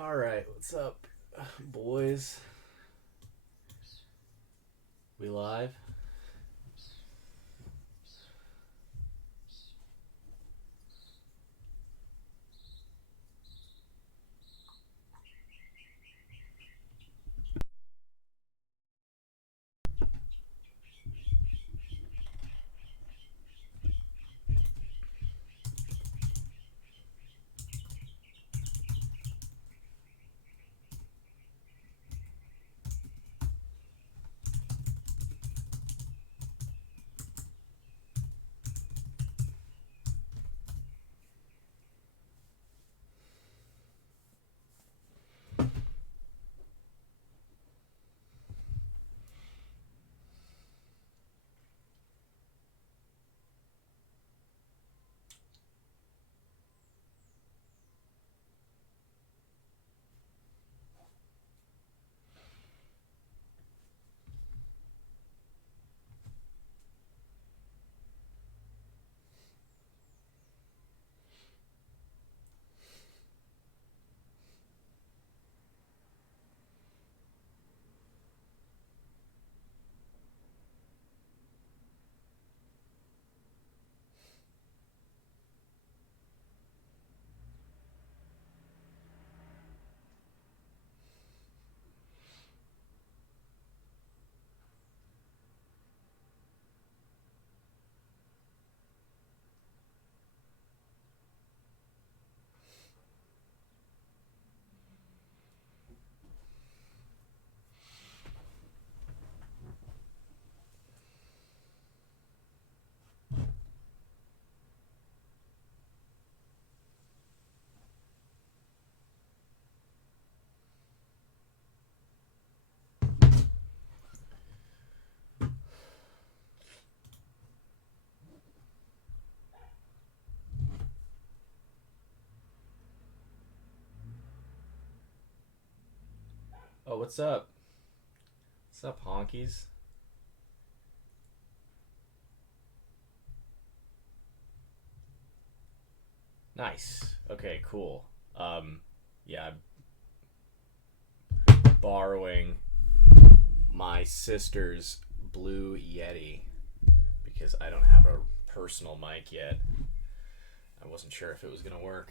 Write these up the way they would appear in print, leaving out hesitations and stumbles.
All right, what's up, boys? We live? Oh, what's up? What's up, honkies? Nice. Okay, cool. Yeah, I'm borrowing my sister's blue Yeti because I don't have a personal mic yet. I wasn't sure if it was gonna work.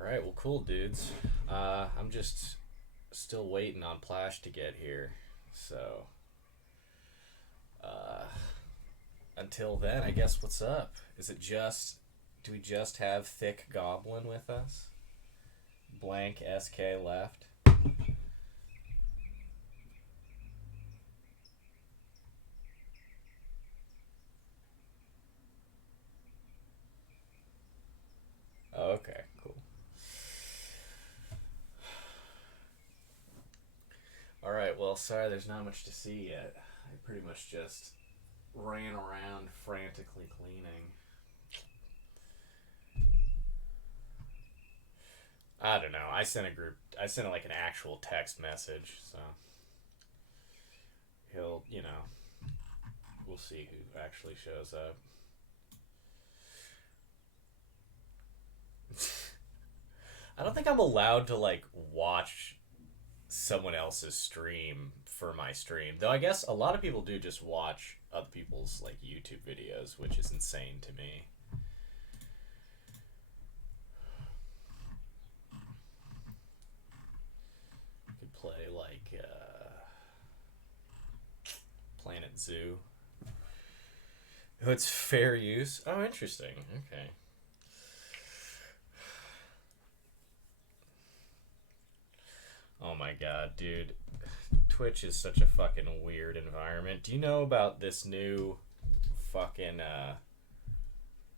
All right, well, cool, dudes. I'm just still waiting on Plash to get here, so uh, until then, I guess what's up? Is it just do we just have Thick Goblin with us? Blank SK left. Oh, okay, cool. All right, well, sorry, there's not much to see yet. I pretty much just ran around frantically cleaning. I don't know. I sent like an actual text message, so he'll, we'll see who actually shows up. I don't think I'm allowed to like watch someone else's stream for my stream. Though I guess a lot of people do just watch other people's like YouTube videos, which is insane to me. You could play like Planet Zoo. Oh, it's fair use. Oh, interesting. Okay. Oh my god, dude. Twitch is such a fucking weird environment. Do you know about this new fucking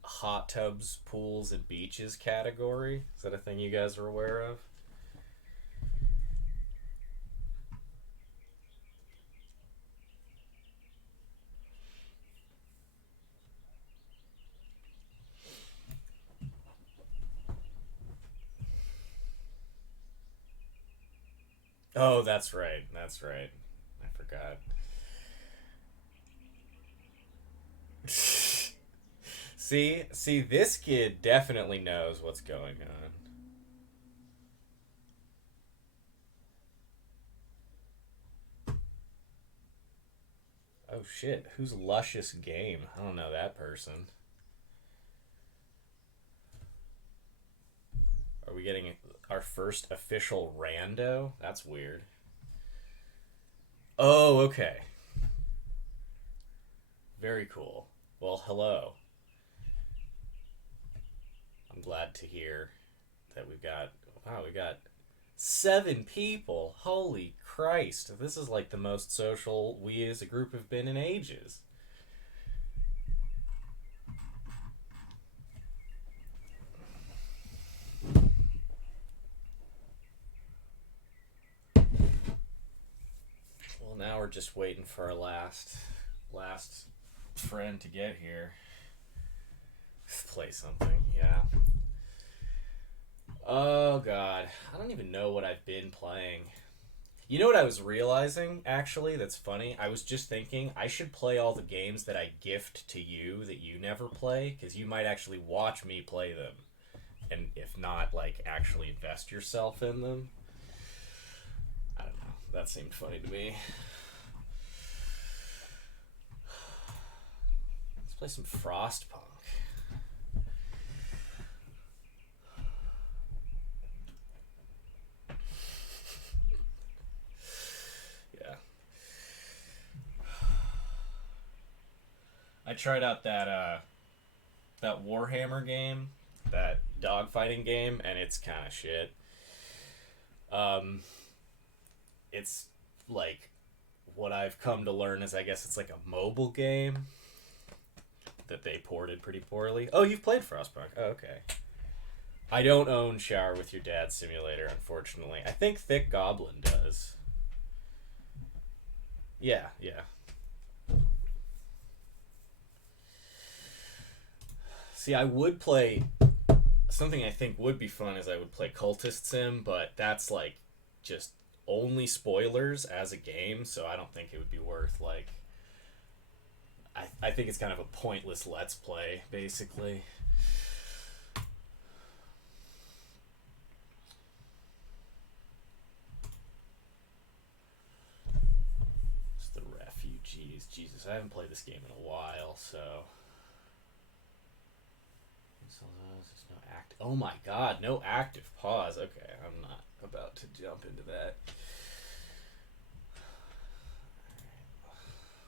hot tubs, pools, and beaches category? Is that a thing you guys are aware of? Oh, that's right. That's right. I forgot. See, this kid definitely knows what's going on. Oh shit, who's Luscious Game? I don't know that person. Are we getting our first official rando? That's weird. Oh, okay. Very cool. Well, hello. I'm glad to hear that we got 7 people. Holy Christ. This is like the most social we as a group have been in ages. Well, now we're just waiting for our last friend to get here. Play something, yeah. Oh god, I don't even know what I've been playing. You know what I was realizing, actually, that's funny? I was just thinking I should play all the games that I gift to you that you never play, because you might actually watch me play them. And if not, like, actually invest yourself in them. I don't know. That seemed funny to me. Let's play some Frostpunk. I tried out that Warhammer game, that dogfighting game, and it's kind of shit. It's like what I've come to learn is I guess it's like a mobile game that they ported pretty poorly. Oh, you've played Frostpunk. Oh, okay. I don't own Shower with Your Dad Simulator, unfortunately. I think Thick Goblin does. Yeah, yeah. See, I would play something I think would be fun is I would play Cultist Sim, but that's like just only spoilers as a game, so I don't think it would be worth like. I think it's kind of a pointless let's play, basically. It's the Refugees. Jesus, I haven't played this game in a while, so. No act. Oh my god, no active pause. Okay, I'm not about to jump into that.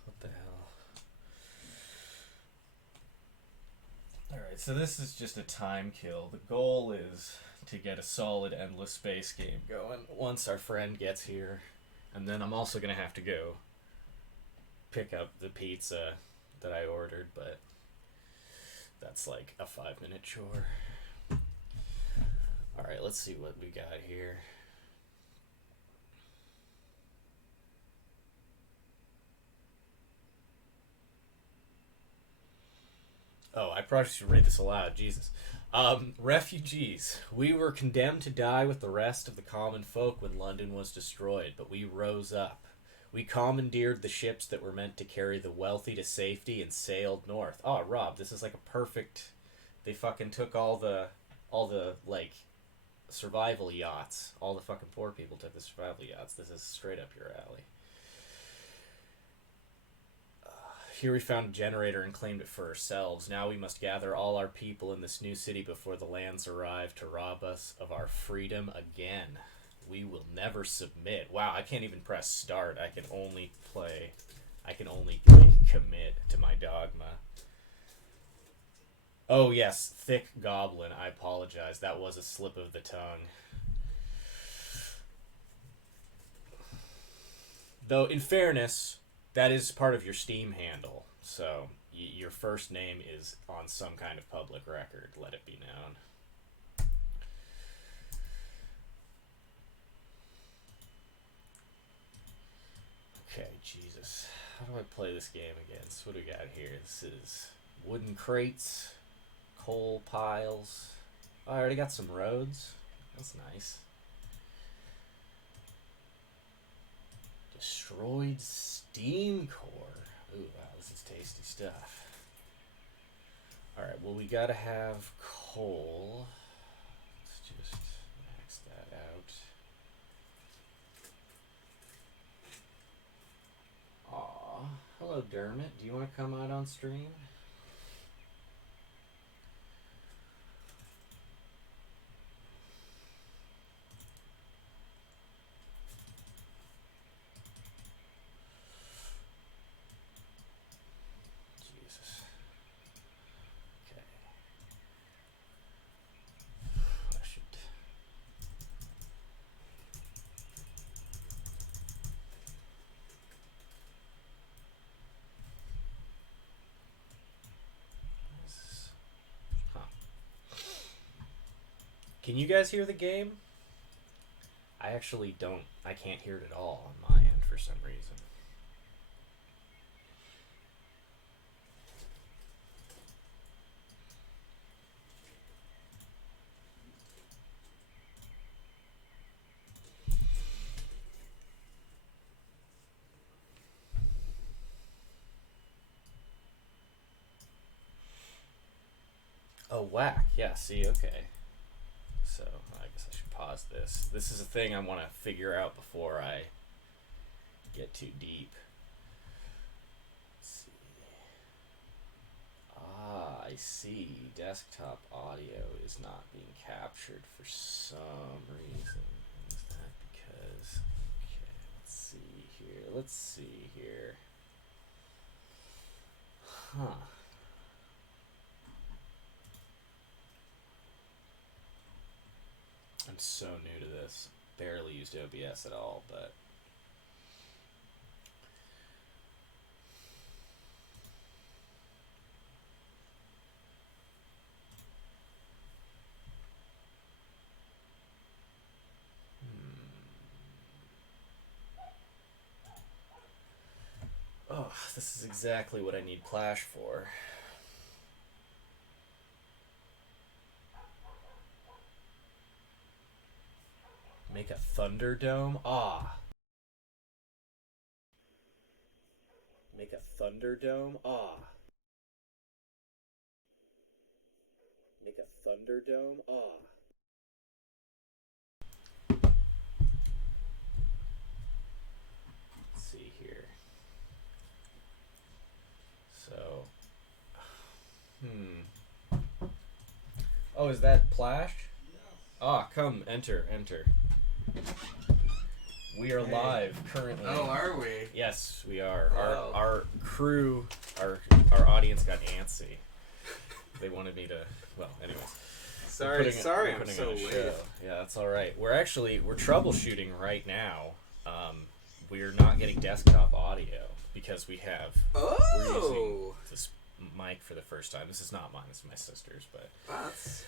What the hell? Alright, so this is just a time kill. The goal is to get a solid endless space game going once our friend gets here. And then I'm also going to have to go pick up the pizza that I ordered, but that's like a 5-minute chore. Alright, let's see what we got here. Oh, I probably should read this aloud. Jesus. Refugees. We were condemned to die with the rest of the common folk when London was destroyed, but we rose up. We commandeered the ships that were meant to carry the wealthy to safety and sailed north. Oh, Rob, this is like a perfect. They fucking took all the, like, survival yachts. All the fucking poor people took the survival yachts. This is straight up your alley. Here we found a generator and claimed it for ourselves. Now we must gather all our people in this new city before the lands arrive to rob us of our freedom again. We will never submit. Wow, I can't even press start. I can only like, commit to my dogma. Oh yes, Thick Goblin. I apologize. That was a slip of the tongue. Though, in fairness, that is part of your Steam handle, so your first name is on some kind of public record, let it be known. Okay, Jesus. How do I play this game against? What do we got here? This is wooden crates, coal piles. Oh, I already got some roads. That's nice. Destroyed steam core. Ooh, wow, this is tasty stuff. All right. Well, we gotta have coal. Let's just max that out. Aw. Hello, Dermot. Do you want to come out on stream? Jesus. Okay. I should. Huh. Can you guys hear the game? I actually don't. I can't hear it at all on my end for some reason. Oh, whack. Yeah, see, okay. So, I guess I should pause this. This is a thing I want to figure out before I get too deep. Let's see. Ah, I see. Desktop audio is not being captured for some reason. Is that because... Okay, let's see here. Let's see here. Huh. I'm so new to this. Barely used OBS at all, but... Oh, this is exactly what I need Plash for. Make a Thunderdome? Ah. Make a Thunderdome? Ah. Make a Thunderdome? Ah. Let's see here. So... Oh, is that Plash? Ah, come, enter. We are live currently. Oh, are we? Yes, we are. Oh. Our crew, our audience got antsy. They wanted me to. Well, anyways. Sorry, I'm so late. Yeah, that's all right. We're troubleshooting right now. We're not getting desktop audio because we're using this mic for the first time. This is not mine. This is my sister's, but that's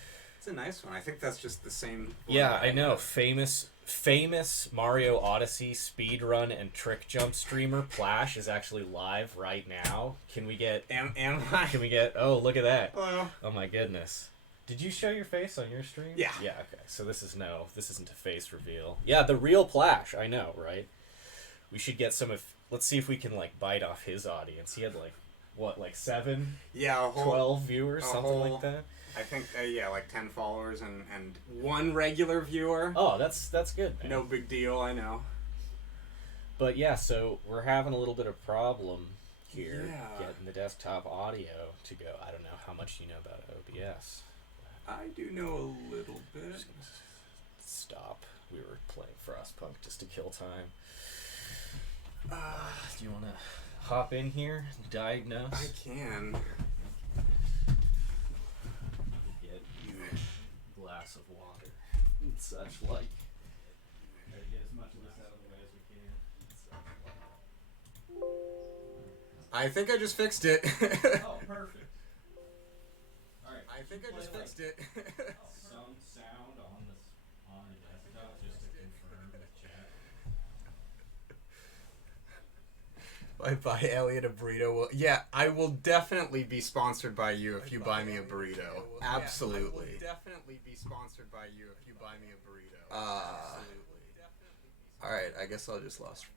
a nice one. I think that's just the same. Yeah, I know. Famous Mario Odyssey speedrun and trick jump streamer Plash is actually live right now. Can we get? Am I? Can we get? Oh, look at that! Hello. Oh my goodness. Did you show your face on your stream? Yeah. Yeah. Okay. So this isn't a face reveal. Yeah, the real Plash. I know, right? We should get some of. Let's see if we can like bite off his audience. He had like 7, Yeah, 12 viewers, something like that. I think like 10 followers and 1 regular viewer. Oh, that's good, man. No big deal, I know. But yeah, so we're having a little bit of problem here getting the desktop audio to go. I don't know how much you know about OBS. I do know a little bit. Just gonna stop. We were playing Frostpunk just to kill time. Do you want to hop in here, diagnose? I can. Get you a glass of water and such like. Try to get as much of this out of the way as we can. I think I just fixed it. Oh, perfect. Alright. I think I just fixed it. Some sound on the desktop just to confirm with chat. Buy Elliot a burrito. Yeah, I will definitely be sponsored by you if you buy me a burrito. Absolutely. I will definitely be sponsored by you if you buy me a burrito. Absolutely. Alright, I guess I'll just launch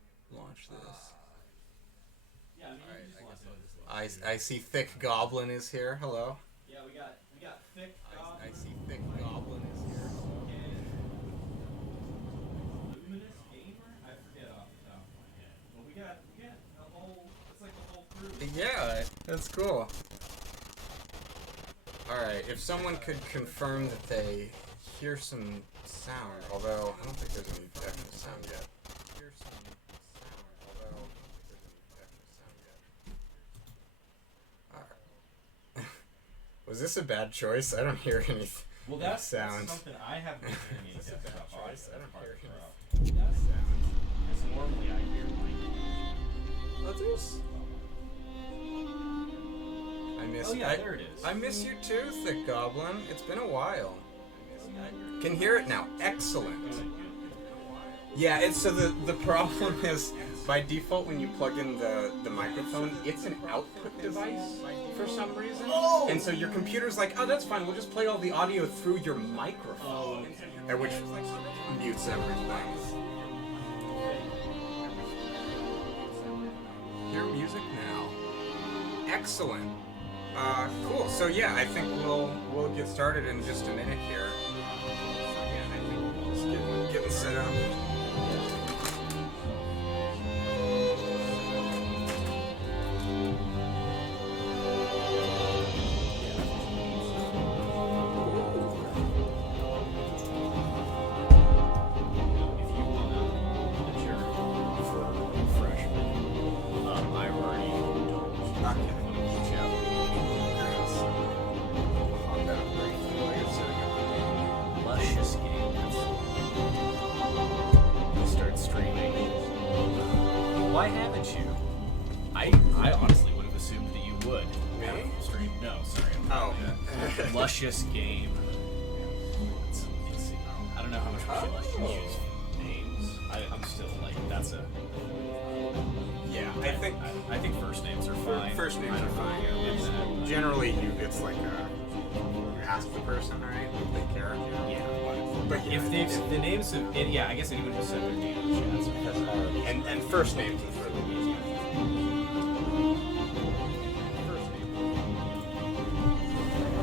this. Yeah, I mean, I see Thick Goblin is here. Hello. Yeah, Yeah, we got thick goblin. I see thick goblin is here. Luminous gamer? I forget off the top of my head. But we got a whole. It's like a whole crew. Yeah, that's cool. All right, if someone could confirm that they hear some sound, although I don't think there's any actual sound yet. Hear some sound, although I don't think there's any actual sound yet. All right. Was this a bad choice? I don't hear any Well, that's sound. something I have been hearing any That's a bad desktop audio. choice. I don't hear any That's sound. because normally I hear like. Others? I miss. Oh yeah, there it is. I miss you too, Thick Goblin. It's been a while. Can hear it now. Excellent. Yeah, it's so the problem is by default when you plug in the microphone, it's an output device for some reason. Oh! And so your computer's like, oh, that's fine. We'll just play all the audio through your microphone, at which mutes everything. Hear music now. Excellent. Cool. So yeah, I think we'll get started in just a minute here. Just getting set up. Why haven't you? I honestly would have assumed that you would. Me? Stream. No, sorry. Oh. Luscious game. Let's see. I don't know how much we should let you use names. I'm still like, that's a. Yeah, I think first names are fine. First names are fine. Generally, it's like you ask the person, right? If they care. Yeah. But yeah, If they've the names of I guess anyone who said their name in the chat, so that's hard. and first names is really easy.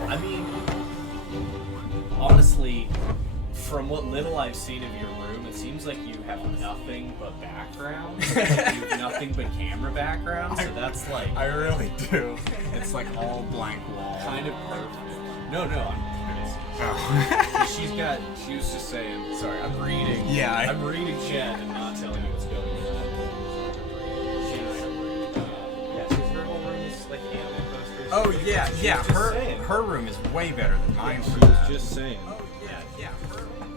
I mean, honestly, from what little I've seen of your room, it seems like you have nothing but background. You have nothing but camera background, so that's like... I really do. It's like all blank wall. kind of perfect. No, I'm kidding. Oh. She was just saying, sorry, I'm reading. Yeah, I'm reading chat and not telling you what's going on. Yeah, so her whole room is like anime posters. Oh yeah. Saying. Her room is way better than mine. She for was that. just saying. Oh yeah.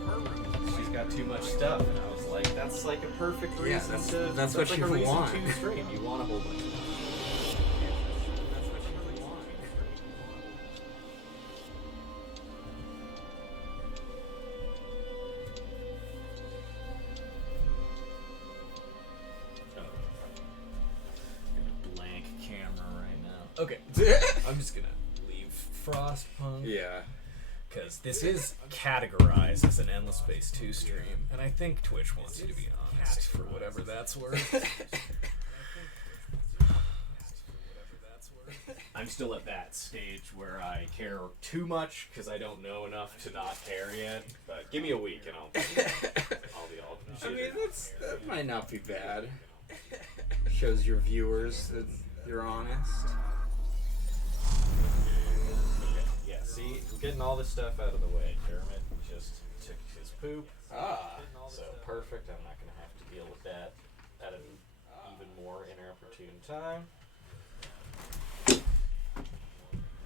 Her room. She's got too much stuff, and I was like, that's like a perfect reason to. that's what like you a reason want. to stream. You want a whole bunch of stuff. That's what you really want. Blank camera right now. Okay, I'm just gonna leave Frostpunk. Yeah. Because this is categorized as an Endless Space 2 stream, and I think Twitch wants you to be honest, for whatever that's worth. I'm still at that stage where I care too much because I don't know enough to not care yet. But give me a week and I'll be all. I mean, that might not be bad. Shows your viewers that you're honest. Yeah, see, we're getting all this stuff out of the way. Dermot just took his poop. So perfect. I'm not going to have to deal with that at an even more inopportune time.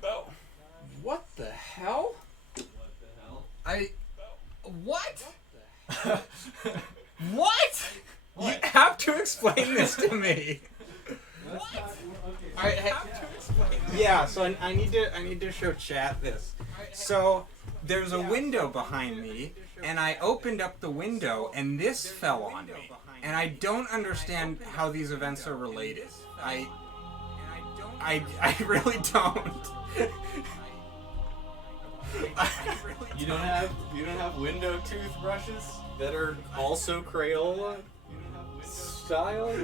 Oh. What the hell? What? What? You have to explain this to me. What? I have to explain. Yeah, so I need to show chat this. So there's a window behind me, and I opened up the window, and this fell on me, and I don't understand how these events are related. I really don't. You don't have window toothbrushes that are also Crayola style?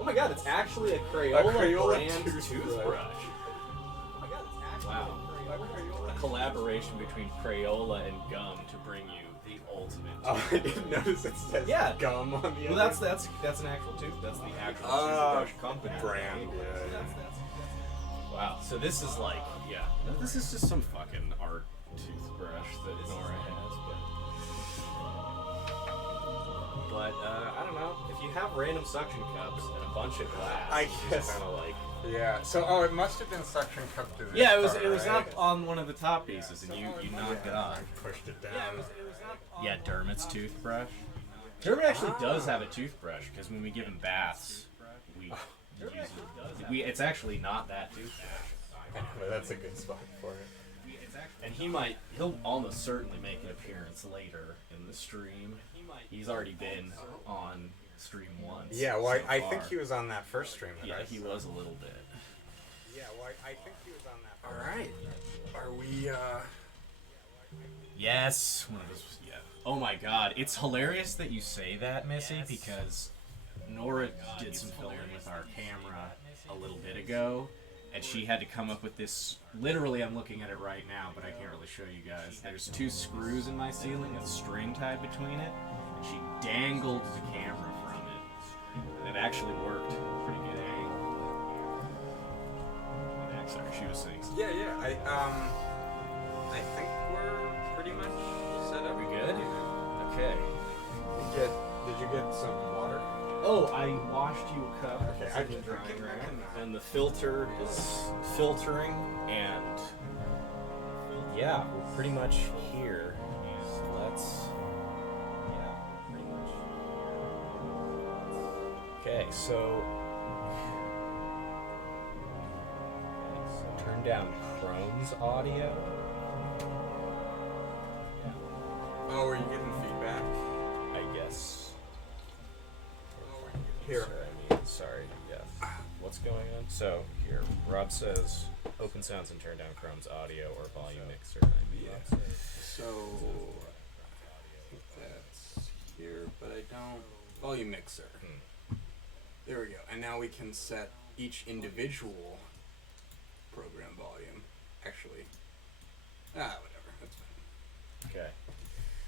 Oh my god, it's actually a Crayola brand toothbrush. Oh my god, it's actually wow. A collaboration between Crayola and gum to bring you the ultimate. Oh, I didn't notice it says gum on the Well, that's an actual tooth. That's the actual toothbrush company brand. Yeah. Wow. So this is like, no, this is just some fucking art toothbrush that Nora has, but I don't know. If you have random suction cups and a bunch of glass, I guess kind of like. Yeah. So, it must have been suction cup to this. Yeah, it was. part, It was right? up on one of the top pieces, and you knocked it off. I pushed it down. It was up on Dermot's toothbrush. Dermot actually does have a toothbrush because when we give him baths, we use it. It's actually not that toothbrush. But that's a good spot for it. And he'll almost certainly make an appearance later in the stream. He's already been on stream once. Yeah, well, so I far. think he was on that first stream. Yeah, he was a little bit. Yeah, well, I think he was on that. All right. Are we? Yes. One of those. Yeah. Oh my God, it's hilarious that you say that, Missy, because Nora did some filming with our camera a little bit ago. And she had to come up with this. Literally, I'm looking at it right now, but I can't really show you guys. There's 2 screws in my ceiling with string tied between it. And she dangled the camera from it. And it actually worked. Pretty good angle. Sorry, she was saying something. Yeah. I think we're pretty much set up. Are we good? Okay. Did you get some water? Oh, I washed you a cup. Okay, I can dry and the filter is filtering, and yeah, we're pretty much here. So let's pretty much. Okay, so turn down Chrome's audio. Oh, are you getting feedback? I guess. Here. Sorry, yeah. What's going on? So, here, Rob says, open sounds and turn down Chrome's audio or volume mixer. Yeah. So, I think that's here, but I don't. Volume mixer. There we go. And now we can set each individual program volume. Actually, whatever. That's fine. Okay.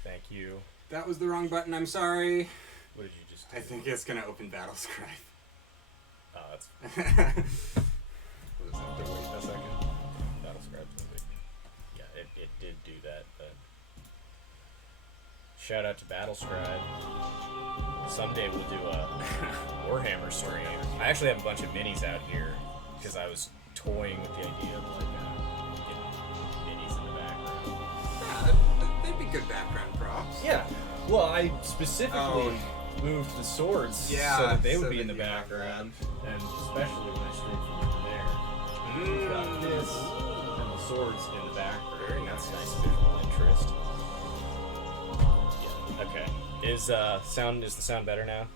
Thank you. That was the wrong button. I'm sorry. What did you just do? I think it's gonna open Battlescribe. Oh, that's We'll just have to wait a second. Battlescribe's movie. Yeah, it did do that, but shout out to Battlescribe. Someday we'll do a Warhammer stream. I actually have a bunch of minis out here because I was toying with the idea of like getting minis in the background. Yeah, they'd be good background props. Yeah. Well, I specifically moved the swords so that they would be in the background, and especially when I stream from there. We've got this and the swords in the background. That's nice visual interest. Yeah. Okay. Is the sound better now?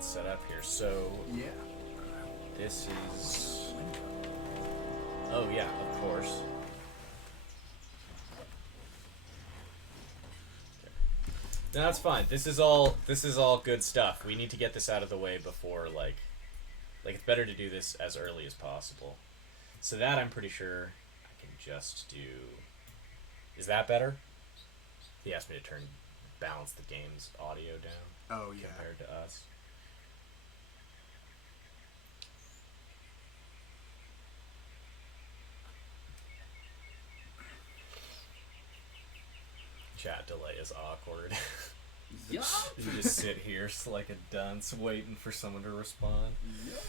Set up here. So yeah, this is. Oh yeah, of course. No, that's fine. This is all good stuff. We need to get this out of the way before like it's better to do this as early as possible. So that I'm pretty sure I can just do. Is that better? He asked me to balance the game's audio down. Oh yeah. Compared to us. Chat delay is awkward. Yup. You just sit here like a dunce waiting for someone to respond. Yup.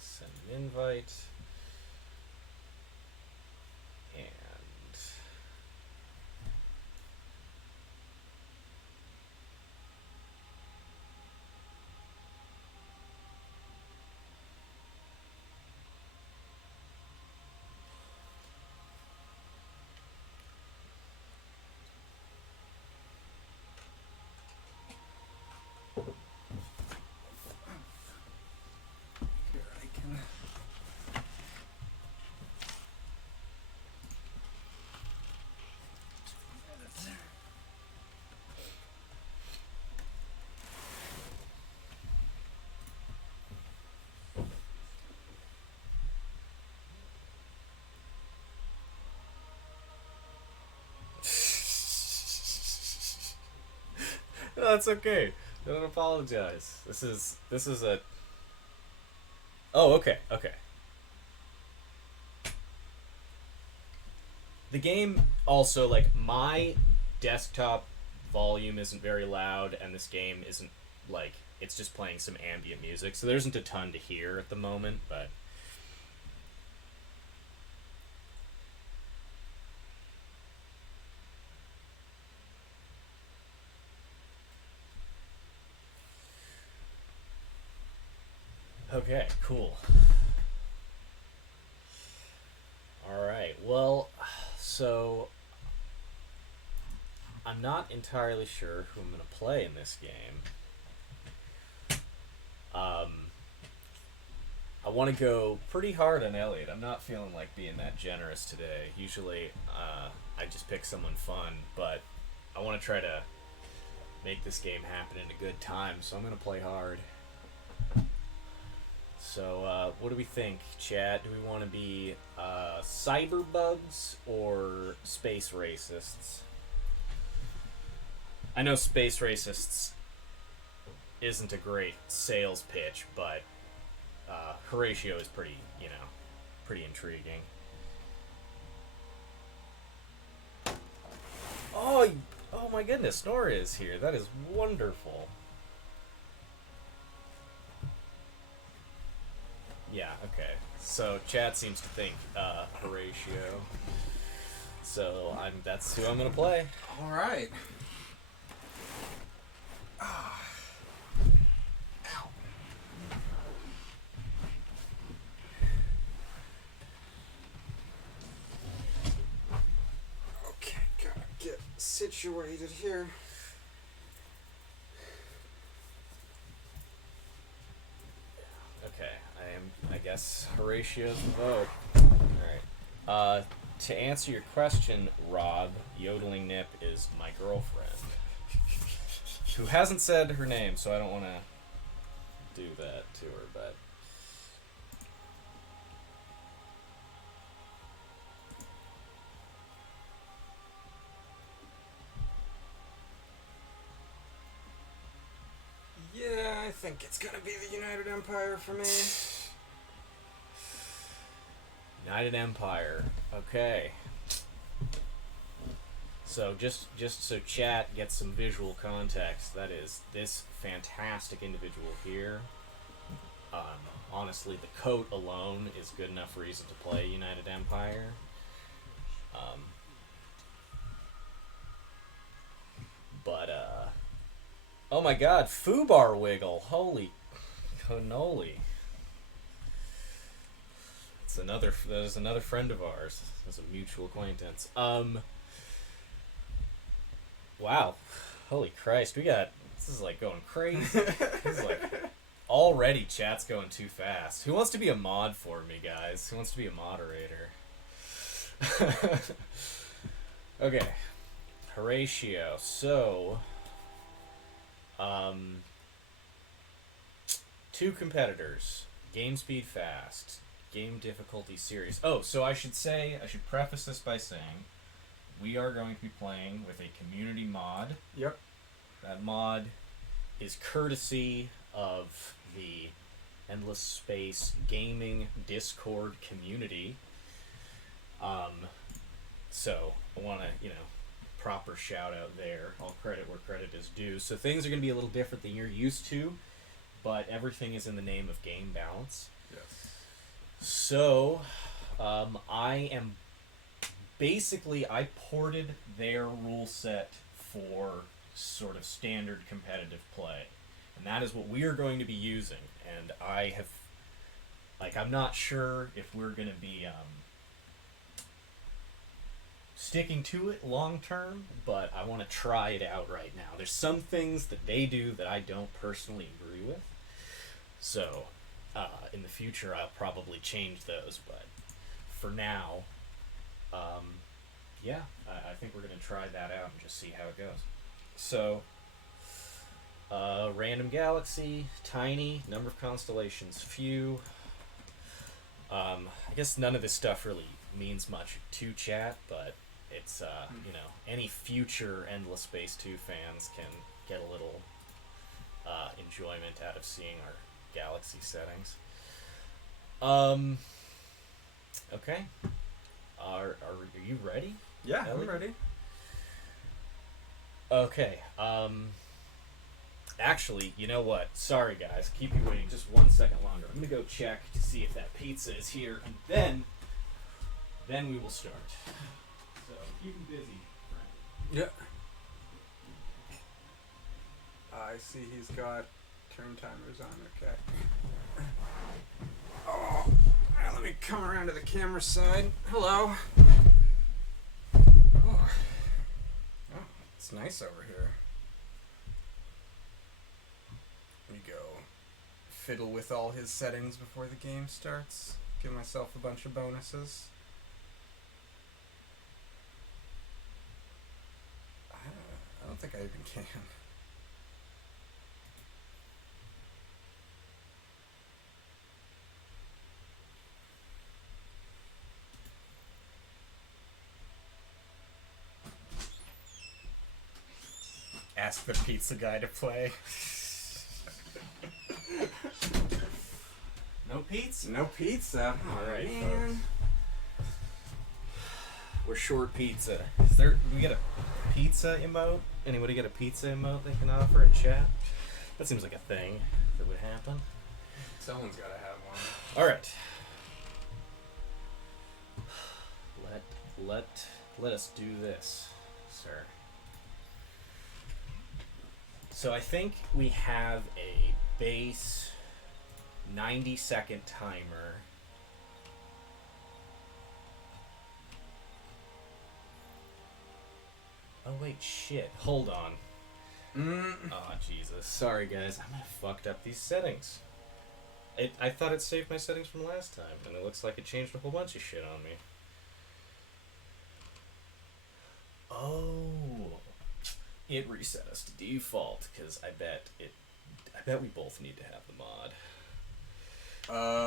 Send an invite. No, that's okay. Don't apologize. This is a. Oh, okay, okay. The game also, like, my desktop volume isn't very loud, and this game isn't, like, it's just playing some ambient music, so there isn't a ton to hear at the moment, but. Okay, cool. Alright, well, so I'm not entirely sure who I'm going to play in this game. I want to go pretty hard on Elliot. I'm not feeling like being that generous today. Usually, I just pick someone fun, but I want to try to make this game happen in a good time, so I'm going to play hard. So, what do we think, chat? Do we want to be cyberbugs or space racists? I know space racists isn't a great sales pitch, but Horatio is pretty, pretty intriguing. Oh my goodness, Nora is here. That is wonderful. Yeah, okay. So chat seems to think Horatio. So that's who I'm gonna play. All right. Okay, gotta get situated here. Okay, I guess Horatio's the vote. Alright. To answer your question, Rob, Yodeling Nip is my girlfriend. Who hasn't said her name, so I don't want to do that to her, but... Yeah, I think it's gonna be the United Empire for me. United Empire. Okay. So just so chat gets some visual context, that is this fantastic individual here. Honestly, the coat alone is good enough reason to play United Empire. Oh my god, Foobar Wiggle! Holy cannoli. There's another friend of ours. There's a mutual acquaintance. Wow. Holy Christ, this is like going crazy. This is like, already chat's going too fast. Who wants to be a mod for me, guys? Who wants to be a moderator? Okay. Horatio. So, two competitors. Game speed fast. Game difficulty serious. Oh, so I should preface this by saying we are going to be playing with a community mod. Yep. That mod is courtesy of the Endless Space Gaming Discord community. So I want to, proper shout out there. All credit where credit is due. So things are going to be a little different than you're used to, but everything is in the name of game balance. Yes. So, I ported their rule set for sort of standard competitive play. And that is what we are going to be using. And I'm not sure if we're going to be sticking to it long term, but I want to try it out right now. There's some things that they do that I don't personally agree with. So, in the future, I'll probably change those, but for now, I think we're going to try that out and just see how it goes. So, random galaxy, tiny, number of constellations, few. I guess none of this stuff really means much to chat, but it's, any future Endless Space 2 fans can get a little enjoyment out of seeing our Galaxy settings. Okay. Are you ready? Yeah, Ellie? I'm ready. Okay. Actually, you know what? Sorry, guys. Keep you waiting just 1 second longer. I'm gonna go check to see if that pizza is here, and then we will start. So keep him busy, friend. Yeah. I see he's got turn timers on. Okay. Oh, let me come around to the camera side. Hello. Oh, it's nice over here. Let me go fiddle with all his settings before the game starts. Give myself a bunch of bonuses. I don't think I even can. Ask the pizza guy to play. No pizza? No pizza. Alright, man. folks. We're short pizza. Is there? We get a pizza emote? Anybody get a pizza emote they can offer in chat? That seems like a thing that would happen. Someone's gotta have one. All right. Let us do this, sir. So I think we have a base 90-second timer. Oh wait, shit. Hold on. Oh Jesus. Sorry guys, I might have fucked up these settings. I thought it saved my settings from last time, and it looks like it changed a whole bunch of shit on me. Oh. It reset us to default, because I bet we both need to have the mod.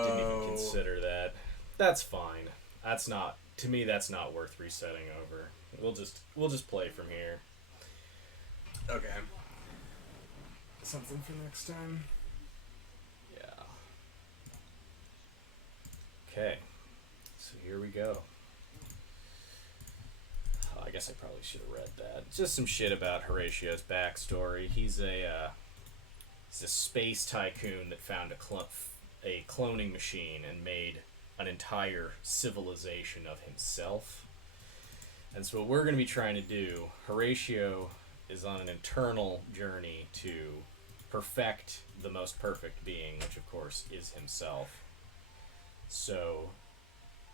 Didn't even consider that. That's fine. To me that's not worth resetting over. We'll just play from here. Okay. Something for next time. Yeah. Okay. So here we go. Oh, I guess I probably should have read that. Just some shit about Horatio's backstory. He's a space tycoon that found a cloning machine and made an entire civilization of himself. And so what we're going to be trying to do, Horatio is on an internal journey to perfect the most perfect being, which of course is himself. So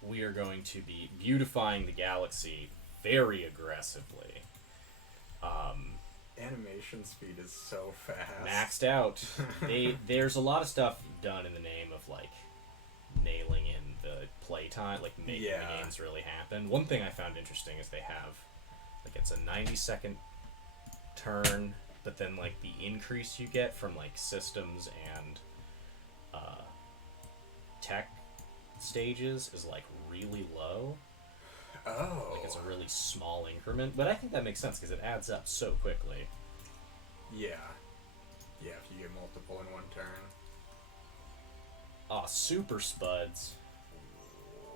we are going to be beautifying the galaxy very aggressively. Animation speed is so fast. Maxed out. There's a lot of stuff done in the name of like nailing in the playtime, like making the games really happen. One thing I found interesting is they have like it's a 90-second turn, but then like the increase you get from like systems and tech stages is like really low. Oh. Like it's a really small increment, but I think that makes sense because it adds up so quickly. Yeah. Yeah, if you get multiple in one turn. Ah, super spuds.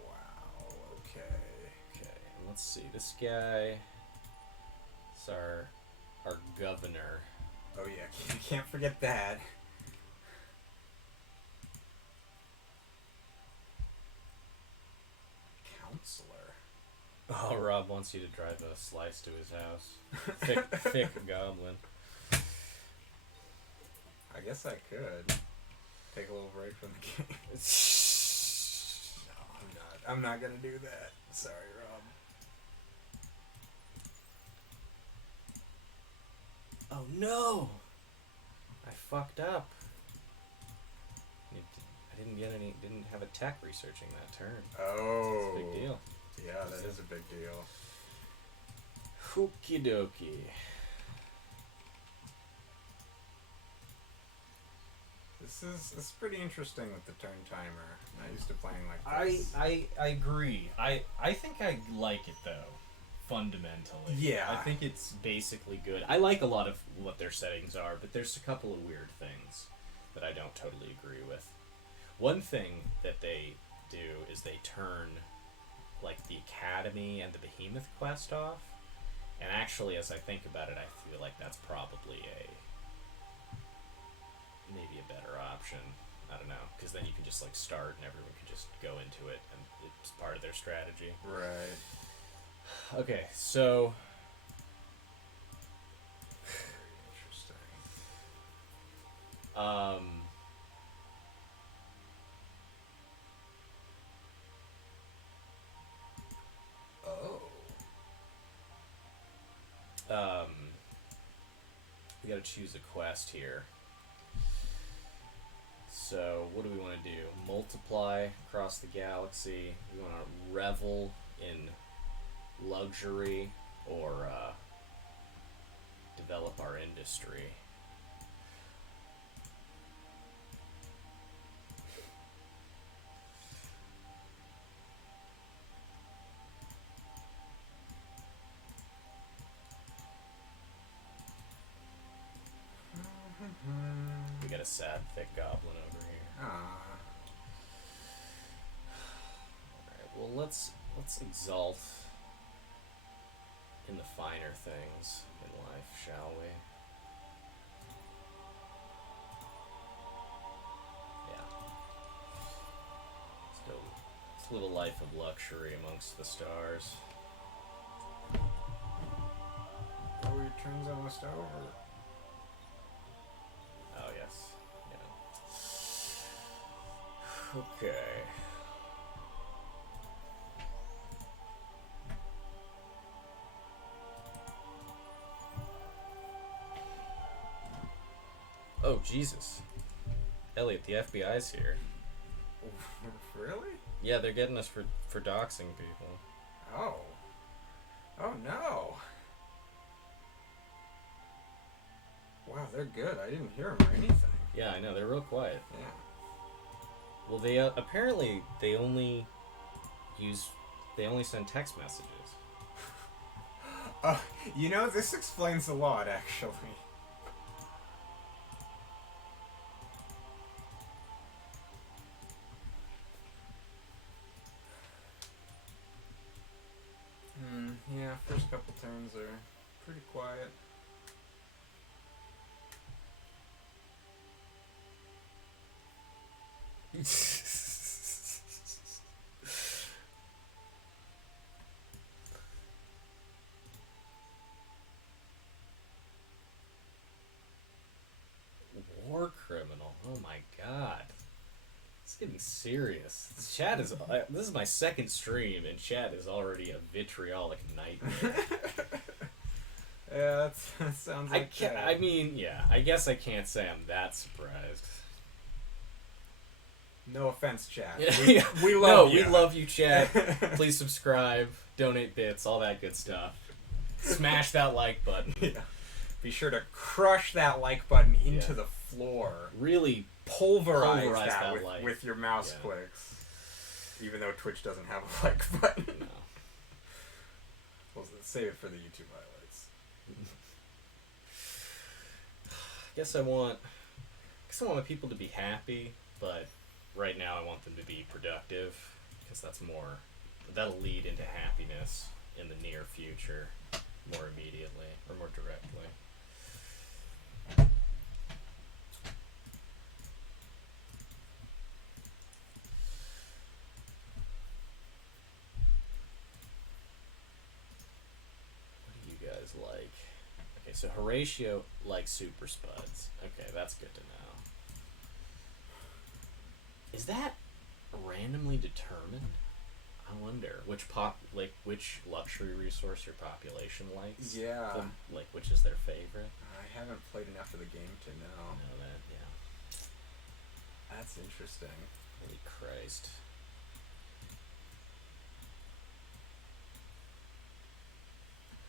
Wow, okay. Okay, let's see. This guy is our governor. Oh yeah, you can't forget that. Counselor. Oh, Rob wants you to drive a slice to his house. Thick goblin. I guess I could take a little break from the game. No, I'm not gonna do that. Sorry, Rob. Oh no! I fucked up. Didn't have a tech researching that turn. Oh. That's a big deal. Yeah, that is a big deal. Okie dokie. This is pretty interesting with the turn timer. I'm not used to playing like this. I agree. I think I like it though. fundamentally. Yeah. I think it's basically good. I like a lot of what their settings are, but there's a couple of weird things that I don't totally agree with. One thing that they do is they turn, like, the Academy and the Behemoth quest off. And actually, as I think about it, I feel like that's probably maybe a better option. I don't know, because then you can just, like, start and everyone can just go into it, and it's part of their strategy. Right. Okay, so... Interesting. Um... We gotta choose a quest here. So, what do we want to do? Multiply across the galaxy. We want to revel in luxury, or develop our industry. We got a sad, thick goblin over here. Alright, well, let's exalt in the finer things in life, shall we? Yeah. Let's go. Let's live a life of luxury amongst the stars. Oh, your turn's almost over. Oh, yes. Yeah. Okay. Oh, Jesus. Elliot, the FBI's here. Really? Yeah, they're getting us for doxing people. Oh. Oh, no. Wow, they're good. I didn't hear them or anything. Yeah, I know. They're real quiet. Yeah. Well, they apparently they only send text messages. You know, this explains a lot, actually. Yeah, first couple turns are pretty quiet. War criminal. Oh my god. It's getting serious. Chat is. This is my second stream, and chat is already a vitriolic nightmare. Yeah, that sounds like I mean, yeah. I guess I can't say I'm that surprised. No offense, chat. Yeah. We love you. We love you, chat. Please subscribe, donate bits, all that good stuff. Smash that like button. Yeah. Be sure to crush that like button into the floor. Really pulverize that like. with your mouse clicks. Even though Twitch doesn't have a like button. No. We'll save it for the YouTube highlights. I guess I want my people to be happy, but right now I want them to be productive, because that'll lead into happiness in the near future, more immediately or more directly. What do you guys like? Okay, so Horatio likes Super Spuds. Okay, that's good to know. Is that randomly determined? I wonder which luxury resource your population likes. Yeah. Which is their favorite. I haven't played enough of the game to know. Know that, yeah. That's interesting. Holy Christ.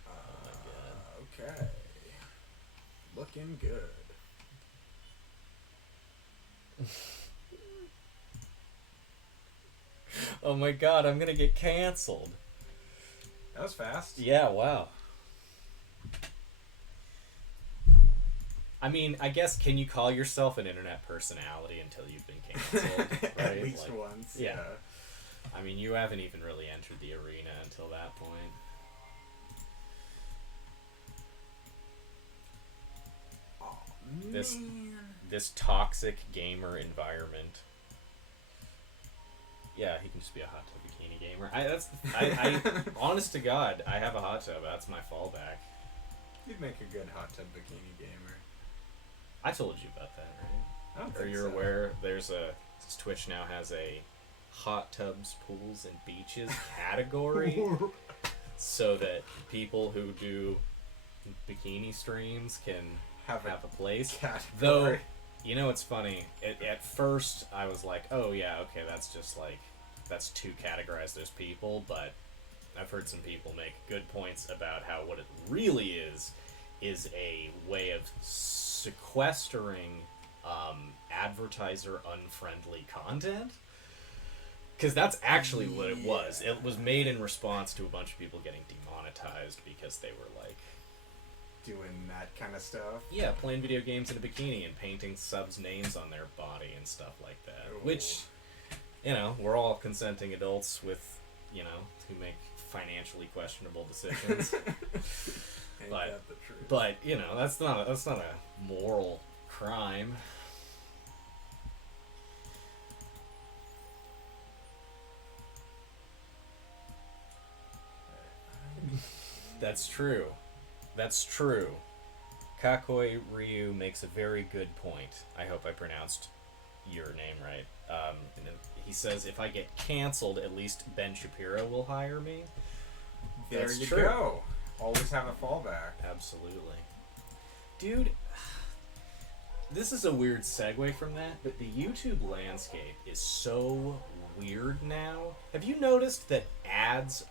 Oh my god. Okay. Looking good. Oh my god, I'm gonna get canceled. That was fast. Yeah, wow. I mean, I guess, can you call yourself an internet personality until you've been canceled? Right? At least once. Yeah. I mean, you haven't even really entered the arena until that point. Oh, This toxic gamer environment. Yeah, he can just be a hot tub bikini gamer. I honest to God, I have a hot tub. That's my fallback. You'd make a good hot tub bikini gamer. I told you about that, right? I don't Or think you're so. aware Twitch now has a hot tubs, pools, and beaches category, so that people who do bikini streams can have a place. Category. Though, you know, it's funny. At first, I was like, oh yeah, okay, that's to categorize those people, but I've heard some people make good points about how what it really is a way of sequestering advertiser unfriendly content, because that's actually what it was. It was made in response to a bunch of people getting demonetized because they were like doing that kind of stuff. Yeah, playing video games in a bikini and painting subs' names on their body and stuff like that. Ooh. Which, you know, we're all consenting adults with, you know, who make financially questionable decisions. Ain't that the truth? But you know, that's not a moral crime. That's true. That's true. Kakoi Ryu makes a very good point. I hope I pronounced your name right. And then he says, if I get canceled, at least Ben Shapiro will hire me. There That's you true. go. Always have a fallback. Absolutely. Dude, this is a weird segue from that, but the YouTube landscape is so weird now. Have you noticed that ads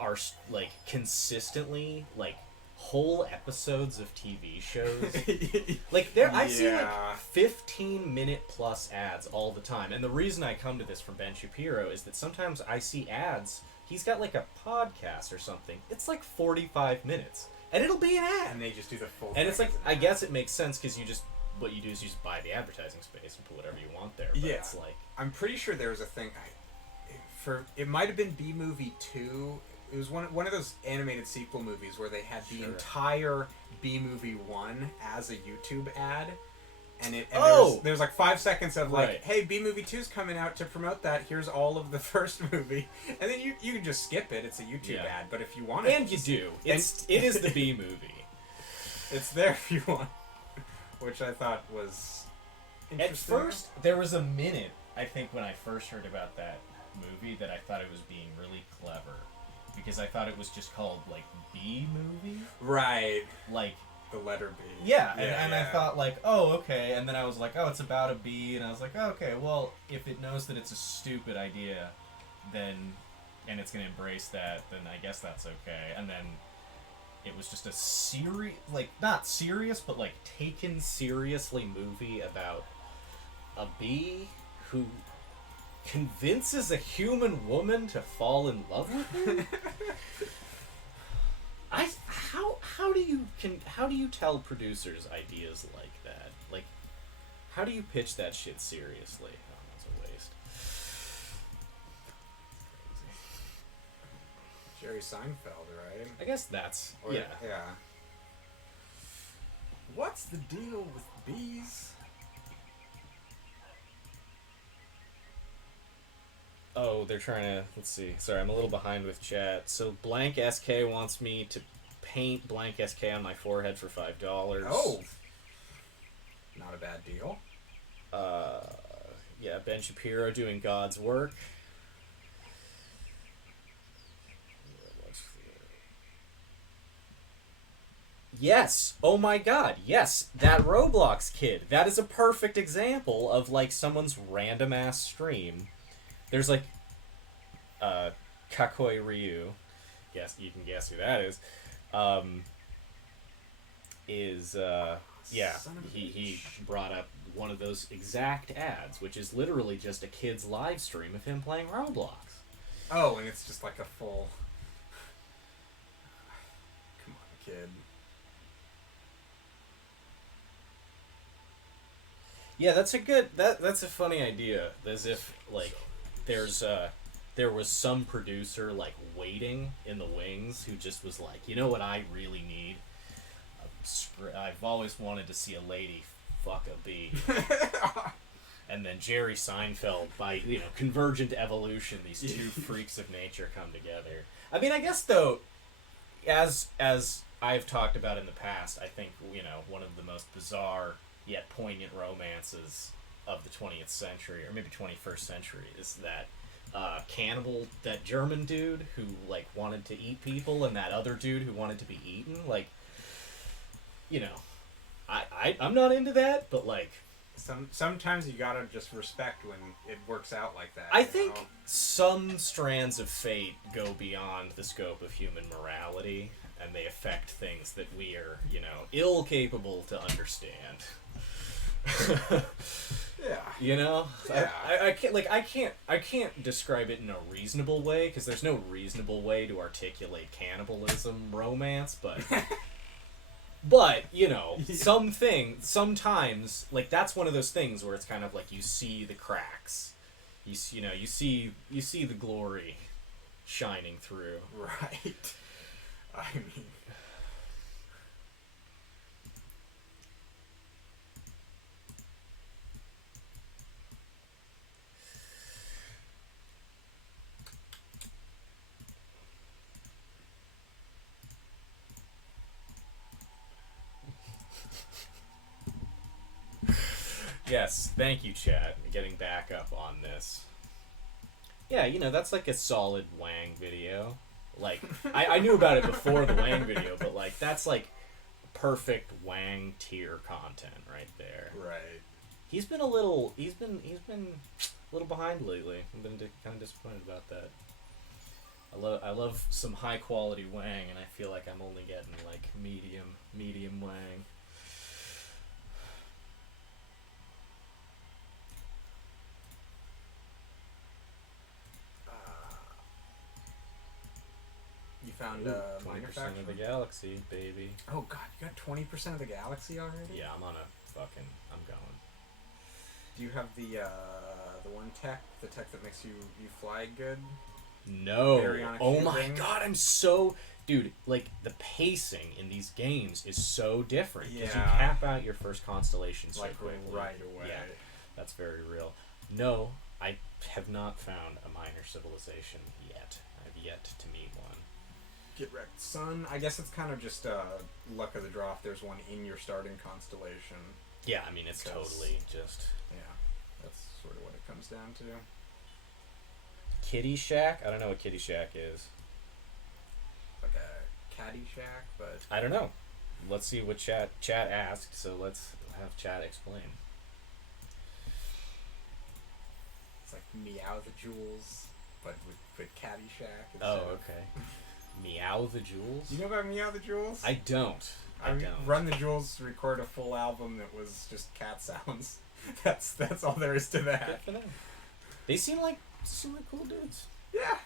are, like, consistently, like, whole episodes of TV shows? Like, I see, like, 15-minute plus ads all the time. And the reason I come to this from Ben Shapiro is that sometimes I see ads. He's got, like, a podcast or something. It's, like, 45 minutes. And it'll be an ad. And they just do the full And it's like, I guess it makes sense because what you do is you just buy the advertising space and put whatever you want there. But it's like, I'm pretty sure there was a thing, it might have been B-Movie 2. It was one of those animated sequel movies where they had the entire B-Movie 1 as a YouTube ad. And there was like 5 seconds of like, hey, B-Movie 2's coming out to promote that. Here's all of the first movie. And then you can just skip it. It's a YouTube ad. But if you want it... And you do. It is the B-Movie. It's there if you want. Which I thought was interesting. At first, there was a minute, I think, when I first heard about that movie that I thought it was being really clever. Because I thought it was just called, like, B-Movie. Right. Like... The letter B. Yeah, and I thought, like, oh, okay, and then I was like, oh, it's about a bee, and I was like, oh, okay, well, if it knows that it's a stupid idea, then, and it's going to embrace that, then I guess that's okay. And then it was just a like, not serious, but, like, taken seriously movie about a bee who convinces a human woman to fall in love with him? How do you tell producers ideas like that? Like, how do you pitch that shit seriously? Oh, that's a waste. Crazy. Jerry Seinfeld, right? I guess that's Yeah. What's the deal with bees? Oh, they're trying to... Let's see. Sorry, I'm a little behind with chat. So, Blank SK wants me to paint Blank SK on my forehead for $5. Oh! Not a bad deal. Yeah, Ben Shapiro doing God's work. Yes! Oh my god, yes! That Roblox kid. That is a perfect example of, like, someone's random-ass stream. There's, like, Kakoi Ryu. Yes, you can guess who that is. He brought up one of those exact ads, which is literally just a kid's live stream of him playing Roblox. Oh, and it's just like a full... kid. Yeah, that's a funny idea. As if like there was some producer like waiting in the wings who just was like, you know what I really need? I've always wanted to see a lady fuck a bee. And then Jerry Seinfeld, by convergent evolution, these two freaks of nature come together. I mean, I guess though, as I've talked about in the past, I think one of the most bizarre yet poignant romances of the 20th century, or maybe 21st century, is that cannibal, that German dude who like wanted to eat people, and that other dude who wanted to be eaten. Like, I'm not into that, but like. Sometimes you gotta just respect when it works out like that. I think some strands of fate go beyond the scope of human morality, and they affect things that we are, ill capable to understand. Yeah. Yeah. I can't describe it in a reasonable way, because there's no reasonable way to articulate cannibalism romance, but. But, sometimes, like, that's one of those things where it's kind of like you see the cracks. You see the glory shining through. Right. I mean... Yes, thank you, Chad. Getting back up on this. Yeah, that's like a solid Wang video. Like, I knew about it before the Wang video, but like that's like perfect Wang tier content right there. Right. He's been a little behind lately. I've been kind of disappointed about that. I love some high quality Wang, and I feel like I'm only getting like medium Wang. You found 20% of the galaxy, baby. Oh god, you got 20% of the galaxy already? Yeah, I'm going. Do you have the one tech, the tech that makes you fly good? No. Oh my god, dude, like the pacing in these games is so different, because you cap out your first constellation so like quickly. Right away. Yeah, that's very real. No, I have not found a minor civilization yet. I've yet to meet one. Get wrecked, son. I guess it's kind of just luck of the draw if there's one in your starting constellation. Yeah, I mean, it's totally just... Yeah, that's sort of what it comes down to. Kitty Shack? I don't know what Kitty Shack is. Like a caddy shack, but... I don't know. Let's see what chat asked, so let's have chat explain. It's like Meow the Jewels, but with caddy shack. Oh, okay. Meow the Jewels? You know about Meow the Jewels? I don't. Run the Jewels record a full album that was just cat sounds. That's all there is to that. Good for them. They seem like cool dudes. Yeah.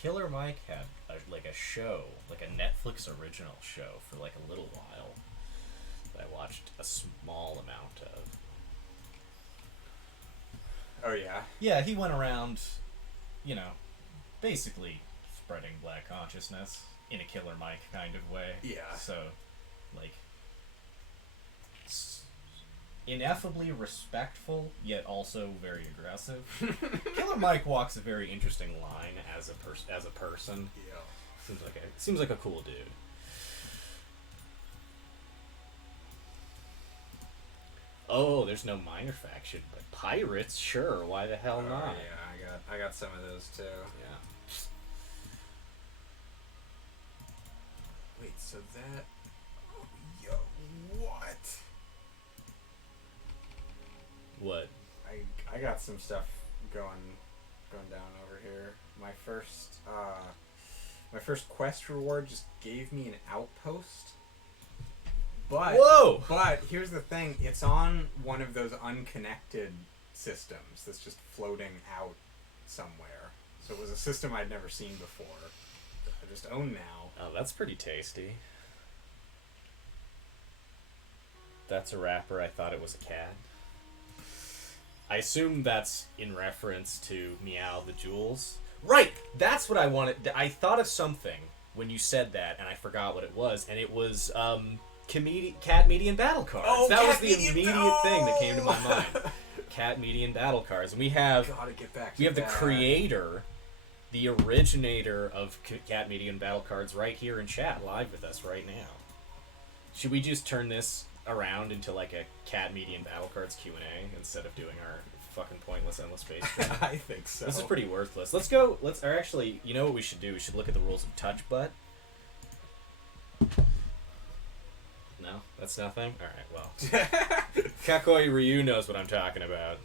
Killer Mike had a show, like a Netflix original show for like a little while that I watched a small amount of. Oh yeah? Yeah, he went around, basically spreading black consciousness in a Killer Mike kind of way. Yeah. So, like, ineffably respectful, yet also very aggressive. Killer Mike walks a very interesting line as a person. Yeah. Seems like a cool dude. Oh, there's no minor faction, but pirates, sure. Why the hell not? Yeah, I got some of those too. Yeah. Wait, so that... Oh, yo, what? What? I got some stuff going down over here. My first quest reward just gave me an outpost Whoa! But here's the thing. It's on one of those unconnected systems that's just floating out somewhere. So it was a system I'd never seen before. That I just own now. Oh, that's pretty tasty. That's a wrapper. I thought it was a cat. I assume that's in reference to Meow the Jewels. Right! That's what I wanted. I thought of something when you said that, and I forgot what it was, and it was Cat Median Battle Cards. Oh, that was Cat the Median- immediate thing that came to my mind. Cat Median Battle Cards. And we have Gotta get back to we have the that. creator, the originator of Cat Median Battle Cards right here in chat, live with us right now. Should we just turn this around into like a Cat Median Battle Cards Q&A instead of doing our fucking pointless endless space stream? I think so. This is pretty worthless. Let's go. Or actually, you know what we should do? We should look at the rules of touch butt. No, that's nothing. All right. Well, Kakoi Ryu knows what I'm talking about.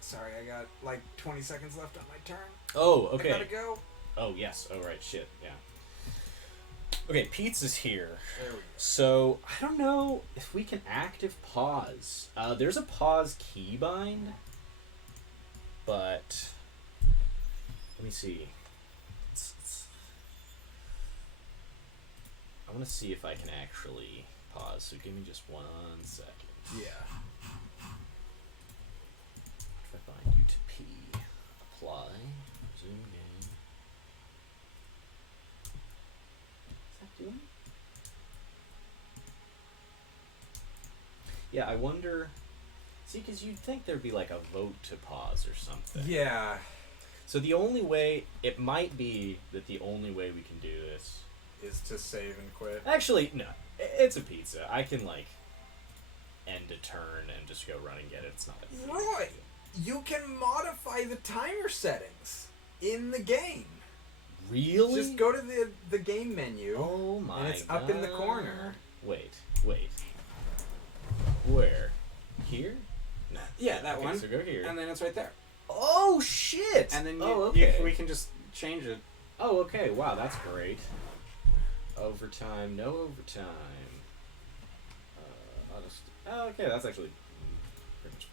Sorry, I got like 20 seconds left on my turn. Oh, okay. I gotta go. Oh yes. Oh right. Shit. Yeah. Okay, Pizza's here. There we go. So, I don't know if we can active pause. There's a pause keybind, but let me see. I want to see if I can actually pause, so give me just 1 second. Yeah. If I bind you to P, apply, zoom in. Is that doing? Yeah, I wonder. See, because you'd think there'd be like a vote to pause or something. Yeah. So the only way, it might be that the only way we can do this. Is to save and quit. Actually, no. It's a pizza. I can like end a turn and just go run and get it. It's not a big deal. Roy, you can modify the timer settings in the game. Really? Just go to the game menu. Oh my And it's up in the God. corner. Wait. Where? Here? No. Yeah, that Okay, one. So go here. And then it's right there. Oh shit! And then we can just change it. Oh, okay. Wow, that's great. Overtime, no overtime. Okay, that's actually pretty much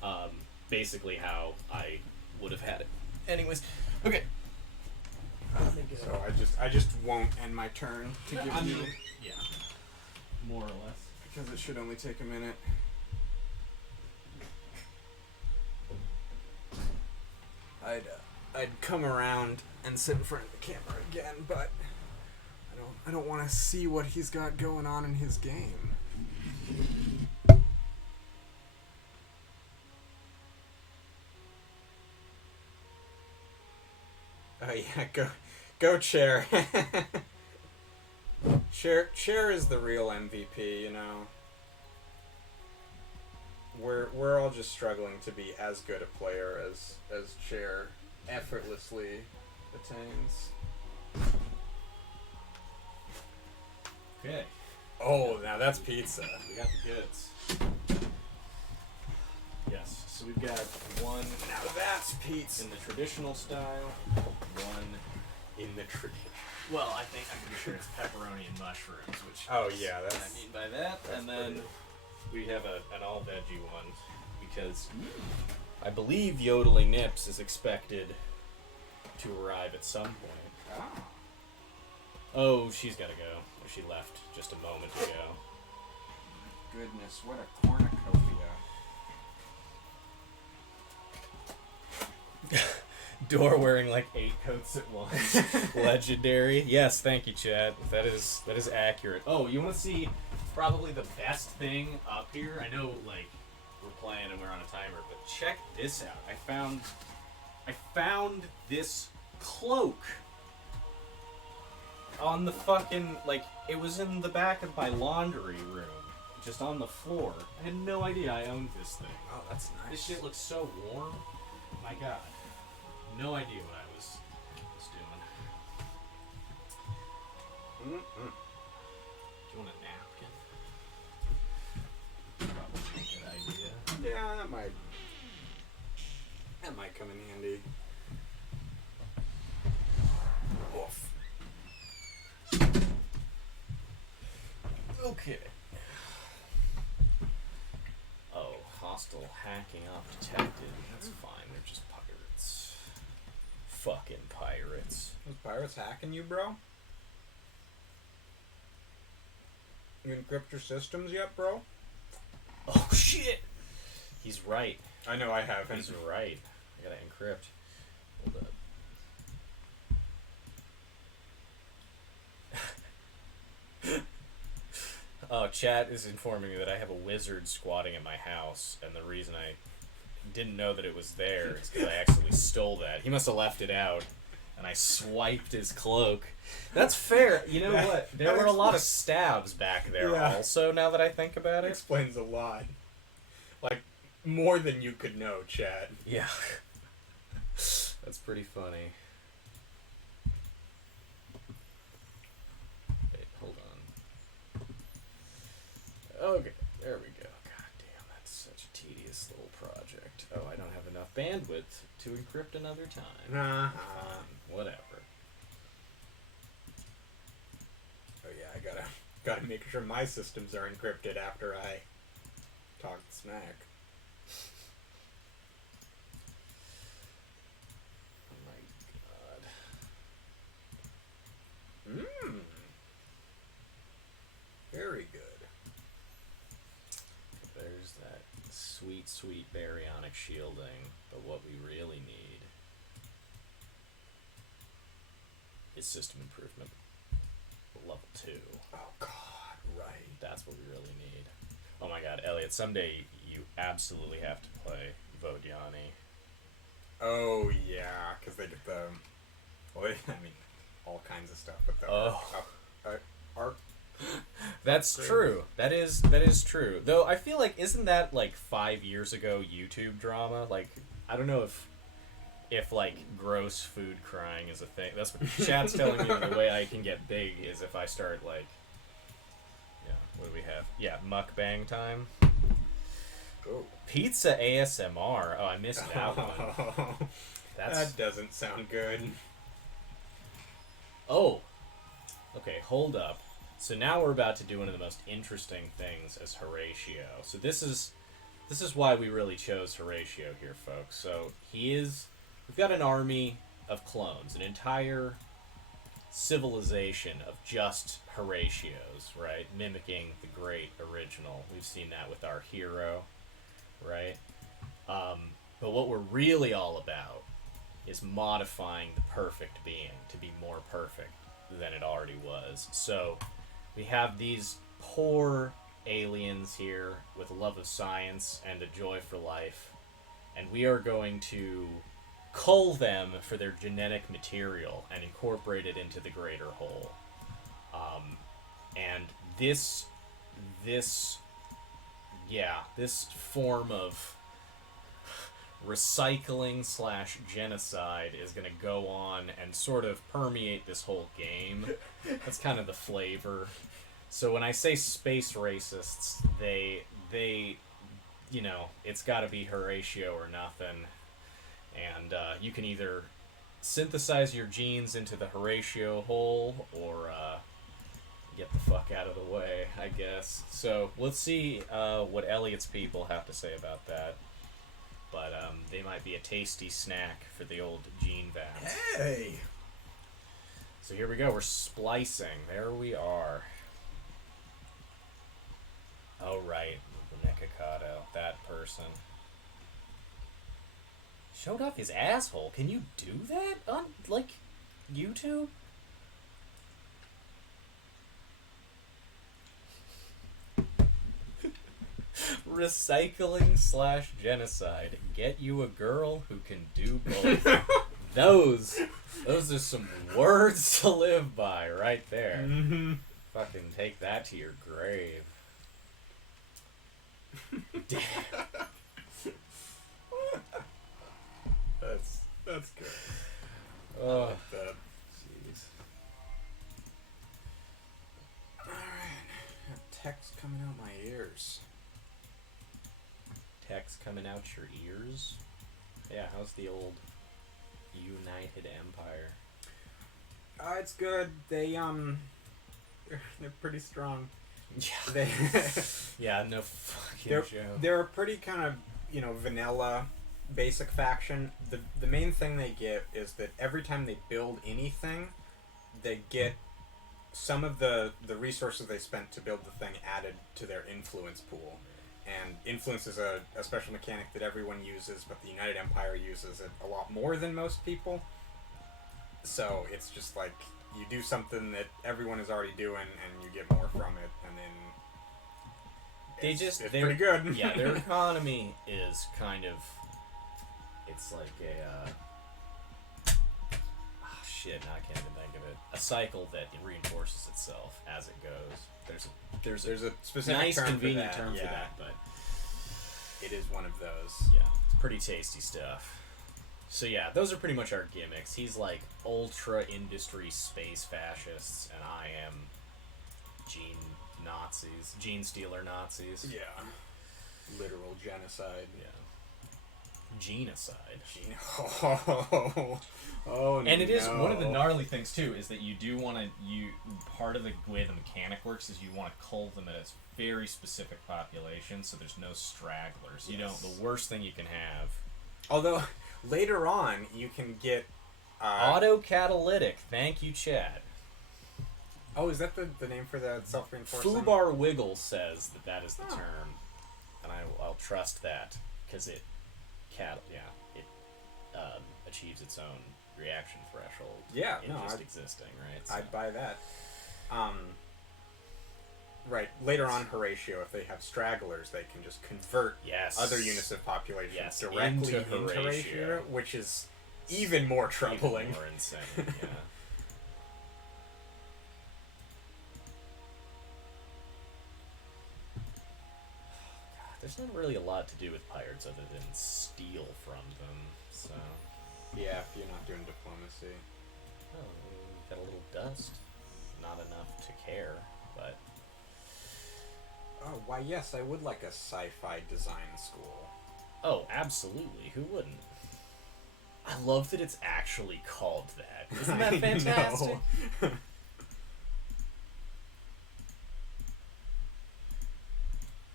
fine. Basically how I would have had it. Anyways, okay. So I just won't end my turn to give you, Yeah, more or less. because it should only take a minute. I'd come around and sit in front of the camera again, but I don't want to see what he's got going on in his game. Oh yeah, go Chair. Chair is the real MVP, you know. We're all just struggling to be as good a player as Chair effortlessly attains. Okay. Oh, now that's pizza. We got the goods. Yes. So we've got one Now that's pizza. in the traditional style, one in the Well, I think I'm pretty sure it's pepperoni and mushrooms, which Oh, is yeah, what that's- I mean by that. that's And then pretty- we have an all veggie one because I believe Yodeling Nips is expected to arrive at some point. Oh. Oh, she's gotta go. She left just a moment ago. Goodness, what a cornucopia. Door wearing like 8 coats at once. Legendary. Yes, thank you, Chad. That is accurate. Oh, you want to see probably the best thing up here? I know, like, we're playing and we're on a timer, but check this out. I found this cloak on the fucking, like, it was in the back of my laundry room, just on the floor. I had no idea I owned this thing. Oh, that's nice. This shit looks so warm. My God. No idea what I was doing. Mm-mm. Do you want a napkin? Probably a good idea. Yeah, that might come in handy. Oof. Okay. Oh, hostile hacking off detected. That's fine. They're just pirates. Fucking pirates. Those pirates hacking you, bro? You encrypt your systems yet, bro? Oh shit! He's right. I know I haven't. He's right. I gotta encrypt. Hold up. Oh, chat is informing me that I have a wizard squatting at my house, and the reason I didn't know that it was there is because I actually stole that. He must have left it out, and I swiped his cloak. That's fair. You know what? There were a lot of stabs back there also, now that I think about it. Explains a lot. Like, more than you could know, chat. Yeah. That's pretty funny. Wait, hold on. Okay, there we go. God damn, that's such a tedious little project. Oh, I don't have enough bandwidth to encrypt another time. Whatever. Oh yeah, I gotta make sure my systems are encrypted after I talk smack. Oh my god. Very good. There's that sweet, sweet baryonic shielding, but what we really need is system improvement. Level 2. Oh god, right. That's what we really need. Oh my god, Elliot, someday you absolutely have to play Vodiani. Oh yeah, because they get the, well, I mean, all kinds of stuff, but the art. That's true. That is true. Though I feel like, isn't that like 5 years ago YouTube drama? Like, I don't know if like gross food crying is a thing. That's what chat's telling me. The way I can get big is if I start like, yeah, what do we have? Yeah, mukbang time. Oh. Pizza ASMR. Oh, I missed that one. That doesn't sound good. Oh. Okay, hold up. So now we're about to do one of the most interesting things as Horatio. So this is why we really chose Horatio here, folks. So we've got an army of clones, an entire civilization of just Horatios, right? Mimicking the great original. We've seen that with our hero, right? But what we're really all about is modifying the perfect being to be more perfect than it already was. So we have these poor aliens here with a love of science and a joy for life, and we are going to cull them for their genetic material and incorporate it into the greater whole. And this form of recycling / genocide is going to go on and sort of permeate this whole game. That's kind of the flavor. So when I say space racists, they you know, it's got to be Horatio or nothing. And you can either synthesize your genes into the Horatio whole or get the fuck out of the way, I guess. So let's see what Elliot's people have to say about that. But they might be a tasty snack for the old gene vats. Hey! So here we go. We're splicing. There we are. Oh, right. The Nekakado. That person. Showed off his asshole. Can you do that on, like, YouTube? Recycling / genocide. Get you a girl who can do both. Those are some words to live by right there. Mm-hmm. Fucking take that to your grave. Damn. That's good. Oh, I like that. jeez. Alright. Text coming out my ears. Text coming out your ears? Yeah, how's the old United Empire? It's good. They're pretty strong. Yeah. Yeah, no fucking joke. They're a pretty kind of, vanilla basic faction. The main thing they get is that every time they build anything, they get some of the resources they spent to build the thing added to their influence pool. And influence is a special mechanic that everyone uses, but the United Empire uses it a lot more than most people. So it's just like, you do something that everyone is already doing, and you get more from it, and then it's pretty good. Yeah, their economy is kind of, it's like a, shit, now I can't even think of it. A cycle that reinforces itself as it goes. There's a specific nice, term convenient for that, term yeah. for that, but it is one of those. Yeah, it's pretty tasty stuff. So yeah, those are pretty much our gimmicks. He's like ultra industry space fascists, and I am gene stealer Nazis. Yeah. Literal genocide. Yeah. Genocide. Oh, and it is one of the gnarly things too, is that you do want to, part of the way the mechanic works is you want to cull them at a very specific population, so there's no stragglers. Yes. The worst thing you can have. Although later on you can get autocatalytic. Thank you, Chad. Oh, is that the name for the self-reinforcing? Foobar Wiggle says that is the term, and I'll trust that because it achieves its own reaction threshold. Yeah, in just existing, right? So. I'd buy that. Right. Later on, Horatio, if they have stragglers, they can just convert other units of population directly into Horatio, which is even more troubling. Even more insane, yeah. There's not really a lot to do with pirates other than steal from them, so... Yeah, if you're not doing diplomacy. Oh, got a little dust. Not enough to care, but... Oh, why yes, I would like a sci-fi design school. Oh, absolutely. Who wouldn't? I love that it's actually called that. Isn't that fantastic?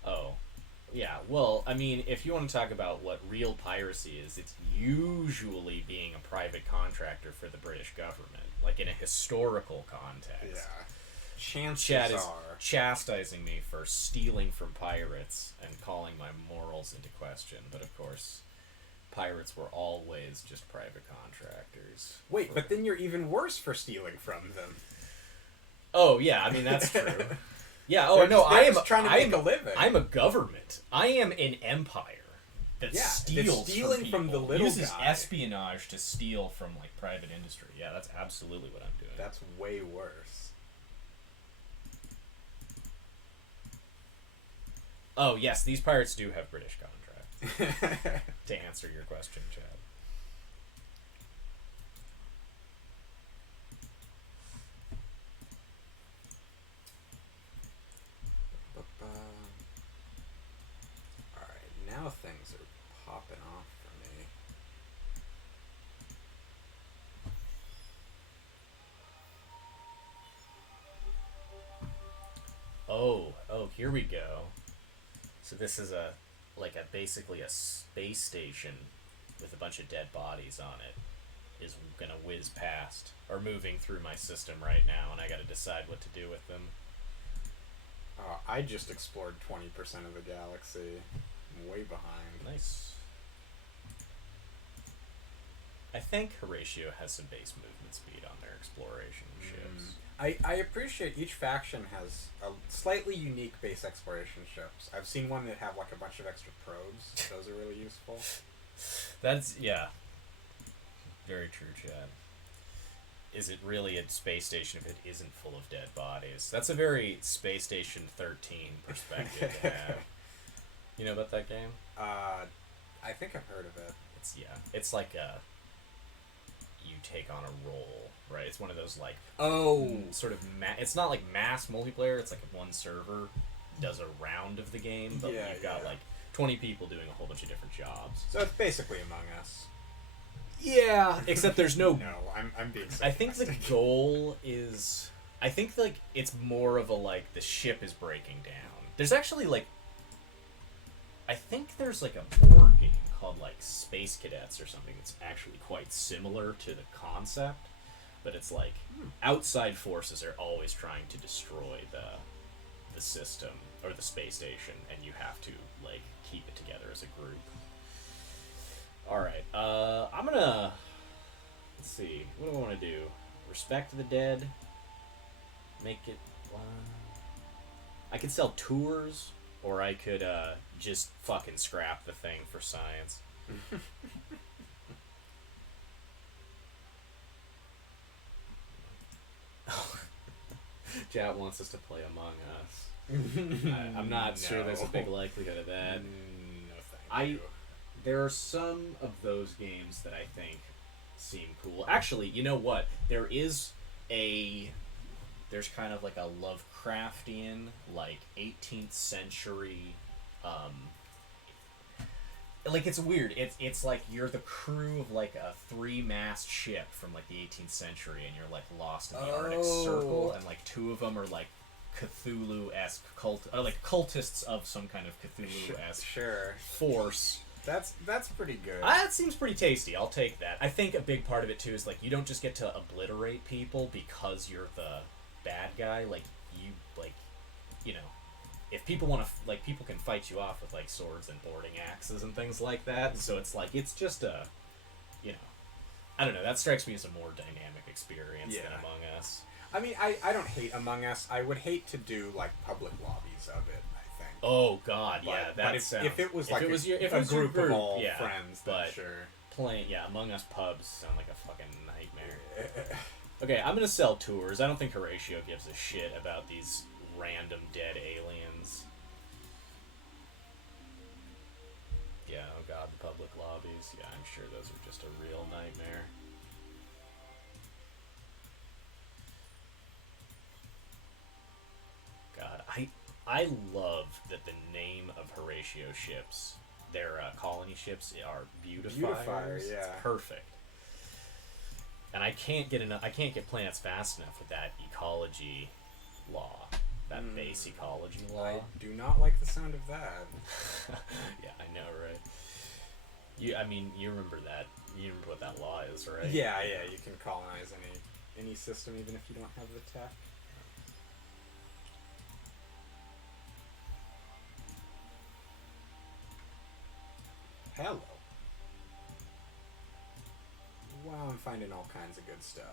Oh. Yeah, well, I mean, if you want to talk about what real piracy is, it's usually being a private contractor for the British government, like in a historical context. Yeah. Chances Chad is are chastising me for stealing from pirates and calling my morals into question, but of course, pirates were always just private contractors. Wait, but then you're even worse for stealing from them. Oh, yeah, I mean, that's true. Yeah, I am trying to make a living. I'm a government. I am an empire that steals stealing from the little uses guy. espionage to steal from like private industry. Yeah, that's absolutely what I'm doing. That's way worse. Oh, yes, these pirates do have British contracts. To answer your question, Chad. Alright, now things are popping off for me. Oh, here we go. So this is basically a space station with a bunch of dead bodies on it is gonna whiz past or moving through my system right now, and I gotta decide what to do with them. I just explored 20% of the galaxy. I'm way behind. Nice. I think Horatio has some base movement speed on their exploration ships. I appreciate each faction has a slightly unique base exploration ships. I've seen one that have like a bunch of extra probes. Those are really useful. That's, yeah. Very true, Chad. Is it really a space station if it isn't full of dead bodies? That's a very Space Station 13 perspective to have. You know about that game? I think I've heard of it. It's like you take on a role, right? It's one of those like sort of it's not like mass multiplayer. It's like one server does a round of the game, but you've got like 20 people doing a whole bunch of different jobs. So it's basically Among Us. Yeah, except there's no. No, I'm being. I think the goal is. I think like it's more of a like the ship is breaking down. There's actually like I think there's like a board game called like Space Cadets or something that's actually quite similar to the concept, but it's like outside forces are always trying to destroy the system or the space station, and you have to like keep it together as a group. All right, I'm gonna let's see. What do I want to do? Respect the dead. Make it. I could sell tours, or I could just fucking scrap the thing for science. Chat wants us to play Among Us. I'm not sure there's a big likelihood of that. No, thank you. There are some of those games that I think seem cool. Actually, you know what? There's kind of like a Lovecraftian, like 18th century, like it's weird. It's like you're the crew of like a 3-mast ship from like the 18th century, and you're like lost in the Arctic Circle, and like 2 of them are like Cthulhu-esque like cultists of some kind of Cthulhu-esque force. That's pretty good. That seems pretty tasty. I'll take that. I think a big part of it too is like you don't just get to obliterate people because you're the bad guy. Like you know, if people want to like people can fight you off with like swords and boarding axes and things like that. So it's like it's just a, you know, I don't know. That strikes me as a more dynamic experience than Among Us. I mean, I don't hate Among Us. I would hate to do like public lobbies of it. Oh God, yeah, but if it was like a group of all friends, but sure. Playing, Among Us pubs sound like a fucking nightmare. Okay, I'm gonna sell tours. I don't think Horatio gives a shit about these random dead aliens. Yeah, oh God, the public lobbies. Yeah, I'm sure those are just a real nightmare. God, I love that the name of Horatio ships, their colony ships, are beautifiers. Yeah. It's perfect. And I can't get planets fast enough with that ecology law, that base ecology law. I do not like the sound of that. Yeah, I know, right? You remember that? You remember what that law is, right? Yeah. You can colonize any system even if you don't have the tech. Hello. Wow, I'm finding all kinds of good stuff.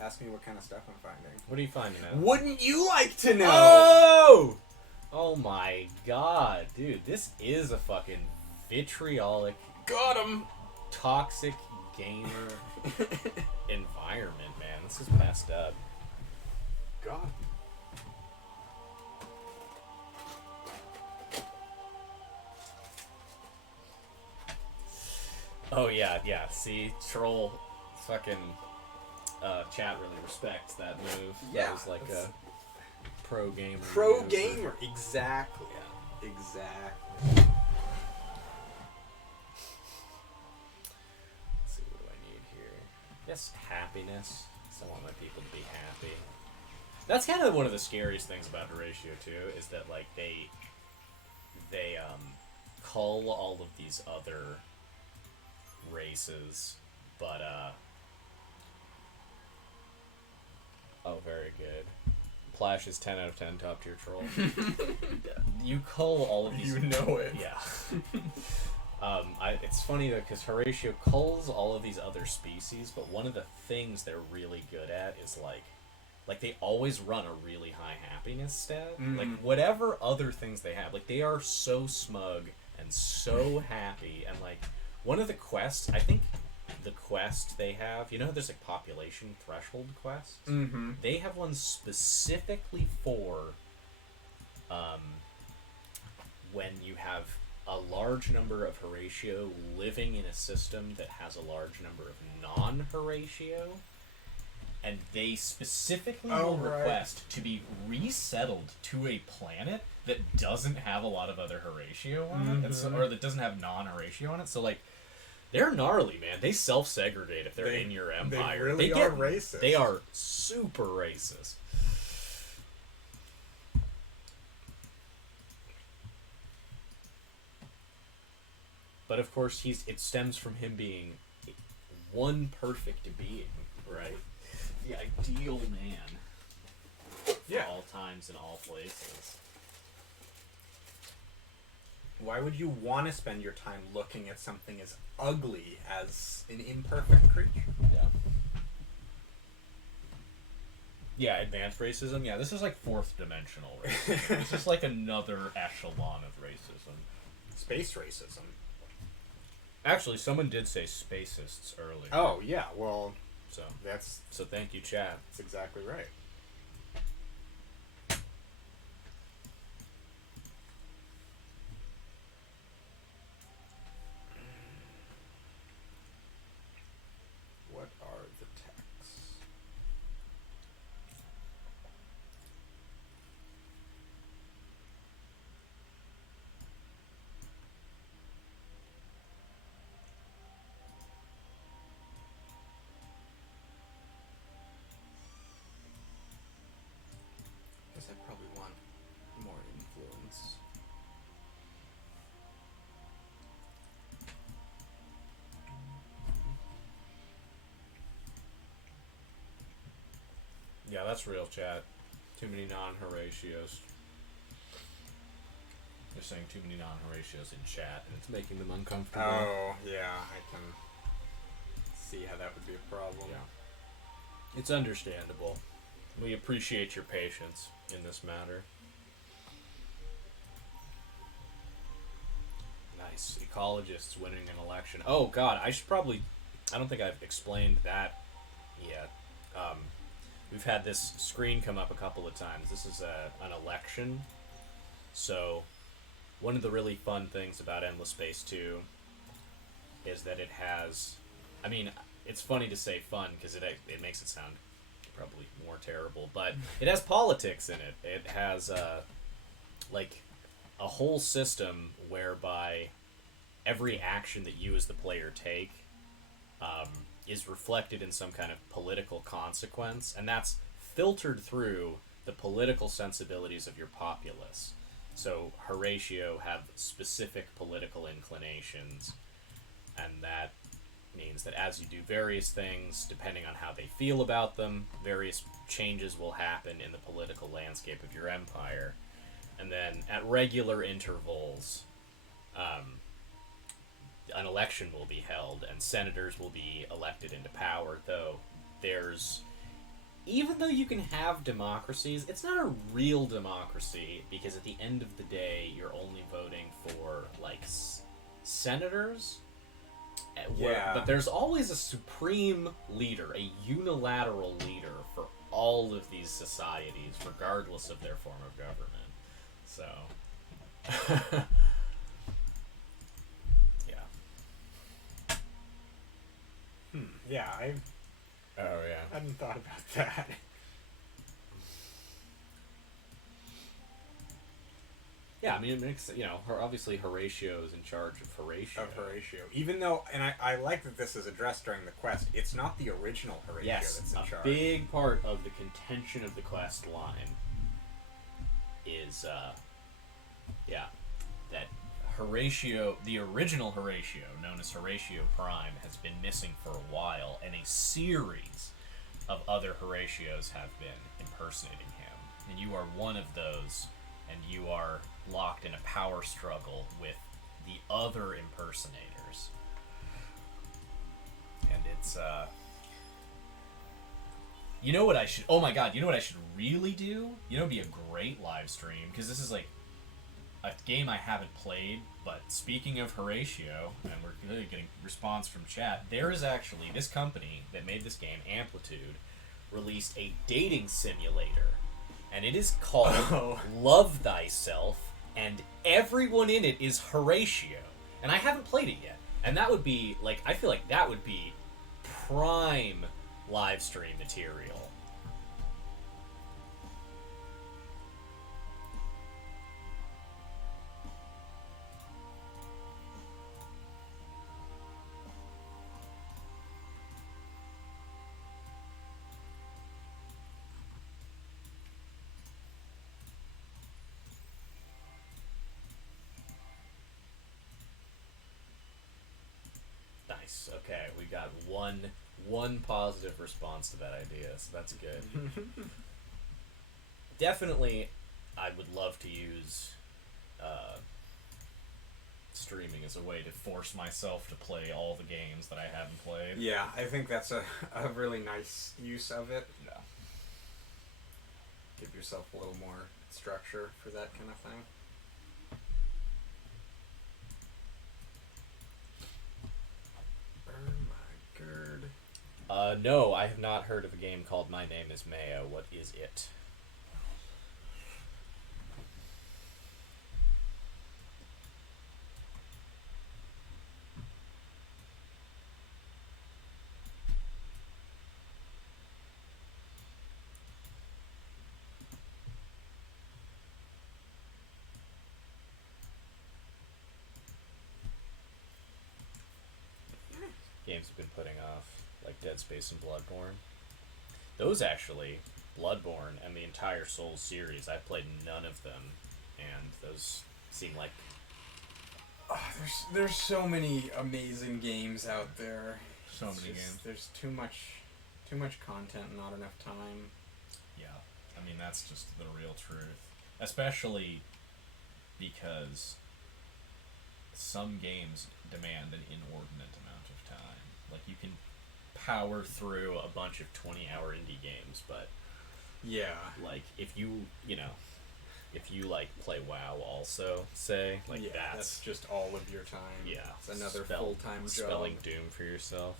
Ask me what kind of stuff I'm finding. What are you finding out? Wouldn't you like to know? Oh! Oh my God, dude, this is a fucking vitriolic, Got him! toxic gamer environment, man. This is messed up. God. Oh yeah. See, troll, fucking chat really respects that move. Yeah, That was like a pro gamer. Pro move. gamer, exactly. Yeah. Exactly. Yes, happiness. I want my people to be happy. That's kind of one of the scariest things about Horatio too, is that like they cull all of these other races, but oh, very good. Plash is 10 out of 10 top tier troll. You cull all of these. You know it. Yeah. It's funny though, because Horatio culls all of these other species, but one of the things they're really good at is like they always run a really high happiness stat. Like whatever other things they have, like they are so smug and so happy. And like one of the quests, I think the quest they have, you know, there's like population threshold quests. Mm-hmm. They have one specifically for when you have a large number of Horatio living in a system that has a large number of non-Horatio, and they specifically Oh, will right. request to be resettled to a planet that doesn't have a lot of other Horatio on it, and so, or that doesn't have non-Horatio on it. So, like, they're gnarly, man. They self-segregate if they're in your empire. They really are racist. They are super racist. But of course, it stems from him being one perfect being, right? The ideal man for all times and all places. Why would you want to spend your time looking at something as ugly as an imperfect creature? Yeah. Yeah, advanced racism. Yeah, this is like fourth dimensional racism. This is like another echelon of racism. Space racism. Actually, someone did say spacists earlier. Oh, yeah, well, So that's thank you, chat. exactly right. What are the texts? Guess I probably want more influence. Yeah, that's real, chat. Too many non-Horatios. They're saying too many non-Horatios in chat, and it's making them uncomfortable. Oh, yeah, I can see how that would be a problem. Yeah. It's understandable. We appreciate your patience in this matter. Nice. Ecologists winning an election. Oh, God, I don't think I've explained that yet. We've had this screen come up a couple of times. This is an election. So, one of the really fun things about Endless Space 2 is that it has... I mean, it's funny to say fun because it makes it sound probably more terrible, but it has politics in it. It has, like, a whole system whereby every action that you as the player take is reflected in some kind of political consequence, and that's filtered through the political sensibilities of your populace. So Horatio have specific political inclinations, and that means that as you do various things, depending on how they feel about them, various changes will happen in the political landscape of your empire. And then at regular intervals, an election will be held, and senators will be elected into power, though even though you can have democracies, it's not a real democracy, because at the end of the day, you're only voting for, like, senators. Yeah. But there's always a supreme leader, a unilateral leader for all of these societies, regardless of their form of government. So... Yeah, I hadn't thought about that. Yeah, I mean, it makes, obviously Horatio is in charge of Horatio. Even though, and I like that this is addressed during the quest, it's not the original Horatio that's in charge. A big part of the contention of the quest line is, that Horatio, the original Horatio, known as Horatio Prime, has been missing for a while, and a series of other Horatios have been impersonating him. And you are one of those, and you are locked in a power struggle with the other impersonators. And it's, oh my god, you know what I should really do? You know, it'd be a great live stream, because this is like a game I haven't played, but speaking of Horatio, and we're really getting response from chat, there is actually, this company that made this game, Amplitude, released a dating simulator, and it is called Love Thyself, and everyone in it is Horatio, and I haven't played it yet, and that would be, like, I feel like that would be prime, live stream material. Nice. Okay, we got one positive response to that idea, so that's good. Definitely, I would love to use streaming as a way to force myself to play all the games that I haven't played. Yeah, I think that's a really nice use of it. Yeah. Give yourself a little more structure for that kind of thing. Burn my gird. No, I have not heard of a game called My Name is Mayo. What is it? Games have been putting off, like Dead Space and Bloodborne. Those actually, Bloodborne and the entire Souls series, I've played none of them, and those seem like... Oh, there's so many amazing games out there. So many games. There's too much content and not enough time. Yeah, I mean, that's just the real truth. Especially because some games demand an inordinate amount of time. Like, you can power through a bunch of 20-hour indie games, but yeah, like, if you like play WoW also, say, like, yeah, that's just all of your time. Yeah, it's another full-time job. Spelling doom for yourself.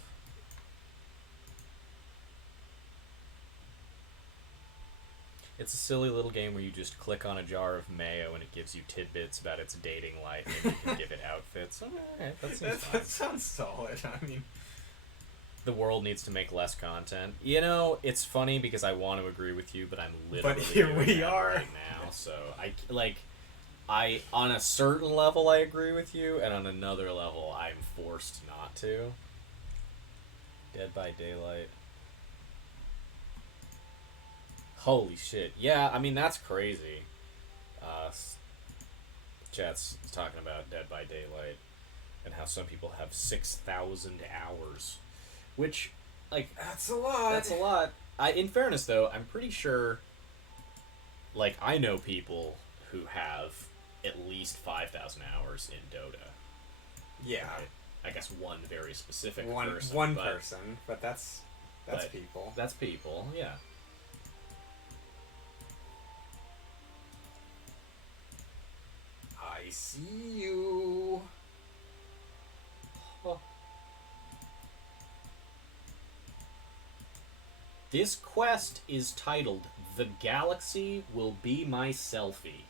It's a silly little game where you just click on a jar of mayo and it gives you tidbits about its dating life and you can give it outfits. Alright, that seems fine. That sounds solid. I mean, the world needs to make less content. You know, it's funny because I want to agree with you, but I'm literally but here doing we that are right now. So I on a certain level I agree with you, and on another level I'm forced not to. Dead by Daylight. Holy shit. Yeah, I mean, that's crazy. Chat's talking about Dead by Daylight and how some people have 6,000 hours. Which, like... That's a lot. That's a lot. In fairness, though, I'm pretty sure... Like, I know people who have at least 5,000 hours in Dota. Yeah. Right? I guess one very specific One person, but that's people. That's people, yeah. I see you. Huh. This quest is titled "The Galaxy Will Be My Selfie."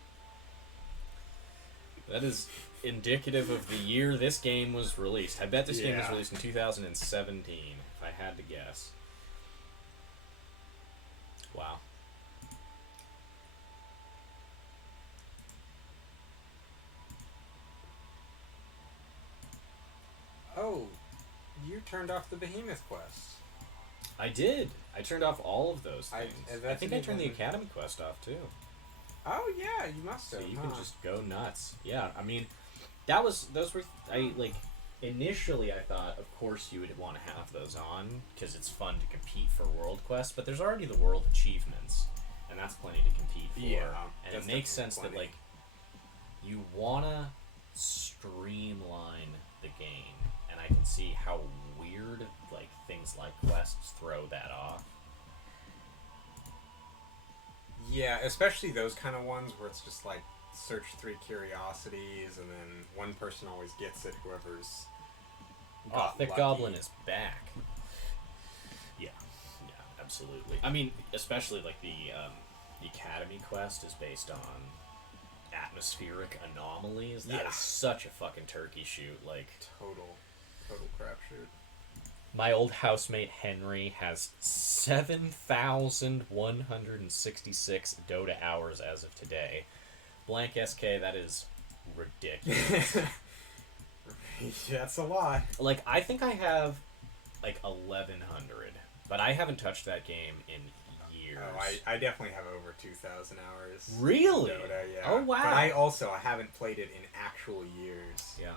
That is indicative of the year this game was released. I bet this game was released in 2017, if I had to guess. Wow. Oh, you turned off the Behemoth quest. I did. I turned off all of those things. I think I turned the even- Academy quest off, too. Oh yeah, you must have. So you can just go nuts. Yeah, I mean, those were, initially I thought, of course you would want to have those on, because it's fun to compete for world quests, but there's already the world achievements, and that's plenty to compete for. Yeah, and it makes sense that, like, you want to streamline the game, and I can see how weird, like, things like quests throw that off. Yeah, especially those kind of ones where it's just like search 3 curiosities and then one person always gets it, whoever's Gothic lucky. Goblin is back. Yeah, absolutely. I mean, especially like the Academy quest is based on atmospheric anomalies. That is such a fucking turkey shoot. Like total crapshoot. My old housemate Henry has 7,166 Dota hours as of today. Blank SK, that is ridiculous. That's a lot. Like, I think I have, like, 1,100, but I haven't touched that game in years. Oh, I definitely have over 2,000 hours. Really? In Dota, yeah. Oh, wow. But I haven't played it in actual years. Yeah.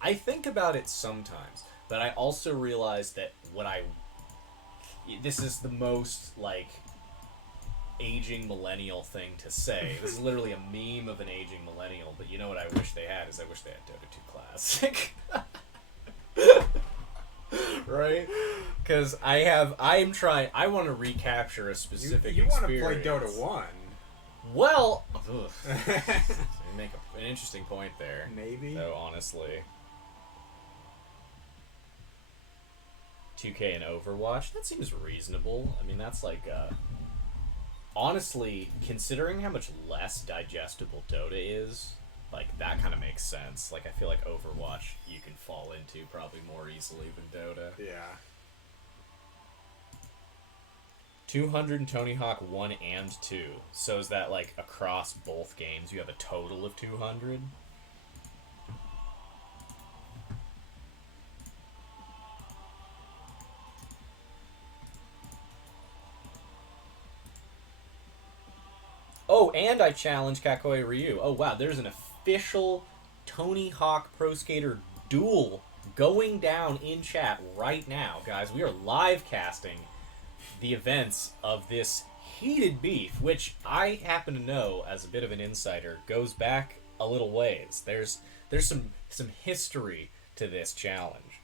I think about it sometimes, but I also realize that this is the most, like, aging millennial thing to say. This is literally a meme of an aging millennial, but you know what I wish they had is I wish they had Dota 2 Classic. Right? Because I want to recapture a specific you want to experience. play Dota 1. Well, you make an interesting point there. Maybe. Though, honestly. 2K and Overwatch, that seems reasonable. I mean, that's like, honestly, considering how much less digestible Dota is, like, that kind of makes sense. Like, I feel like Overwatch you can fall into probably more easily than Dota. Yeah. 200 in Tony Hawk 1 and 2. So is that, like, across both games you have a total of 200? Oh, and I challenged Kakoi Ryu. Oh, wow, there's an official Tony Hawk Pro Skater duel going down in chat right now. Guys, we are live casting the events of this heated beef, which I happen to know, as a bit of an insider, goes back a little ways. There's some history to this challenge.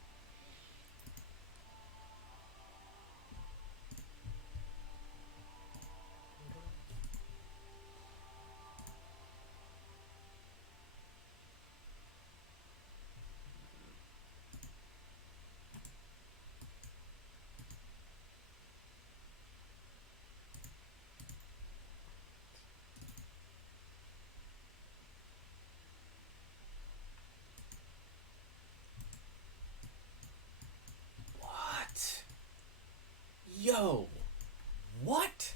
Yo, what?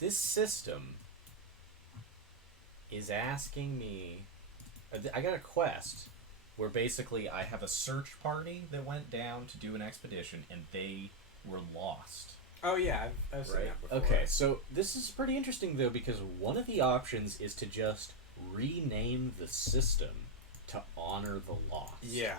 This system is asking me... I got a quest where basically I have a search party that went down to do an expedition and they were lost. Oh yeah, I've seen that before. Okay, so this is pretty interesting though because one of the options is to just rename the system to honor the loss. Yeah.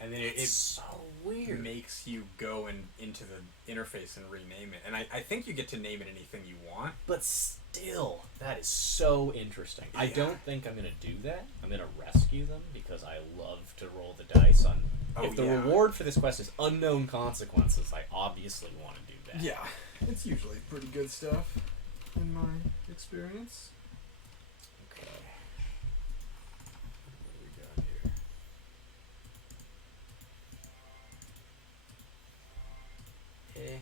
And then it's so weird. Makes you go into the interface and rename it. And I think you get to name it anything you want. But still, that is so interesting. Yeah. I don't think I'm going to do that. I'm going to rescue them because I love to roll the dice on... if the reward for this quest is unknown consequences, I obviously want to do that. Yeah, it's usually pretty good stuff in my experience. Okay. What do we got here? Eh.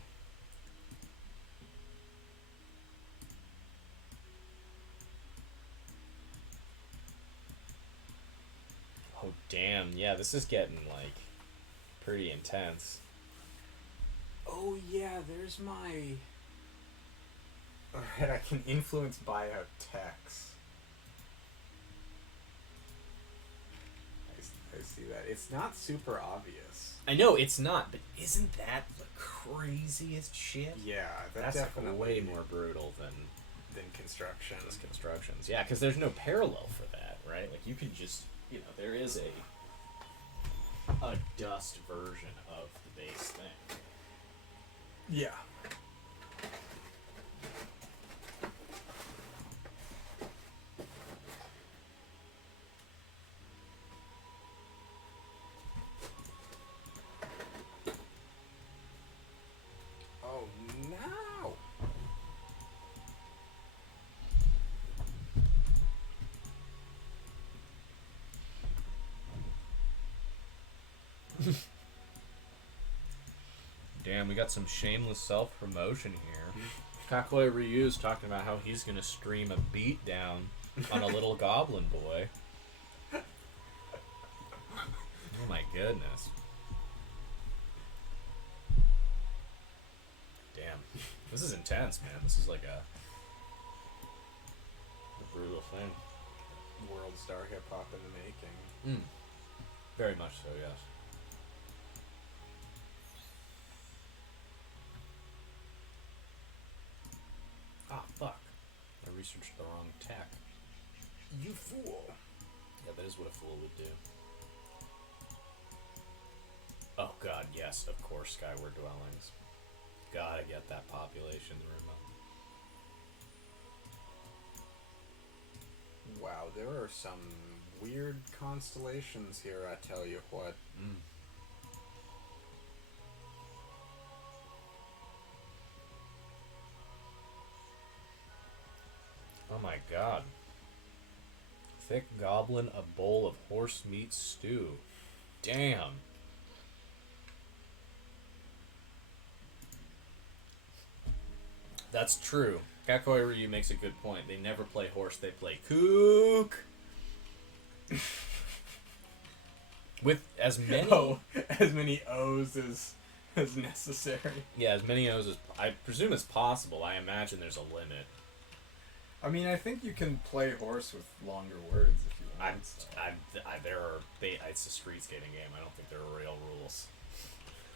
Oh, damn. Yeah, this is getting, like, pretty intense. Oh yeah, there's my... Alright, I can influence buyout text. I see that. It's not super obvious. I know, it's not, but isn't that the craziest shit? Yeah, That's definitely way more brutal than constructions. constructions. Yeah, because there's no parallel for that, right? Like, you could just, there is a dust version of the base thing. Yeah. Oh no! Damn, we got some shameless self-promotion here. Kakoi Ryu's talking about how he's gonna stream a beatdown on a little goblin boy. goodness. Damn. This is intense, man. This is like a brutal thing. World star hip hop in the making. Very much so, yes. Ah, fuck. I researched the wrong tech. You fool. Yeah, that is what a fool would do. Oh god, yes, of course, skyward dwellings. Gotta get that population room up. Wow, there are some weird constellations here, I tell you what. Oh my god. Thick goblin, a bowl of horse meat stew. Damn. That's true. Kakoi Ryu makes a good point. They never play horse, they play kook. With as many as many O's as necessary. Yeah, as many O's as I presume as possible. I imagine there's a limit. I mean, I think you can play horse with longer words if you want. It's a street skating game. I don't think there are real rules.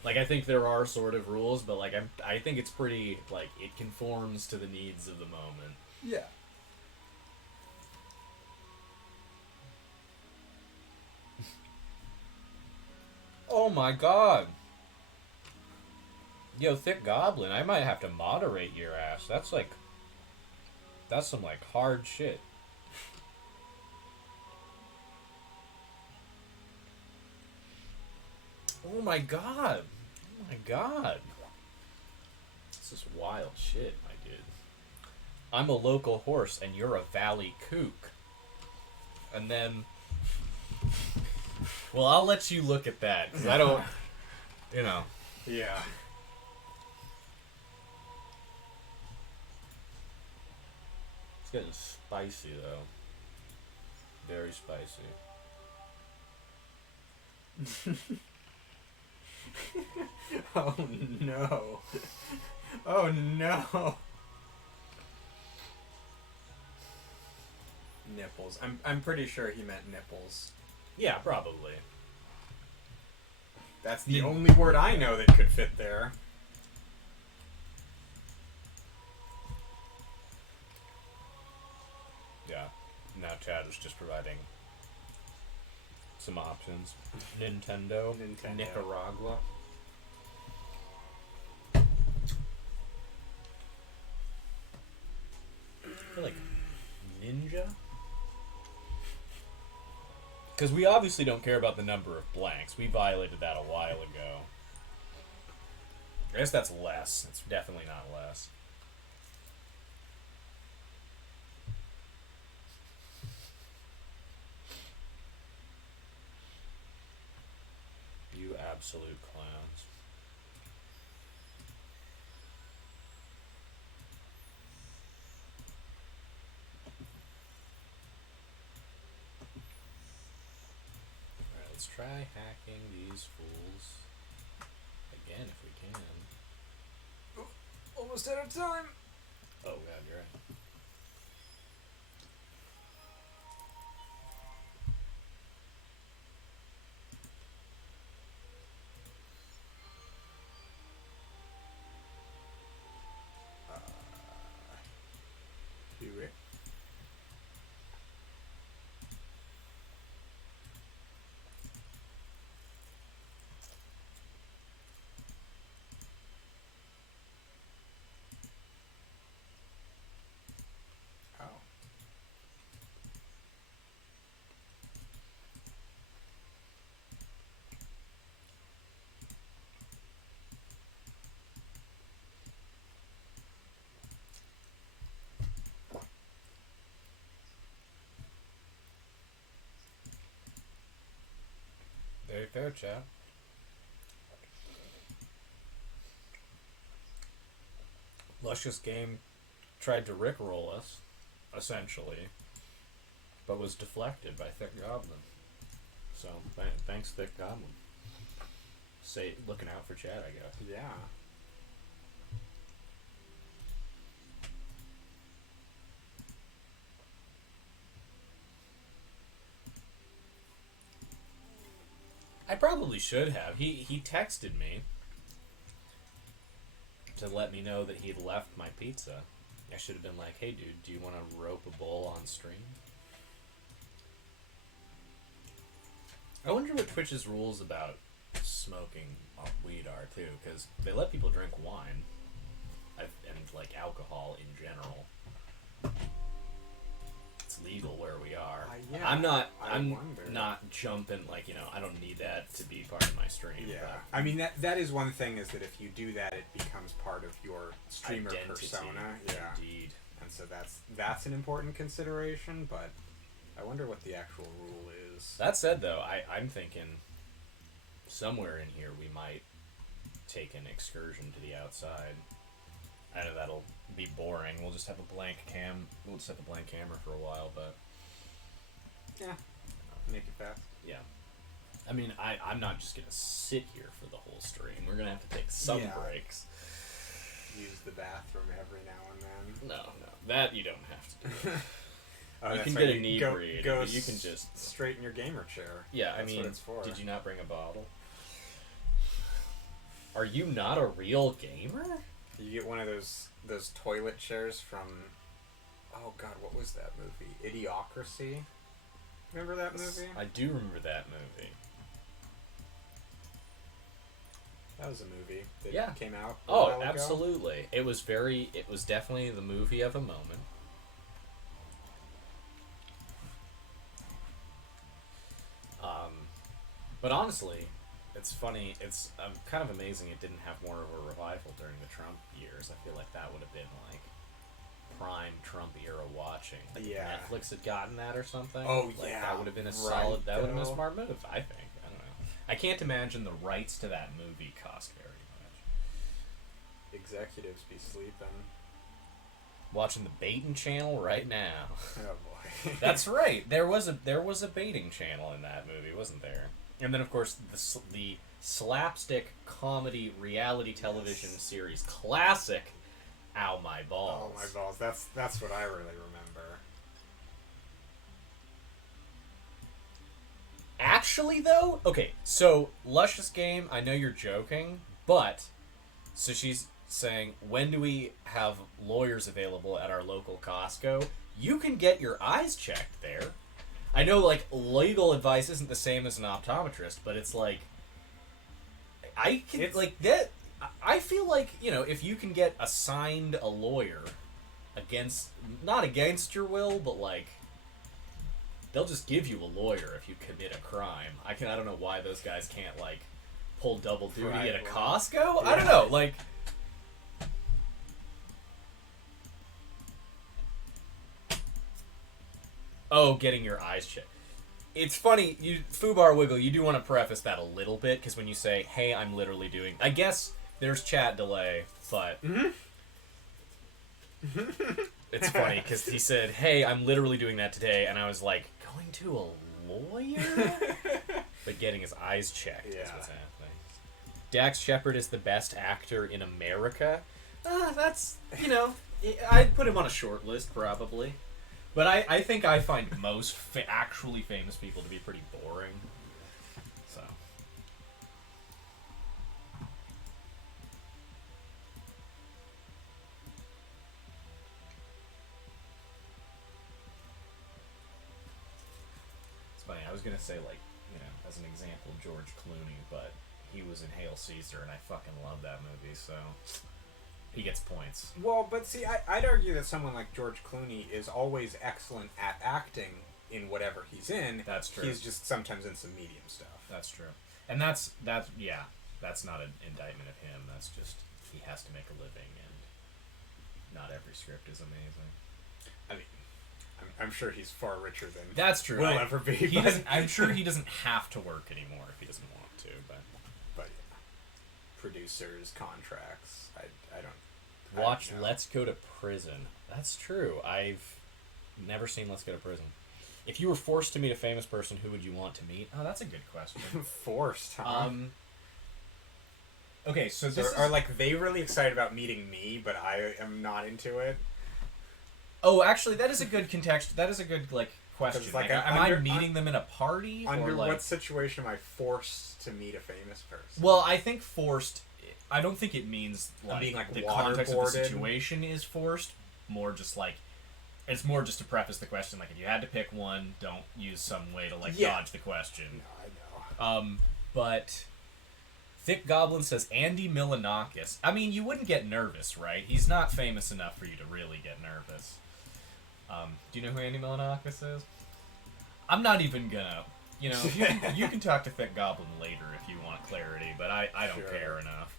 Like, I think there are sort of rules, but like I think it's pretty like it conforms to the needs of the moment. Yeah. Oh my god. Yo, Thick Goblin, I might have to moderate your ass. That's some like hard shit. Oh my god. Oh my god. This is wild shit, my dude. I'm a local horse and you're a valley kook. And then... Well, I'll let you look at that, because I don't... You know. Yeah. It's getting spicy, though. Very spicy. Oh no. Oh no. Nipples. I'm pretty sure he meant nipples. Yeah, probably. That's the only word I know that could fit there. Yeah. Now Chad was just providing some options. Nintendo. Nicaragua. I feel like ninja? Because we obviously don't care about the number of blanks. We violated that a while ago. I guess that's less. It's definitely not less. You absolute clowns. Alright, let's try hacking these fools again if we can. Almost out of time. Oh god, you're right. Rick. Oh. Very fair, chap. Luscious Game tried to rickroll us, essentially, but was deflected by Thick Goblin. So, thanks, Thick Goblin. say looking out for Chad, I guess. Yeah. I probably should have. He texted me to let me know that he'd left my pizza. I should have been like, hey dude, do you want to rope a bowl on stream? I wonder what Twitch's rules about smoking weed are too, because they let people drink wine and like alcohol in general. It's legal where we are. Yeah, I'm not wonder. not jumping, like, you know, I don't need that to be part of my stream. Yeah, but I mean that is one thing, is that if you do that, it becomes part of your streamer identity, persona. Yeah, indeed. and so that's an important consideration. But I wonder what the actual rule is. That said, though, I'm thinking somewhere in here we might take an excursion to the outside. I know that'll be boring. We'll just have a blank cam. We'll just have a blank camera for a while, but Yeah, make it fast. yeah. I mean, I'm not just gonna sit here for the whole stream. We're gonna have to take some Yeah. breaks. Use the bathroom every now and then. No, that you don't have to do. Oh, You that's can right, get inebriated, go but you can just... straight in your gamer chair. Yeah, I That's mean, what it's for. did you not bring a bottle? Are you not a real gamer? You get one of those toilet chairs from, oh god, what was that movie? Idiocracy. Remember that movie? I do remember that movie. That was a movie that Yeah. came out a Oh, while ago. absolutely. It was definitely the movie of a moment. But honestly, it's funny. It's kind of amazing it didn't have more of a revival during the Trump years. I feel like that would have been like prime Trump era watching. Like if Yeah. Netflix had gotten that or something. Oh, like, yeah, that would have been a right, solid. That would have been a though. smart move. I think. I don't know. I can't imagine the rights to that movie cost very much. Executives be sleeping. Watching the baiting channel right now. Oh boy. That's right. There was a baiting channel in that movie, wasn't there? And then, of course, the slapstick comedy reality television series classic, Ow My Balls. Oh my balls. That's what I really remember. Actually, though, okay, so Luscious Game, I know you're joking, but so she's saying, when do we have lawyers available at our local Costco? You can get your eyes checked there. I know, like, legal advice isn't the same as an optometrist, but it's like, I can, It's- like, that, I feel like, you know, if you can get assigned a lawyer against, not against your will, but, like, they'll just give you a lawyer if you commit a crime. I don't know why those guys can't, like, pull double duty Right, at a well, Costco? I don't yeah. know, like... Oh, getting your eyes checked. It's funny, Fubar Wiggle, you do want to preface that a little bit, because when you say, hey, I'm literally doing... I guess there's chat delay, but... It's funny, because he said, hey, I'm literally doing that today, and I was like, going to a lawyer? But getting his eyes checked is Yeah. what's happening. Dax Shepard is the best actor in America? That's, you know, I'd put him on a short list, probably. But I think I find most actually famous people to be pretty boring. So. It's funny, I was going to say, like, you know, as an example, George Clooney, but he was in Hail Caesar, and I fucking love that movie, so he gets points. Well, but see, I'd argue that someone like George Clooney is always excellent at acting in whatever he's in. That's true. He's just sometimes in some medium stuff. That's true. And that's yeah, that's not an indictment of him. That's just, he has to make a living, and not every script is amazing. I mean, I'm sure he's far richer than That's true. will ever be. He but, doesn't, I'm sure he doesn't have to work anymore if he doesn't want to, but... but yeah. Producers, contracts, I don't... Watch I don't know. Let's Go to Prison. That's true. I've never seen Let's Go to Prison. If you were forced to meet a famous person, who would you want to meet? Oh, that's a good question. Forced, huh? Okay, so this are like they really excited about meeting me, but I am not into it? Oh, actually, that is a good context. That is a good question. Like, am I meeting them in a party? Under or what situation am I forced to meet a famous person? Well, I think forced. I don't think it means being the context of the situation is forced. More just it's more just to preface the question. Like, if you had to pick one, don't use some way to dodge the question. No, I know. But Thick Goblin says Andy Milonakis. I mean, you wouldn't get nervous, right? He's not famous enough for you to really get nervous. Do you know who Andy Milonakis is? I'm not even gonna. You know, you can talk to Thick Goblin later if you want clarity, but I don't care enough.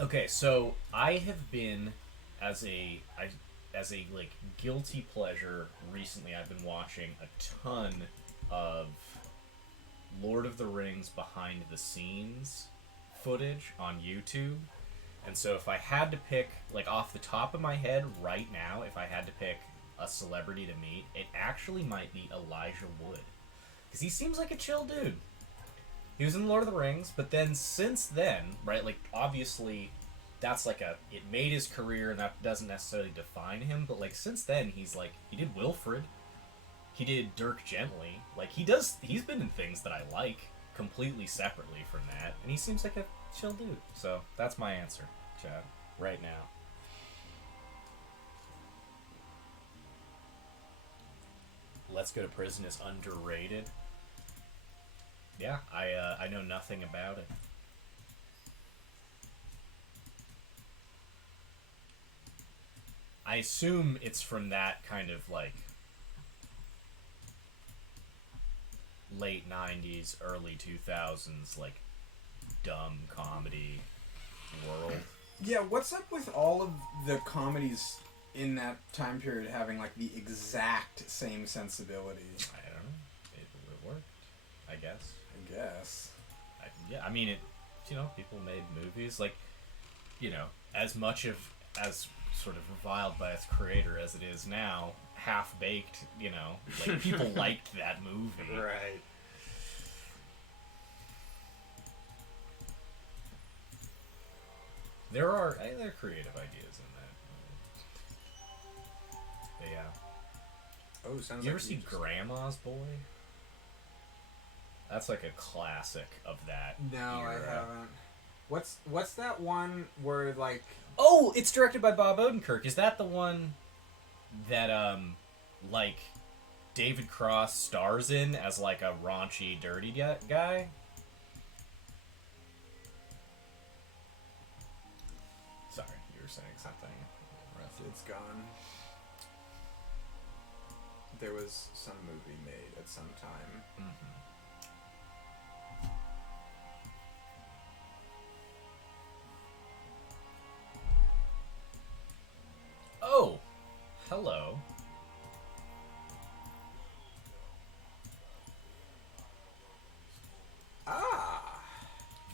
Okay, so I have been as a guilty pleasure recently. I've been watching a ton of Lord of the Rings behind the scenes footage on YouTube. And so if I had to pick, off the top of my head right now, if I had to pick a celebrity to meet, it actually might be Elijah Wood. Because he seems like a chill dude. He was in Lord of the Rings, but then since then, right, obviously that's it made his career and that doesn't necessarily define him, but since then he did Wilfred. He did Dirk Gently. He's been in things that I like completely separately from that, and he seems like a chill dude. So that's my answer, Chad, right now. Let's Go to Prison is underrated. Yeah, I know nothing about it. I assume it's from that kind of late 90s, early 2000s, dumb comedy world. Yeah, what's up with all of the comedies in that time period having the exact same sensibility? I don't know. It worked, I guess. Yeah, I mean, people made movies as much as sort of reviled by its creator as it is now, Half-Baked, people liked that movie. Right. There are creative ideas in that. But yeah. Oh, sounds you ever see Grandma's Boy? That's a classic of that. No, era. I haven't. What's that one where Oh, it's directed by Bob Odenkirk. Is that the one that David Cross stars in as a raunchy, dirty guy? Sorry, you were saying something. It's gone. There was some movie made at some time. Mm-hmm. Oh, hello. Ah,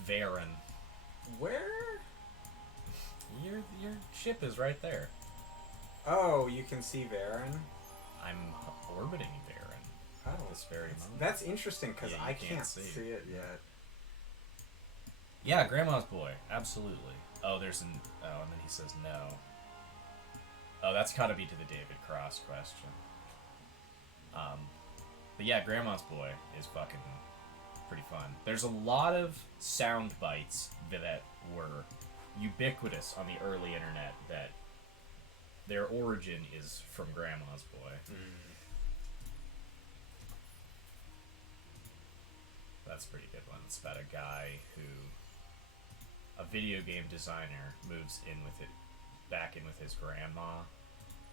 Varen. where? Your ship is right there. Oh, you can see Varen. I'm orbiting Varen. Oh, This very moment. that's interesting because Yeah, you I can't can't see. see it yet. Yeah, Grandma's Boy. Absolutely. Oh, there's an... Oh, and then he says no. Oh, that's gotta be to the David Cross question. But yeah, Grandma's Boy is fucking pretty fun. There's a lot of sound bites that were ubiquitous on the early internet that their origin is from Grandma's Boy. That's a pretty good one. It's about a guy who... A video game designer moves in with it, back in with his grandma,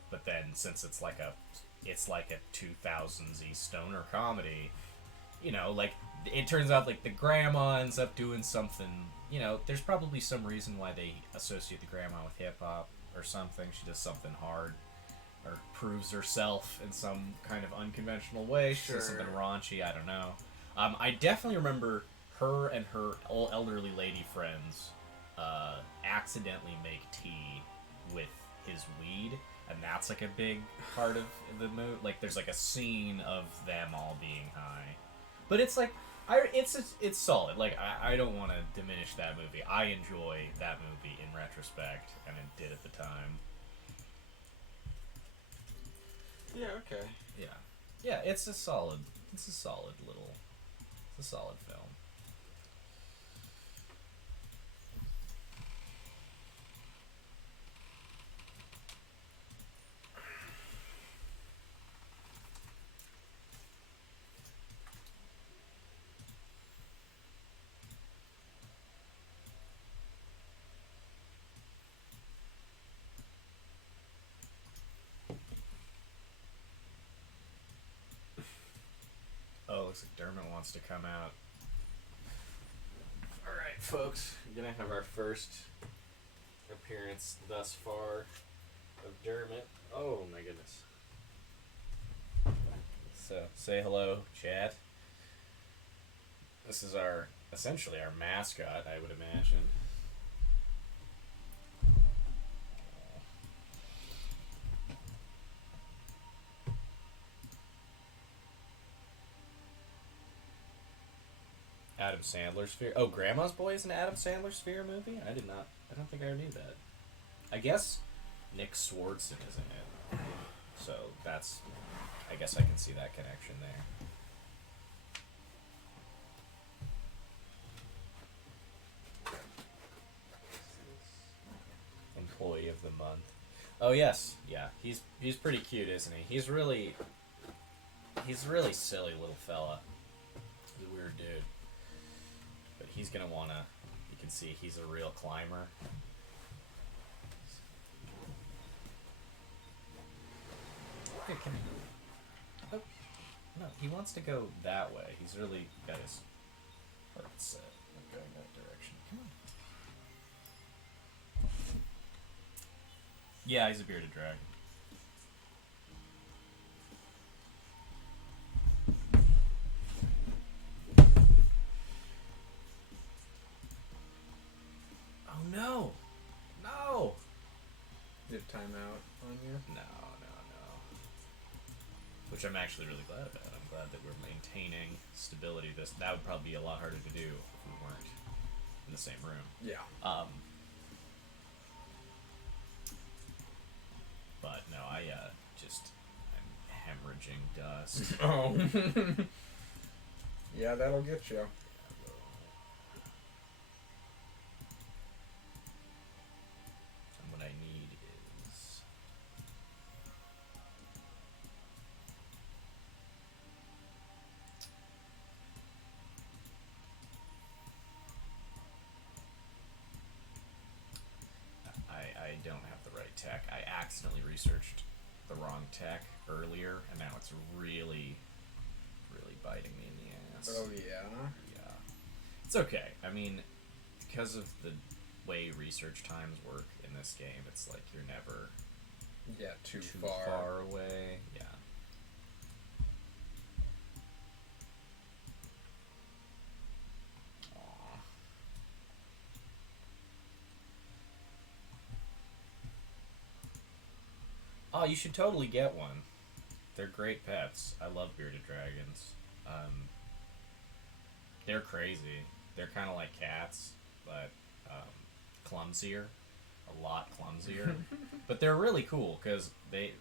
but then since it's like a 2000s-y stoner comedy, it turns out the grandma ends up doing something, there's probably some reason why they associate the grandma with hip-hop or something. She does something hard or proves herself in some kind of unconventional way. She does something raunchy, I don't know. I definitely remember her and her old elderly lady friends accidentally make tea with his weed, and that's a big part of the movie. There's a scene of them all being high, but it's It's solid. Like, I don't want to diminish that movie. I enjoy that movie in retrospect, and it did at the time. Yeah, okay. Yeah. Yeah, it's a solid film. Oh, looks like Dermot wants to come out. Alright, folks. We're gonna have our first appearance thus far of Dermot. Oh, my goodness. So, say hello, chat. This is essentially our mascot, I would imagine. Adam Sandler Sphere. Oh, Grandma's Boy is an Adam Sandler Sphere movie? I don't think I knew that. I guess Nick Swardson is in it. So I guess I can see that connection there. Employee of the month. Oh yes, yeah. He's pretty cute, isn't he? He's really silly little fella. He's a weird dude. But he's gonna wanna. You can see he's a real climber. Okay, can I? Oh, no, he wants to go that way. He's really got his heart set on going that direction. Come on. Yeah, he's a bearded dragon. Oh no! No! Did timeout on you? No. Which I'm actually really glad about. I'm glad that we're maintaining stability. That would probably be a lot harder to do if we weren't in the same room. Yeah. But no, I'm hemorrhaging dust. Oh. Yeah, that'll get you. And what I need is... I don't have the right tech. I accidentally researched the wrong tech earlier, and now it's really biting me in the ass. Oh, yeah? Yeah. It's okay. I mean, because of the way research times work in this game, it's like you're never too far away. Yeah. Aww. Oh, you should totally get one. They're great pets. I love bearded dragons. They're crazy. They're kind of like cats, but clumsier. A lot clumsier. But they're really cool because they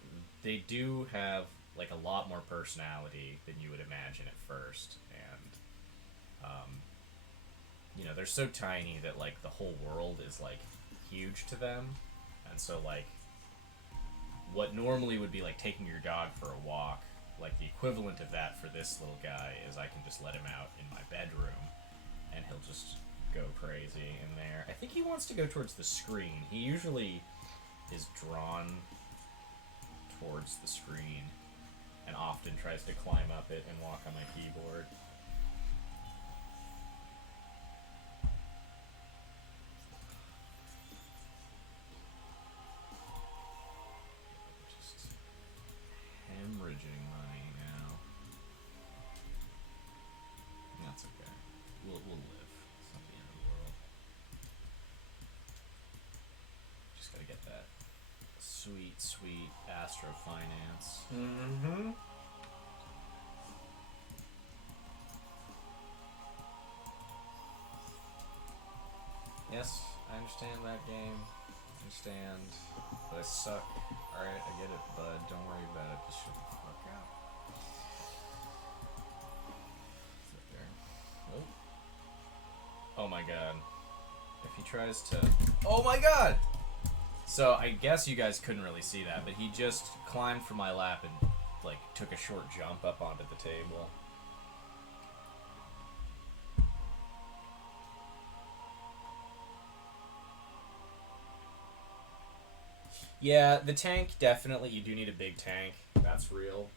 do have like a lot more personality than you would imagine at first, and they're so tiny that like the whole world is like huge to them, and so like what normally would be like taking your dog for a walk, like the equivalent of that for this little guy is I can just let him out in my bedroom and he'll just go crazy in there. I think he wants to go towards the screen. He usually is drawn towards the screen and often tries to climb up it and walk on my keyboard. Just hemorrhaging money now. That's okay. We'll live. It's not the end of the world. Just gotta get that sweet Astro Finance. Mm-hmm. Yes, I understand that game. I understand. But I suck. Alright, I get it, bud. Don't worry about it. Just shut the fuck up. Sit there. Oh. Oh my god. If he tries to... Oh my god! So, I guess you guys couldn't really see that, but he just climbed from my lap and, like, took a short jump up onto the table. Yeah, the tank, definitely, you do need a big tank. That's real.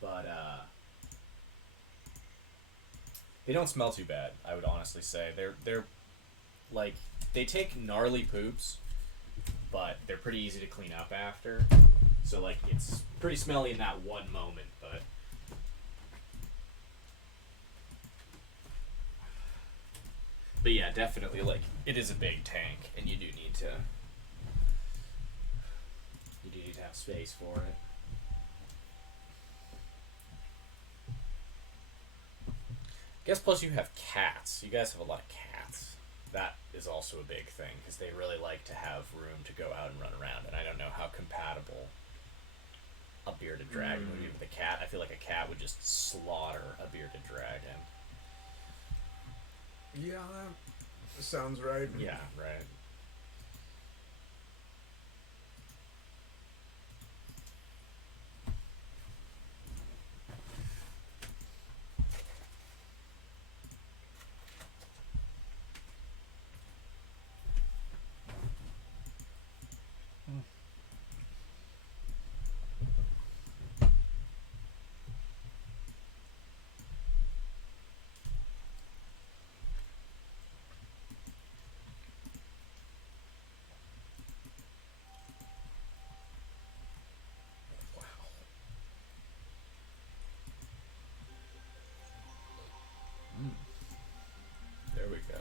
But they don't smell too bad, I would honestly say. They're like, they take gnarly poops, but they're pretty easy to clean up after. So, like, it's pretty smelly in that one moment, but... But yeah, definitely, like, it is a big tank, and you do need to... You do need to have space for it. I guess plus you have cats. You guys have a lot of cats. That is also a big thing, because they really like to have room to go out and run around, and I don't know how compatible a bearded dragon would be with a cat. I feel like a cat would just slaughter a bearded dragon. Yeah, that sounds right. Yeah, right. There we go.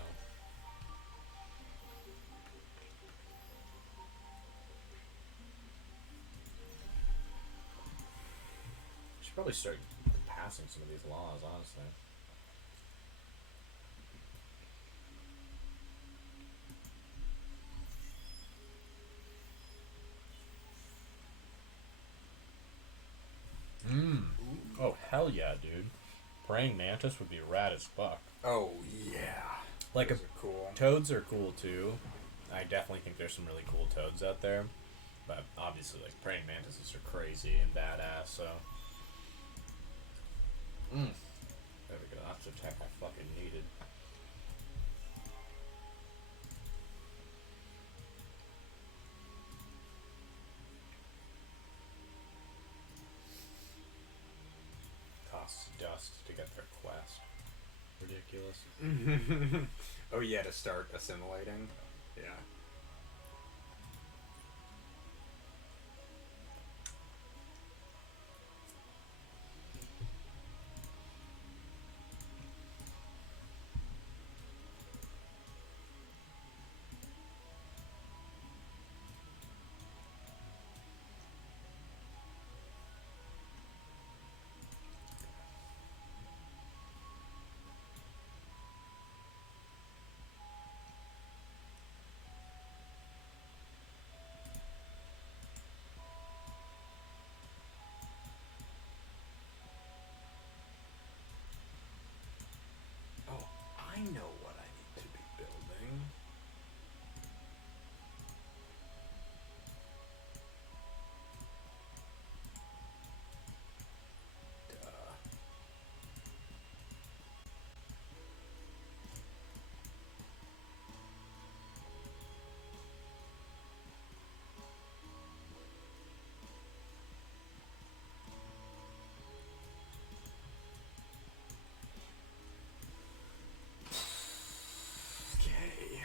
Should probably start passing some of these laws, honestly. Oh, hell yeah, dude. Praying mantis would be rad as fuck. Oh, yeah. Like, Those are cool. toads are cool, too. I definitely think there's some really cool toads out there. But obviously, like, praying mantises are crazy and badass, so... There we go. That's the tech I fucking needed. Costs dust to get their quest. Ridiculous. Oh yeah, to start assimilating. Yeah. I know what I need to be building. Okay.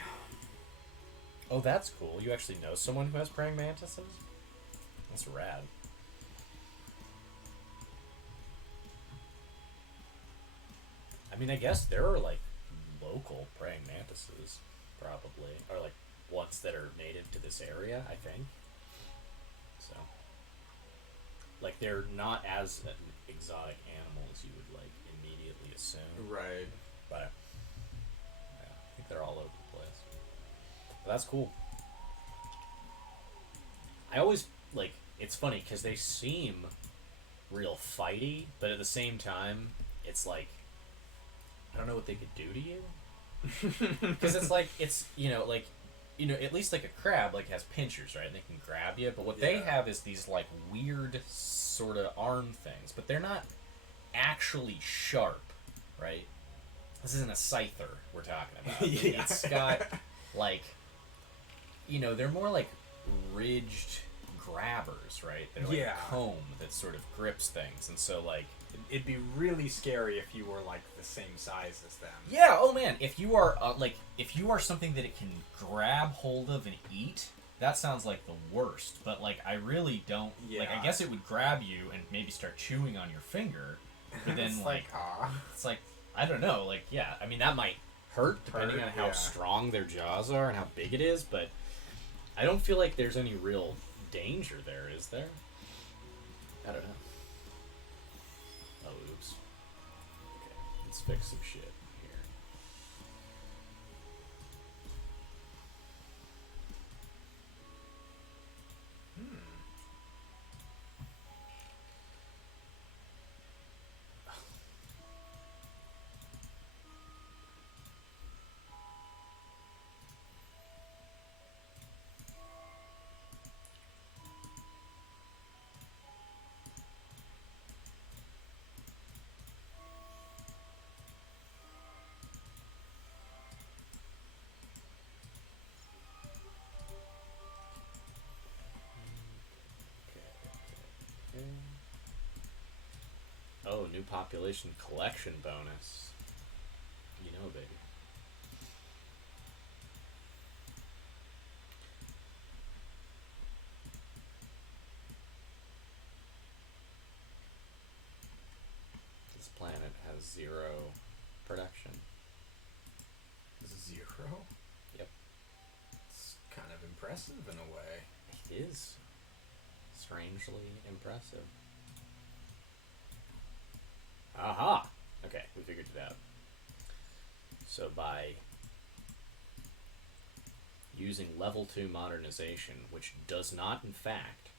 Oh, that's cool. You actually know someone who has praying mantises? That's rad. I mean, I guess there are, like, local praying mantises, probably. Or, like, ones that are native to this area, I think. So. Like, they're not as an exotic animal as you would, like, immediately assume. Right. But That's cool. I always, like, it's funny because they seem real fighty, but at the same time, it's like, I don't know what they could do to you. Because it's like, at least like a crab, like, has pinchers, right? And they can grab you, but what they have is these, like, weird sort of arm things, but they're not actually sharp, right? This isn't a scyther we're talking about. Yeah. It's got, like, they're more like ridged grabbers, right? They're like a comb that sort of grips things, and so, like, it'd be really scary if you were like the same size as them. Yeah. Oh man, if you are something that it can grab hold of and eat, that sounds like the worst. But like, I really don't. Yeah. Like, I guess it would grab you and maybe start chewing on your finger, but then it's like, I don't know. Like, yeah, I mean, that might hurt depending on how strong their jaws are and how big it is, but I don't feel like there's any real danger there, is there? I don't know. Oh, oops. Okay, let's fix some shit here. Oh, new population collection bonus. You know, baby. This planet has 0 production. 0? Yep. It's kind of impressive in a way. It is. Strangely impressive. Aha! Okay, we figured it out. So by using level 2 modernization, which does not in fact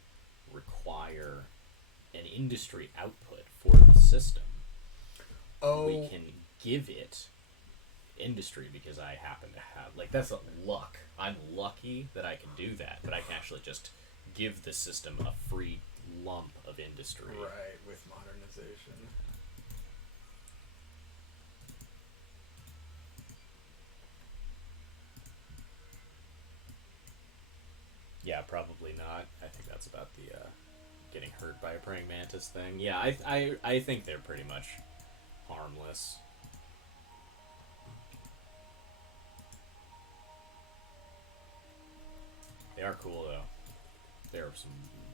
require an industry output for the system, we can give it industry because I happen to have, like, that's a luck. I'm lucky that I can do that, but I can actually just give the system a free lump of industry. Right, with modernization. Yeah, probably not. I think that's about the getting hurt by a praying mantis thing. Yeah, I think they're pretty much harmless. They are cool though.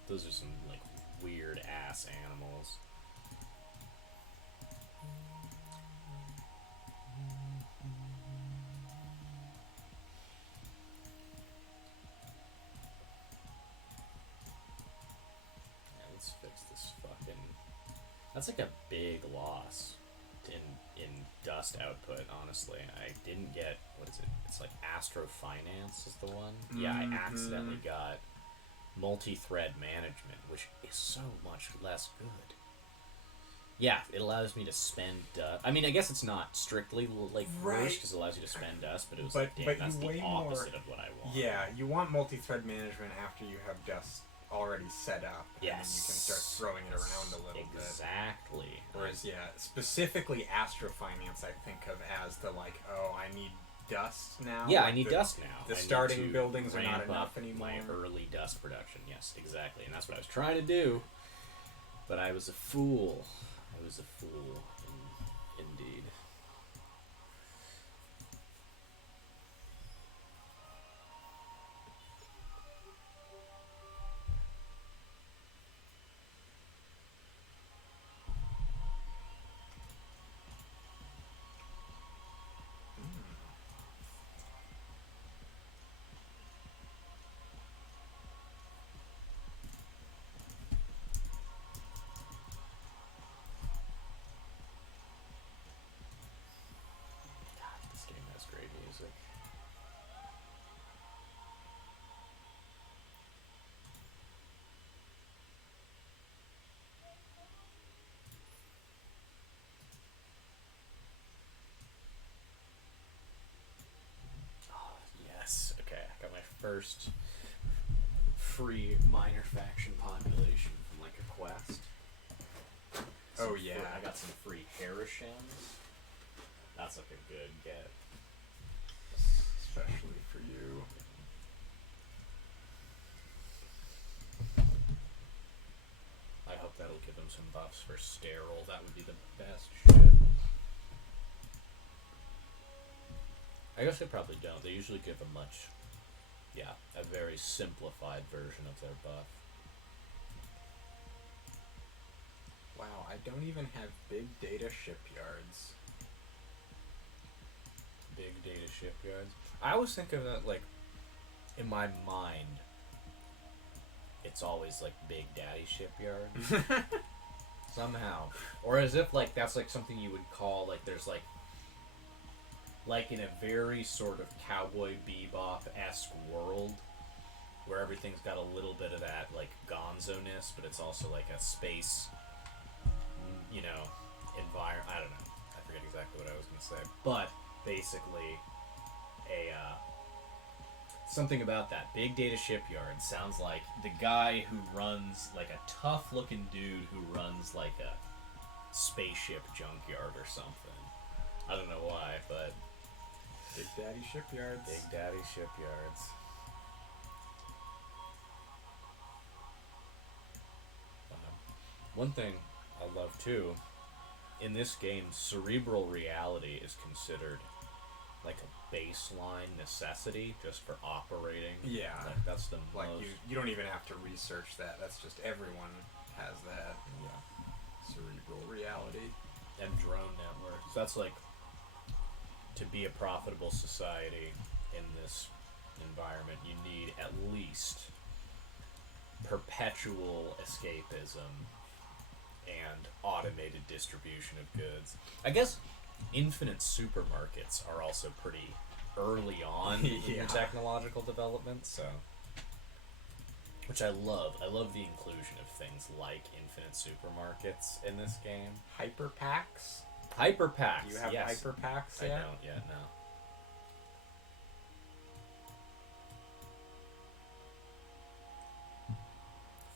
Those are some like weird ass animals. Let's fix this fucking... That's like a big loss in dust output, honestly. I didn't get... What is it? It's like Astro Finance is the one? Yeah, I accidentally got multi-thread management, which is so much less good. Yeah, it allows me to spend dust. I mean, I guess it's not strictly like worse because it allows you to spend dust, but it was like, damn, that's the opposite of what I want. Yeah, you want multi-thread management after you have dust already set up. Yes. And then you can start throwing it around a little bit. Exactly. Whereas, yeah, specifically Astrofinance I think of as the, like, oh, I need dust now. Yeah, I need dust now. The starting buildings are not enough anymore. My early dust production, yes, exactly. And that's what I was trying to do. But I was a fool. I was a fool, indeed. first free minor faction population from like a quest. Oh yeah. I got some free Harishams. That's like a good get. Especially for you. I hope that'll give them some buffs for sterile. That would be the best shit. I guess they probably don't. They usually give a very simplified version of their buff. Wow, I don't even have big data shipyards. Big data shipyards. I always think of that like, in my mind, it's always like Big Daddy shipyards. Somehow. Or as if like that's like something you would call like there's like in a very sort of Cowboy Bebop-esque world where everything's got a little bit of that like gonzo-ness, but it's also like a space, environment. I don't know. I forget exactly what I was going to say. But basically, something about that Big Data Shipyard sounds like the guy who runs, like a tough-looking dude who runs like a spaceship junkyard or something. I don't know why, but Big Daddy shipyards. Big Daddy Shipyards. One thing I love too, in this game, cerebral reality is considered like a baseline necessity just for operating. Yeah. Like that's the Like most... you don't even have to research that. That's just everyone has that. Yeah. Cerebral reality. And drone networks. That's like, to be a profitable society in this environment, you need at least perpetual escapism and automated distribution of goods. I guess infinite supermarkets are also pretty early on in Yeah. your technological development, so... Which I love. I love the inclusion of things like infinite supermarkets in this game. Hyper packs? Hyperpacks, Do you have yes. hyper packs I yet? don't yet, no.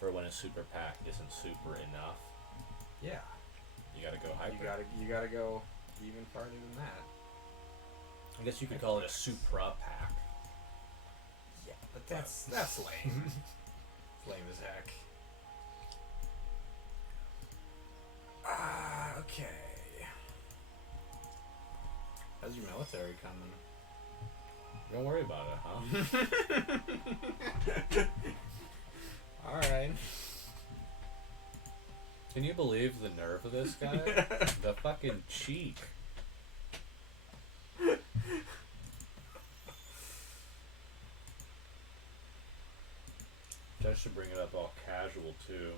For when a super pack isn't super enough, Yeah. you gotta go hyper. You gotta go even farther than that. I guess you could call it a supra pack. Yeah, but that's lame. It's lame as heck. Okay. How's your military coming? Don't worry about it, huh? Alright. Can you believe the nerve of this guy? The fucking cheek. Just should bring it up all casual too.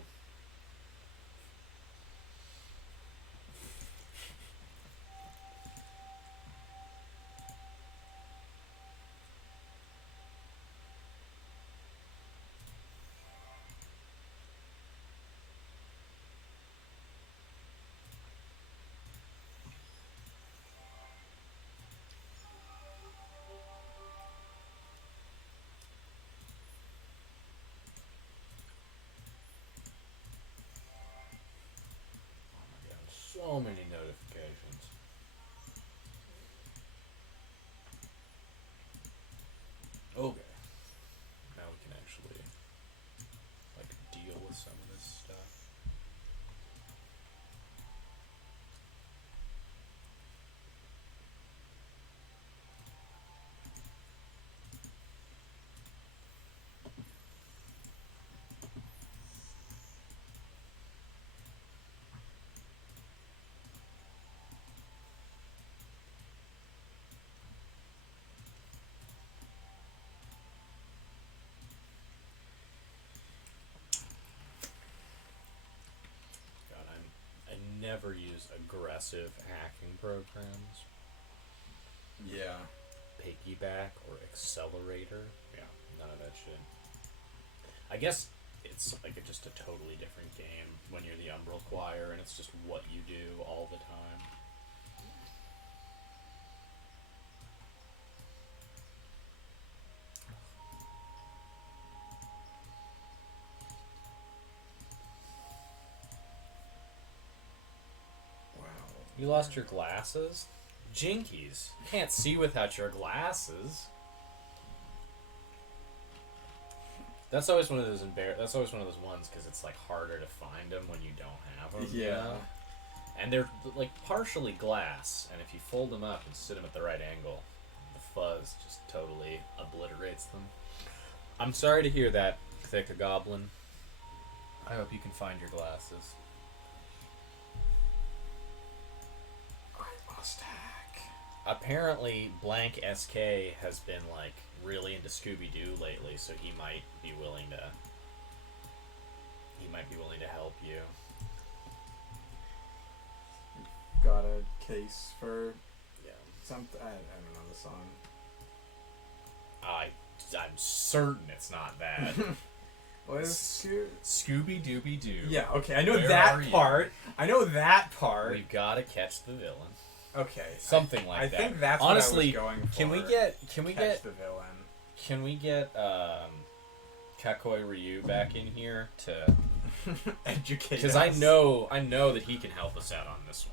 So many notifications. Okay. Now we can actually like deal with some of this stuff. I never use aggressive hacking programs. Yeah. Piggyback or accelerator. Yeah, none of that shit. I guess it's like just a totally different game when you're the Umbral Choir and it's just what you do all the time. You lost your glasses? Jinkies. You can't see without your glasses. That's always one of those That's always one of those ones because it's like harder to find them when you don't have them. Yeah. You know? And they're like partially glass, and if you fold them up and sit them at the right angle, the fuzz just totally obliterates them. I'm sorry to hear that, Thick Goblin. I hope you can find your glasses. I must hack. Apparently, Blank SK has been like really into Scooby-Doo lately, so he might be willing to. He might be willing to help you. Got a case for Yeah. something. I don't know the song. I'm certain it's not that. What is Scooby Dooby Doo. Yeah, okay, I know Where are that you? part. I know that part. We've got to catch the villain. Okay, Something like that. I think that's honestly. what I was going for. Can we catch the villain? Can we get Kakoi Ryu back in here to educate? Because I know that he can help us out on this one.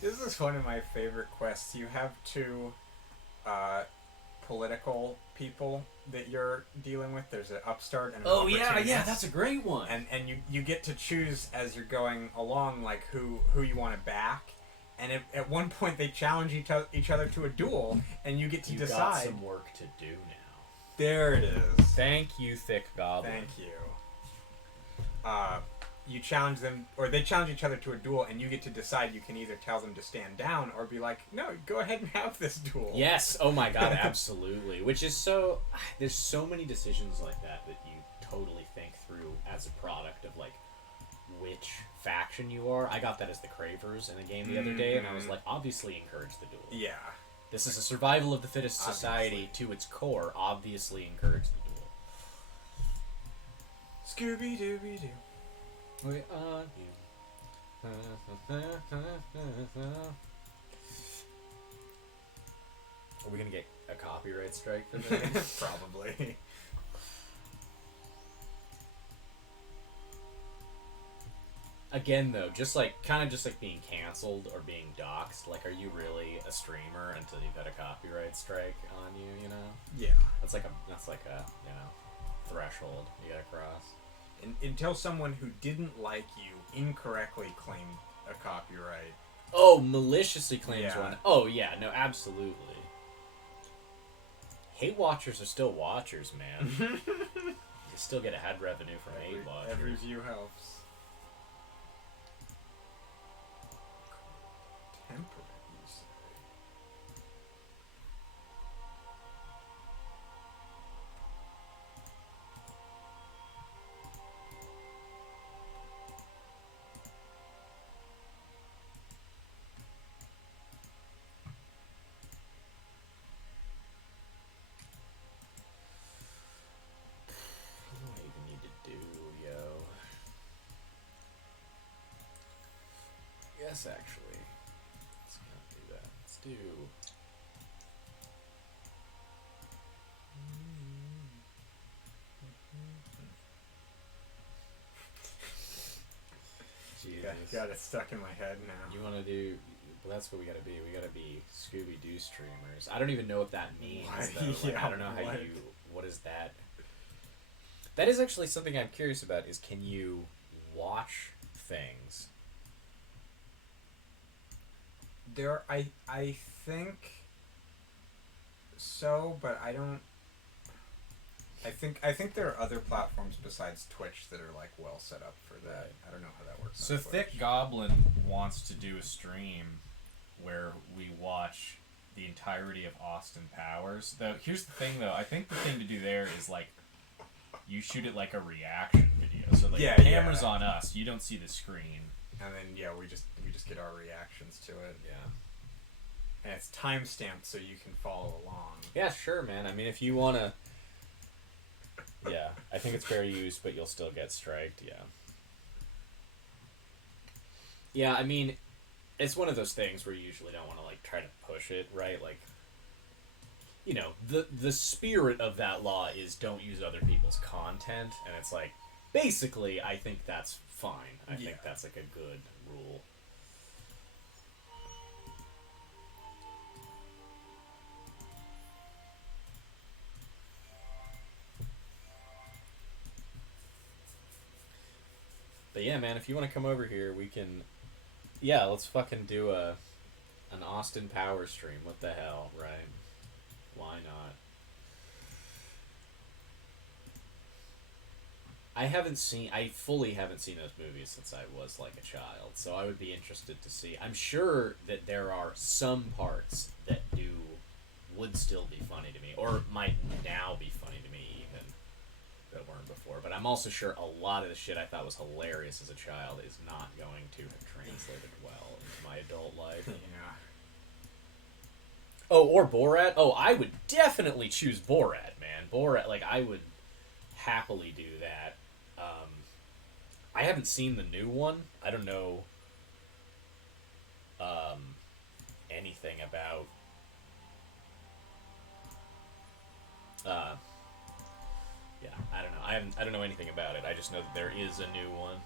This is one of my favorite quests. You have two political people that you're dealing with. There's an upstart and an opportunist. that's a great one. And you get to choose as you're going along, like who you want to back. And at one point they challenge each other to a duel, and you get to decide. Got some work to do now. There it is. Thank you, Thick Goblin. Thank you. You challenge them, or they challenge each other to a duel, and you get to decide. You can either tell them to stand down, or be like, no, go ahead and have this duel. Yes. Oh my God, absolutely. Which is so... There's so many decisions like that you totally think through as a product of, like, which faction you are. I got that as the Cravers in a game the other day, and I was like, obviously encourage the duel. Yeah. This is a survival of the fittest society to its core. Obviously encourage the duel. Scooby-Dooby-Doo. We are you. Are we gonna get a copyright strike for this? Probably. Again, though, kind of just like being canceled or being doxxed. Like, are you really a streamer until you've had a copyright strike on you? You know? Yeah. That's like a threshold you gotta cross. Until someone who didn't like you incorrectly claimed a copyright. Oh, maliciously claims Yeah. one. Oh yeah, no, absolutely. Hate watchers are still watchers, man. You still get ad revenue from hate watchers. Every view helps. Temperament, you say? What do I even need to do, yo? Yes, actually. Let's not do that. Let's do... Jesus. Got it stuck in my head now. You want to do... Well, that's what we gotta be. We gotta be Scooby-Doo streamers. I don't even know what that means, though. Like, Yeah, I don't know how what? you... What is that? That is actually something I'm curious about, is can you watch things? I think so, but I don't. I think there are other platforms besides Twitch that are like well set up for that. Right. I don't know how that works. So on Thick Twitch. Goblin wants to do a stream where we watch the entirety of Austin Powers. Though here's the thing, though. I think the thing to do there is like you shoot it like a reaction video. So like Yeah, the camera's yeah. on us. You don't see the screen. And then we just get our reactions to it, Yeah. and it's time stamped so you can follow along. Yeah, sure, man. I mean, if you wanna. Yeah, I think it's fair use, but you'll still get striked. Yeah. Yeah, I mean, it's one of those things where you usually don't want to like try to push it, right? Like, you know, the spirit of that law is don't use other people's content, and it's like, basically, I think that's fine. I think that's like a good rule. But yeah, man, if you want to come over here, we can... Yeah, let's fucking do an Austin Power stream. What the hell, right? Why not? I fully haven't seen those movies since I was like a child, so I would be interested to see. I'm sure that there are some parts that would still be funny to me, or might now be funny to me even, that weren't before. But I'm also sure a lot of the shit I thought was hilarious as a child is not going to have translated well into my adult life. Yeah. Oh, or Borat? Oh, I would definitely choose Borat, man. Borat, like, I would happily do that. I haven't seen the new one. I don't know anything about... yeah, I don't know. I don't know anything about it. I just know that there is a new one.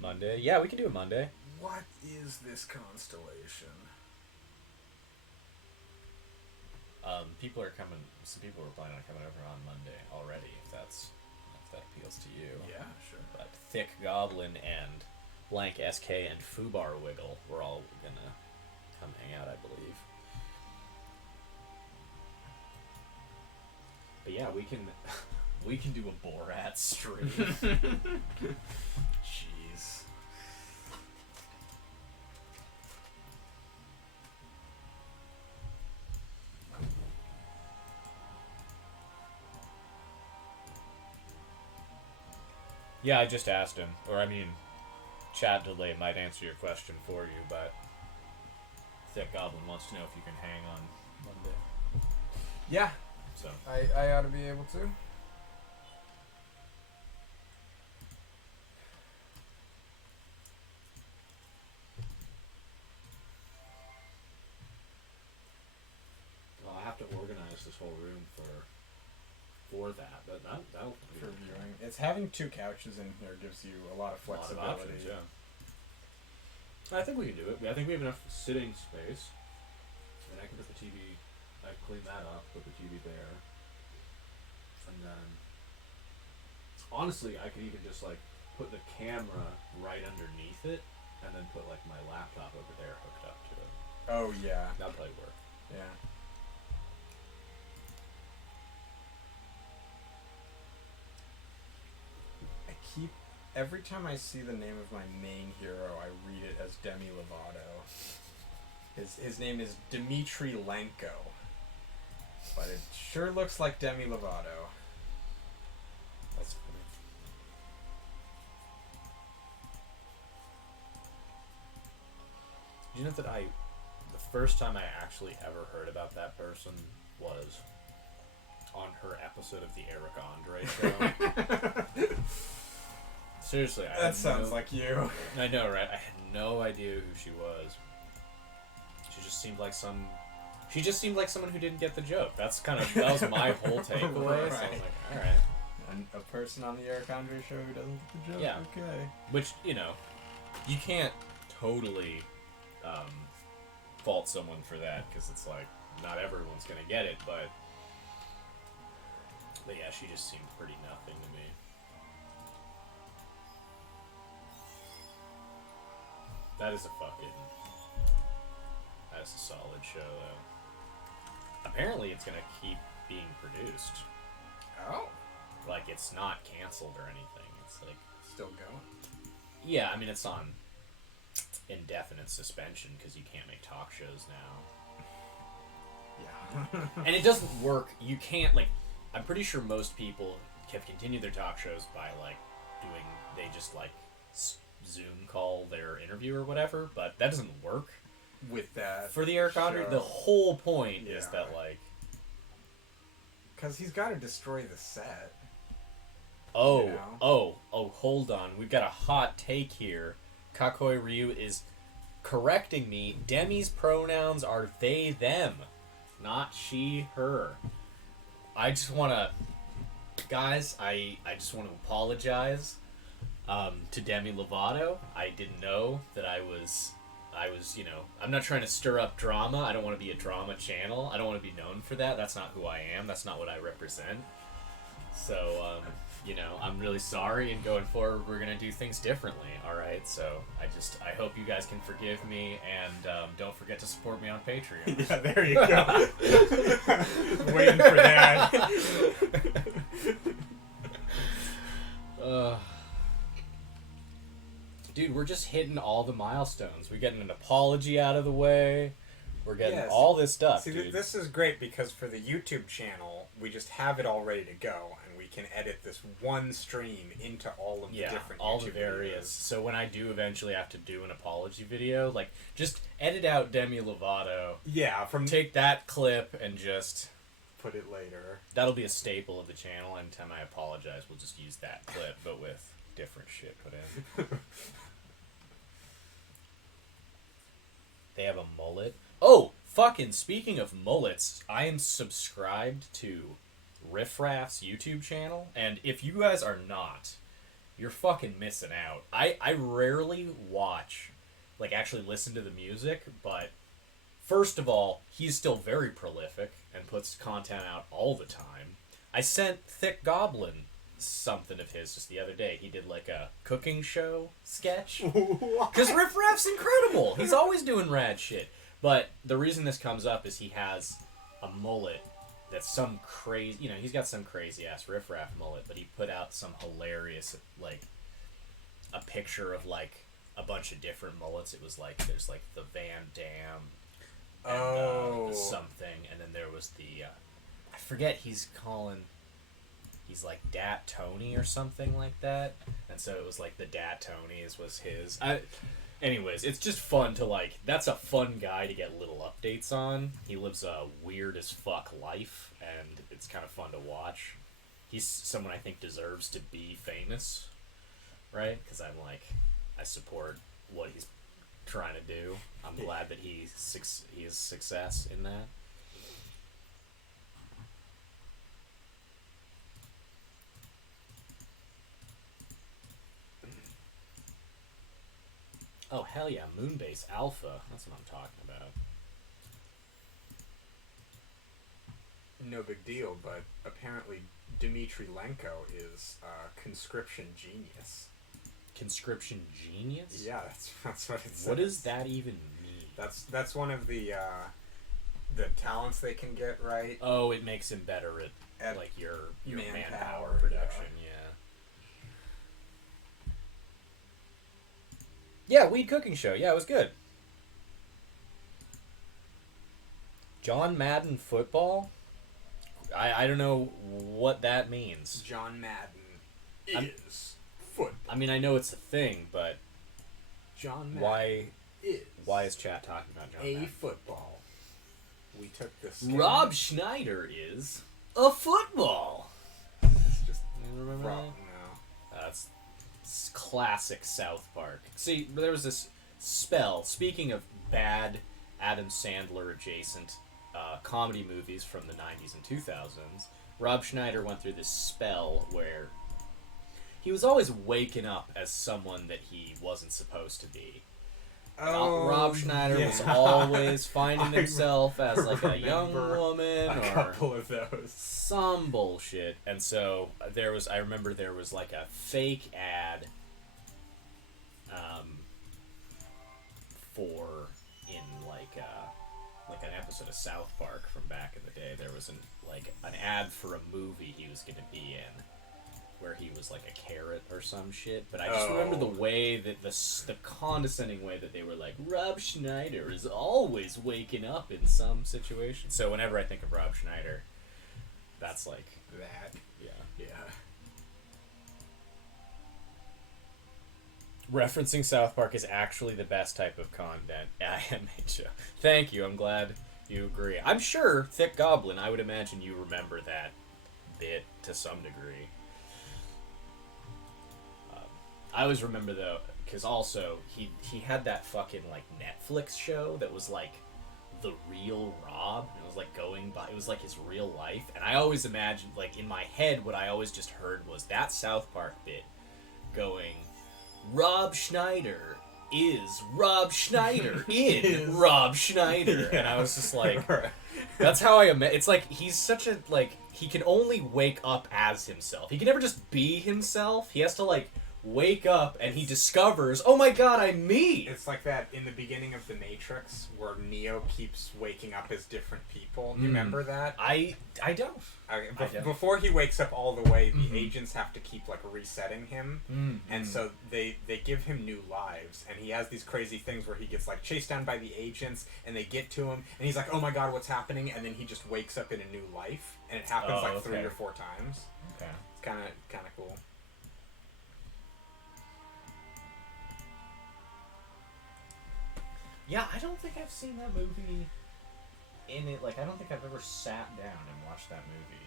Monday? Yeah, we can do it Monday. What is this constellation? People are coming. Some people were planning on coming over on Monday already. If that appeals to you. Yeah, sure. But Thick Goblin and Blank SK and Fubar Wiggle were all gonna come hang out, I believe. But yeah, we can do a Borat stream. Jeez. Yeah, I just asked him. Or, I mean, chat delay might answer your question for you, but Thick Goblin wants to know if you can hang on Monday. Yeah. So I ought to be able to. well, I have to organize this whole room for that, but that'll be For viewing. It's having two couches in here gives you a lot of flexibility. A lot of options, yeah. I think we can do it. I think we have enough sitting space. And I can put the TV, I can clean that up, put the TV there. And then, honestly, I could even just like put the camera right underneath it, and then put like my laptop over there hooked up to it. Oh, yeah. That'll probably work. Yeah. Every time I see the name of my main hero, I read it as Demi Lovato. His name is Dmitry Lenko. But it sure looks like Demi Lovato. That's funny. You know that the first time I actually ever heard about that person was on her episode of the Eric Andre show. Seriously, that sounds like you. I know, right? I had no idea who she was. She just seemed like someone who didn't get the joke. That was my whole takeaway. Right. So I was like, all right. And a person on the Eric Andre show who doesn't get the joke. Yeah. Okay. Which, you know, you can't totally fault someone for that, because it's like not everyone's gonna get it, but yeah, she just seemed pretty nothing to me. That's a solid show, though. Apparently, it's gonna keep being produced. Oh. Like, it's not canceled or anything. It's like... Still going? Yeah, I mean, it's on indefinite suspension because you can't make talk shows now. Yeah. And it doesn't work. You can't, like... I'm pretty sure most people have continued their talk shows by, like, they just, like, Zoom call their interview or whatever, but that doesn't work. With that. For the Eric Andre, the whole point is that, like... Because he's got to destroy the set. Oh, you know? hold on. We've got a hot take here. Kakoi Ryu is correcting me. Demi's pronouns are they, them, not she, her. I just want to... Guys, I just want to apologize to Demi Lovato. I didn't know that I was, you know... I'm not trying to stir up drama. I don't want to be a drama channel. I don't want to be known for that. That's not who I am. That's not what I represent. So, you know, I'm really sorry, and going forward, we're going to do things differently, alright? So, I hope you guys can forgive me, and don't forget to support me on Patreon. Yeah, there you go. Waiting for that. Dude, we're just hitting all the milestones. We're getting an apology out of the way. We're getting all this stuff, See, dude. this is great because for the YouTube channel, we just have it all ready to go, and we can edit this one stream into all of the different all YouTube the various. videos. So when I do eventually have to do an apology video, like, just edit out Demi Lovato. Yeah, Take that clip and just... put it later. That'll be a staple of the channel. Anytime I apologize, we'll just use that clip, but with different shit put in. They have a mullet. Oh, fucking speaking of mullets, I am subscribed to Riff Raff's YouTube channel, and if you guys are not, you're fucking missing out. I rarely watch, like, actually listen to the music, but first of all, he's still very prolific and puts content out all the time. I sent Thick Goblin something of his just the other day. He did like a cooking show sketch. Because Riff Raff's incredible. He's always doing rad shit. But the reason this comes up is he has a mullet that's some crazy... You know, he's got some crazy-ass Riff Raff mullet, but he put out some hilarious, like, a picture of, like, a bunch of different mullets. It was like, there's, like, the Van Damme and something, and then there was the... I forget, he's like Dat Tony or something like that, and so it was like the Dat Tonys was his. Anyways, it's just fun to, like, that's a fun guy to get little updates on. He lives a weird as fuck life, and it's kind of fun to watch. He's someone I think deserves to be famous, right? Because I'm like, I support what he's trying to do. I'm glad that he has success in that. Oh, hell yeah, Moonbase Alpha. That's what I'm talking about. No big deal, but apparently Dmitry Lenko is a conscription genius. Conscription genius? Yeah, that's what it says. What does that even mean? That's one of the talents they can get, right? Oh, it makes him better at like your manpower production, yeah, Weed Cooking Show. Yeah, it was good. John Madden football? I don't know what that means. John Madden is football. I mean, I know it's a thing, but John Madden why is chat talking about John Madden? football. We took this. Rob Schneider is a football. It's just Remember that? no. That's classic South Park. See, there was this spell. Speaking of bad Adam Sandler adjacent comedy movies from the 90s and 2000s, Rob Schneider went through this spell where he was always waking up as someone that he wasn't supposed to be. Rob Schneider was always finding himself as like a young woman a or couple of those. some bullshit. And so I remember there was like a fake ad for like an episode of South Park from back in the day. There was an ad for a movie he was going to be in where he was like a carrot or some shit. But I just remember the way that the condescending way that they were like, Rob Schneider is always waking up in some situation. So whenever I think of Rob Schneider, that's like That. yeah. Yeah. Referencing South Park is actually the best type of content. I am Thank you. I'm glad you agree. I'm sure Thick Goblin, I would imagine you remember that bit to some degree. I always remember though, because also he had that fucking like Netflix show that was like the real Rob. It was like going by. It was like his real life, and I always imagined like in my head what I always just heard was that South Park bit going, Rob Schneider is Rob Schneider in Rob Schneider, and I was just like, that's how I it's like he's such a like he can only wake up as himself. He can never just be himself. He has to like wake up and he discovers, oh my god, I'm me. It's like that in the beginning of The Matrix where Neo keeps waking up as different people. Do you remember that? I don't. Okay, I don't. Before he wakes up all the way, the agents have to keep like resetting him, and so they give him new lives, and he has these crazy things where he gets like chased down by the agents, and they get to him, and he's like, oh my god, what's happening? And then he just wakes up in a new life, and it happens 3 or 4 times. Okay. It's kind of cool. Yeah, I don't think I've seen that movie in it. Like, I don't think I've ever sat down and watched that movie,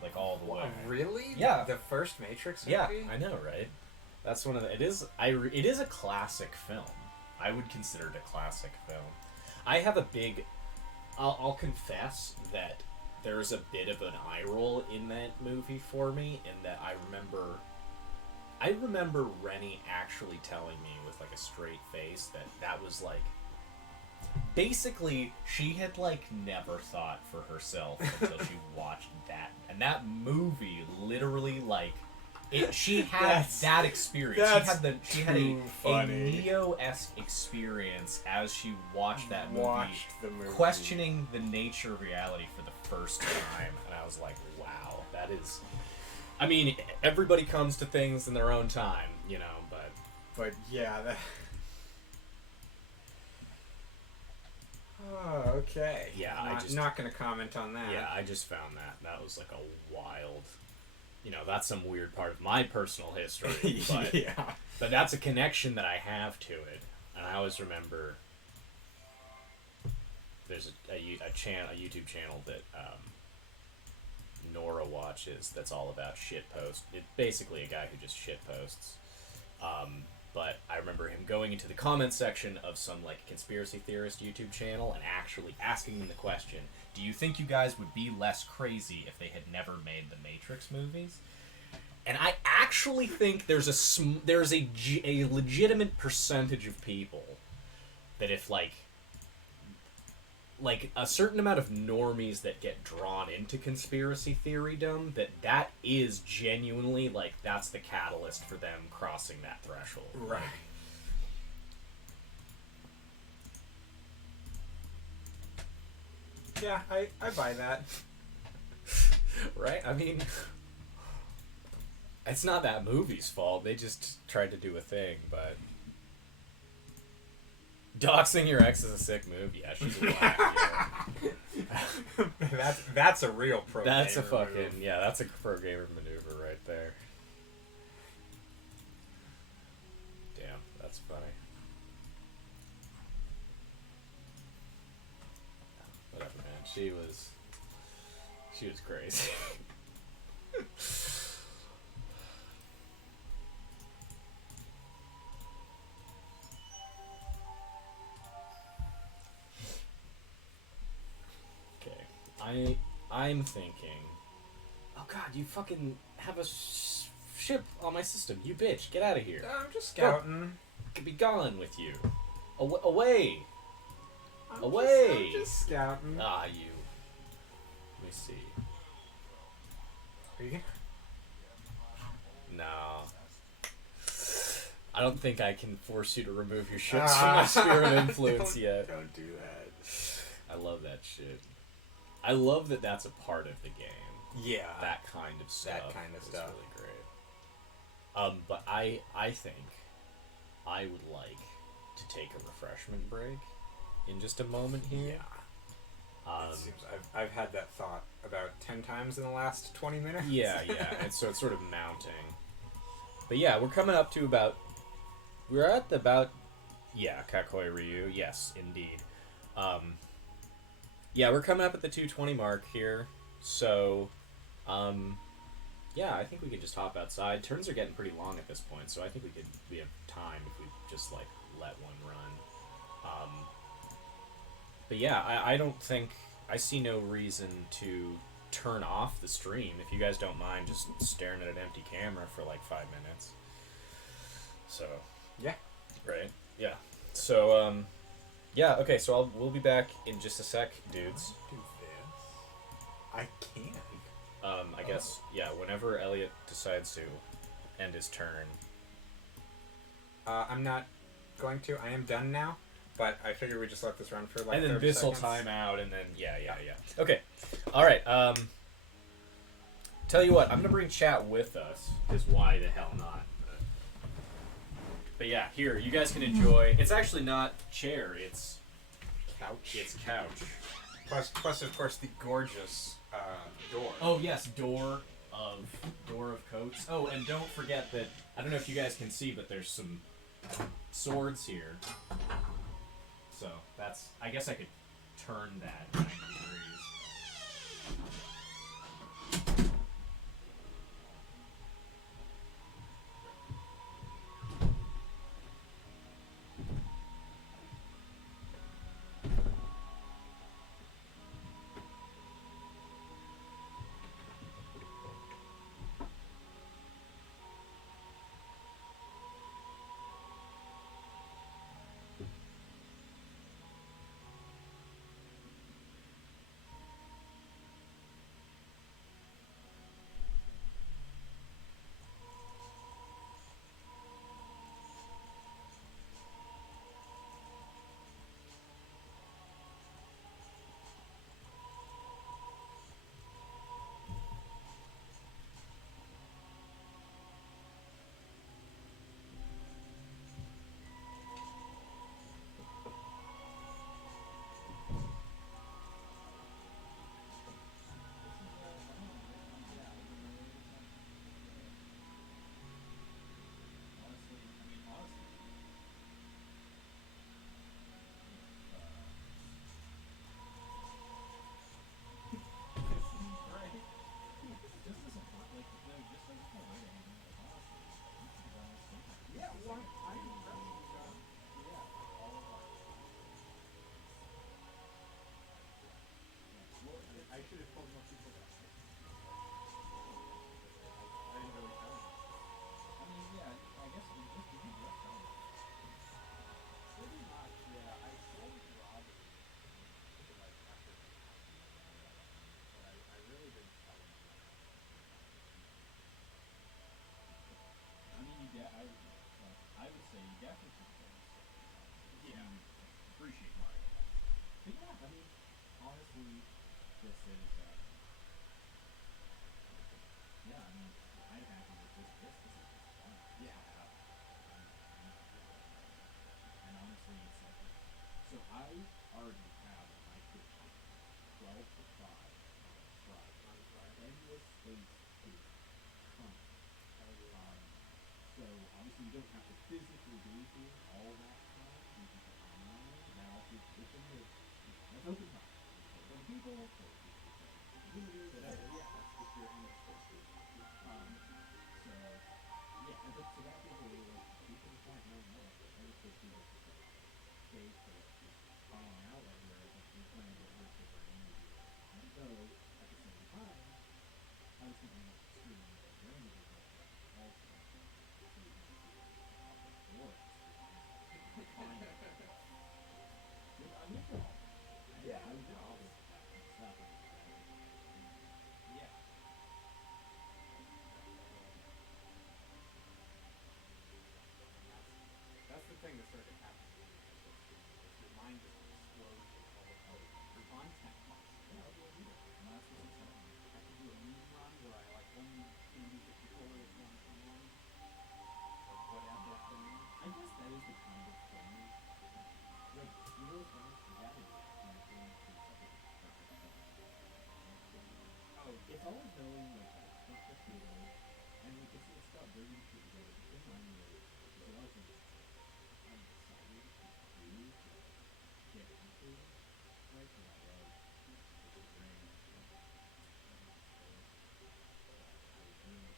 like, all the way. Really? Yeah. The first Matrix movie? Yeah, I know, right? That's one of the... It is a classic film. I would consider it a classic film. I have a big... I'll confess that there's a bit of an eye roll in that movie for me, in that I remember Rennie actually telling me with, like, a straight face that was, like... Basically, she had, like, never thought for herself until she watched that. And that movie literally, like... she had that experience. She had a Neo-esque experience as she watched that movie, questioning the nature of reality for the first time. And I was like, wow, that is... I mean, everybody comes to things in their own time, you know, But yeah, that... Oh, okay. Yeah, I'm not going to comment on that. Yeah, I just found that. That was like a wild... You know, that's some weird part of my personal history. But, yeah. But that's a connection that I have to it. And I always remember... There's a YouTube channel that Nora watches that's all about shitpost. It's basically a guy who just shitposts. But I remember him going into the comment section of some like conspiracy theorist YouTube channel and actually asking them the question, do you think you guys would be less crazy if they had never made the Matrix movies? And I actually think there's a legitimate percentage of people that if like a certain amount of normies that get drawn into conspiracy theorydom, that is genuinely, like, that's the catalyst for them crossing that threshold. Right. Yeah, I buy that. Right? I mean, it's not that movie's fault. They just tried to do a thing, but... Doxing your ex is a sick move. Yeah, she's alive. Yeah. That's a real pro gamer That's a fucking move. Yeah. That's a pro gamer maneuver right there. Damn, that's funny. Whatever, man. She was crazy. I'm thinking, oh god, you fucking have a ship on my system, you bitch, get out of here. I'm just scouting. Could be gone with you. Away. I'm just scouting. Ah, you. Let me see. Are you? No. I don't think I can force you to remove your ships from my sphere of influence yet. Don't do that. I love that shit. I love that that's a part of the game. Yeah. That kind of stuff. That kind of stuff. Really great. But I think I would like to take a refreshment break in just a moment here. Yeah. It seems I've had that thought about 10 times in the last 20 minutes. Yeah, and so it's sort of mounting. But yeah, we're coming up to Kakoi Ryu, yes, indeed. Yeah, we're coming up at the 2:20 mark here, so, Yeah, I think we could just hop outside. Turns are getting pretty long at this point, so I think we have time if we just like let one run. Um, but yeah, I don't think I see no reason to turn off the stream if you guys don't mind just staring at an empty camera for like 5 minutes. So Yeah. right, yeah. So yeah, okay. So we'll be back in just a sec, dudes. Do this. I can. I guess yeah. Whenever Elliot decides to end his turn. I'm not going to. I am done now, but I figure we just let this run for like. And then 30 this will seconds. time out, and then yeah. Okay, all right. Tell you what, I'm gonna bring chat with us. Because why the hell not? But yeah, here you guys can enjoy. It's actually not chair. It's Couch. it's couch. Plus, of course, the gorgeous door. Oh yes, door of coats. Oh, and don't forget that I don't know if you guys can see, but there's some swords here. So that's I guess I could turn that 90 degrees. I would say you definitely should play this. Yeah. Appreciate Mario Odyssey. But yeah, I mean, honestly, this is, yeah, I mean, I'm happy with this. This is just fun. Yeah. And honestly, it's like, so I already have on my Twitch channel 12 to 5 on Friday. Endless space is coming. So obviously you don't have to physically be here all that time. You can just online. Now it's that's open time. For the people, for the community, whatever. Yeah, that's just your endless space. So yeah, but so that gives a way like people just might not know. Endless space is just space that is just calling out everywhere. Like you're playing with virtual brain. And so at the same time, I was thinking about streaming the randomly also. Yeah, I would do all this stuff. Yeah. That's the thing that started happening when you start streaming. Is your mind just explodes with all the content possible. Yeah, I'll do it. And that's what's exciting. I could do a meme run where I like only use the controller with one hand or whatever. I guess that is the kind of thing. Like, you know what's funny? My dad is going through such a perfect Oh, it's always knowing like that it's perfect feeling, and like it's about bringing people together. The thing I'm really, there's a lot of things I'm excited to do to like get into, right? Because I love this brain. I was doing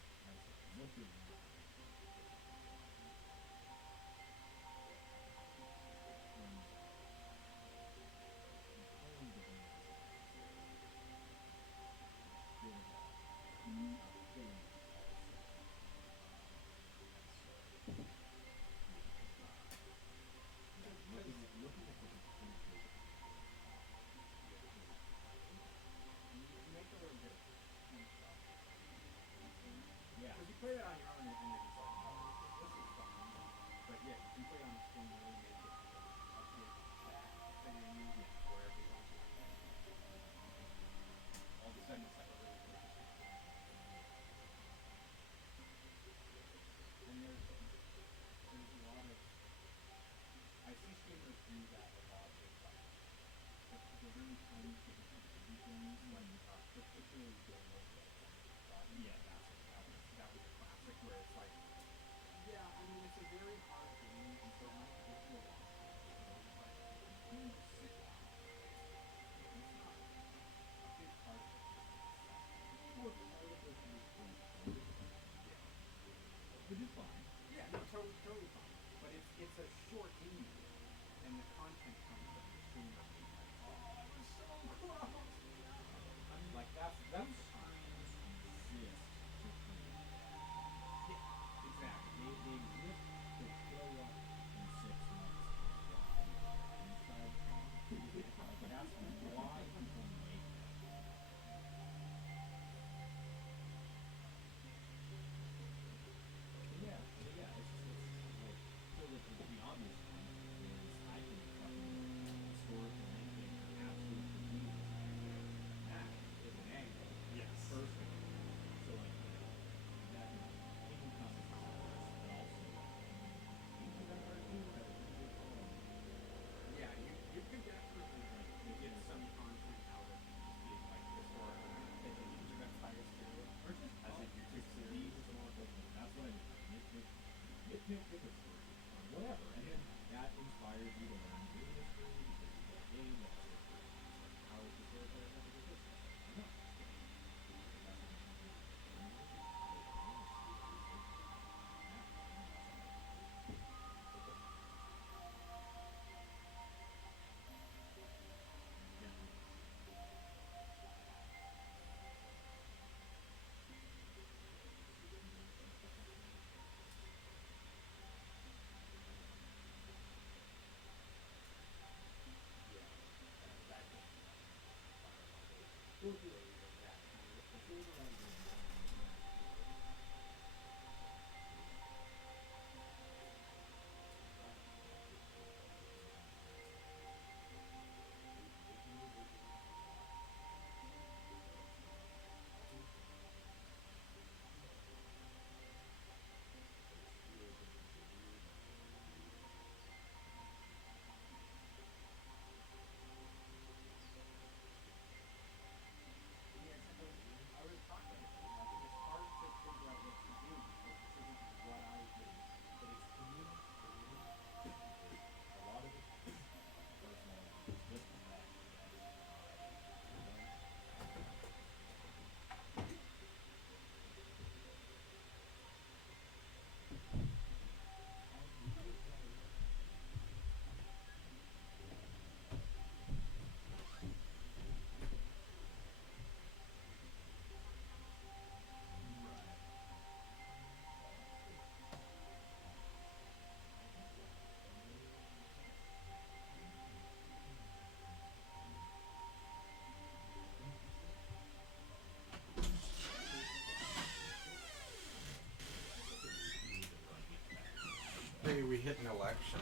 Hey, we hit an election.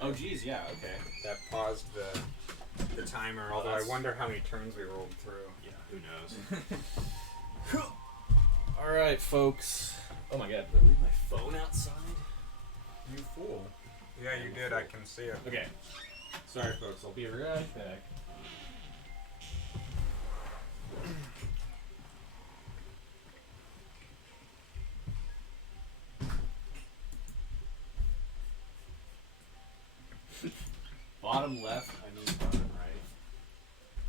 Oh, geez, yeah, okay. That paused the timer, although I wonder how many turns we rolled through. Yeah, who knows? Alright, folks. Oh my god, did I leave my phone outside? You fool. Yeah, you did. I can see it. Okay. Sorry, folks. I'll be right back. Bottom left, I mean bottom right.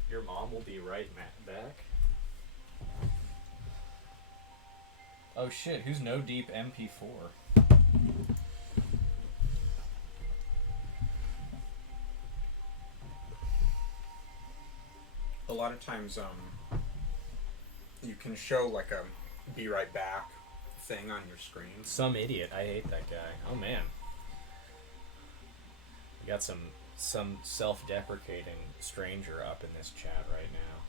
Your mom will be right back. Oh shit, who's No Deep MP4? A lot of times, you can show like a be right back thing on your screen. Some idiot. I hate that guy. Oh man. We got some self-deprecating stranger up in this chat right now.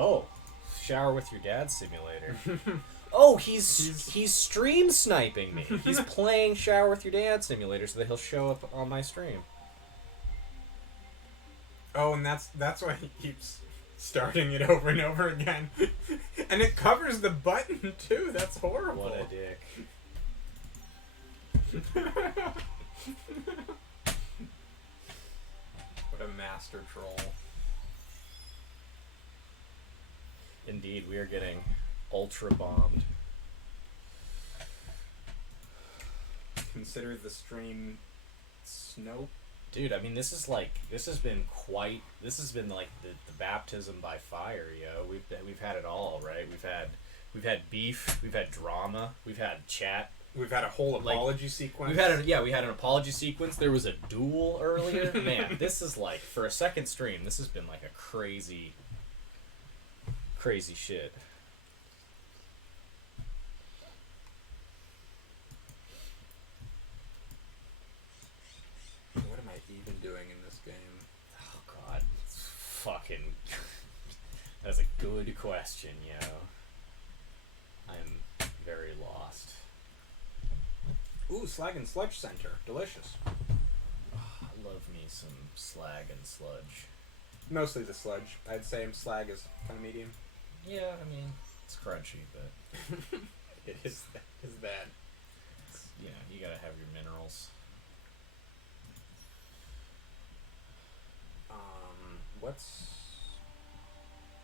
Oh, shower with your dad simulator. Oh, he's stream sniping me. He's playing Shower with Your Dad Simulator so that he'll show up on my stream. Oh, and that's why he keeps starting it over and over again. And it covers the button, too. That's horrible. What a dick. What a master troll. Indeed, we are getting ultra bombed. Consider the stream snow. Dude, I mean, this has been like the baptism by fire, yo. We've had it all, right? We've had beef, we've had drama, we've had chat. We've had a whole apology sequence. We had an apology sequence. There was a duel earlier. Man, this is like, for a second stream, this has been like a crazy shit. What am I even doing in this game? Oh god, it's fucking. That's a good question, yo. I'm very lost. Ooh, Slag and Sludge Center. Delicious. I love me some slag and sludge. Mostly the sludge. I'd say slag is kind of medium. Yeah, I mean, it's crunchy, but It is that. you know, you gotta have your minerals. What's...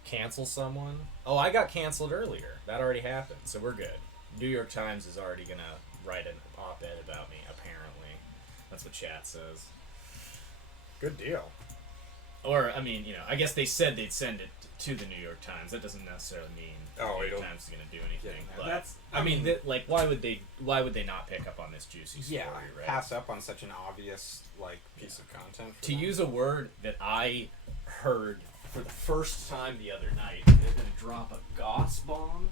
Cancel someone? Oh, I got canceled earlier. That already happened, so we're good. New York Times is already gonna write an op-ed about me, apparently. That's what chat says. Good deal. Or, I mean, you know, I guess they said they'd send it to the New York Times. That doesn't necessarily mean the New York Times is going to do anything. Yeah, but that's... I mean, like, why would they not pick up on this juicy story, right? Pass up on such an obvious, like, piece of content. To use a word that I heard for the first time the other night, they're going to drop a goss bomb.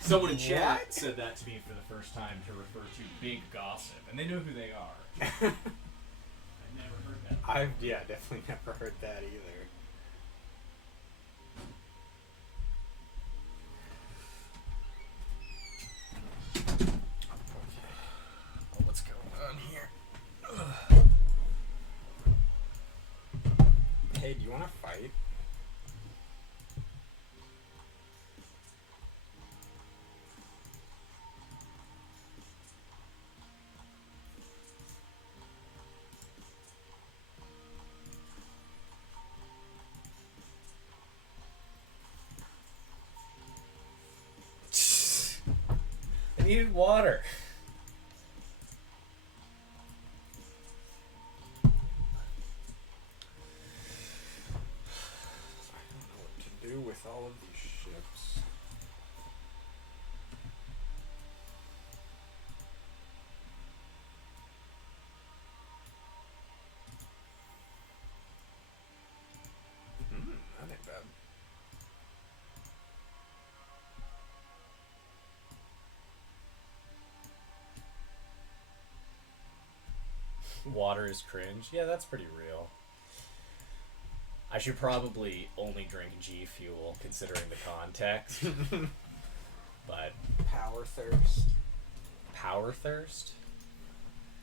Someone in chat said that to me for the first time to refer to big gossip, and they know who they are. I've never heard that. I've definitely never heard that either. Oh, what's going on here? Hey, do you want to fight? I needed water. Do with all of these ships. That ain't bad. Water is cringe. Yeah, that's pretty real. I should probably only drink G Fuel, considering the context. But Power thirst. power thirst?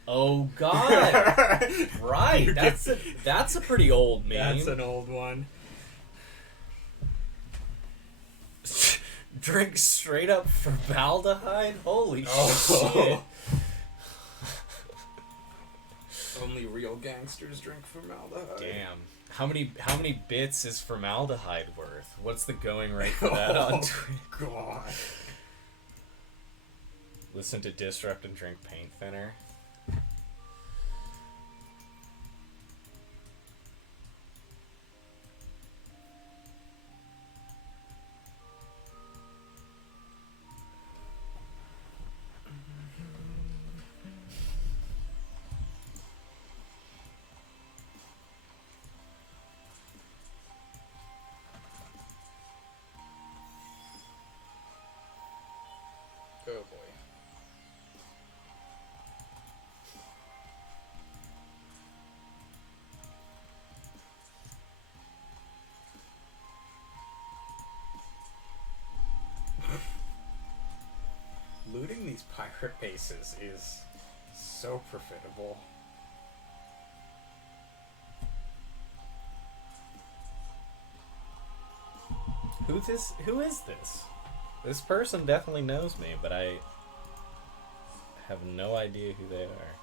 Oh god! Right, that's a pretty old meme. That's an old one. Drink straight up formaldehyde? Holy Oh. shit. Only real gangsters drink formaldehyde. Damn. How many bits is formaldehyde worth? What's the going rate for that on Twitter? God. Listen to Disrupt and drink paint thinner. Oh boy. these pirate bases is so profitable. Who is this? This person definitely knows me, but I have no idea who they are.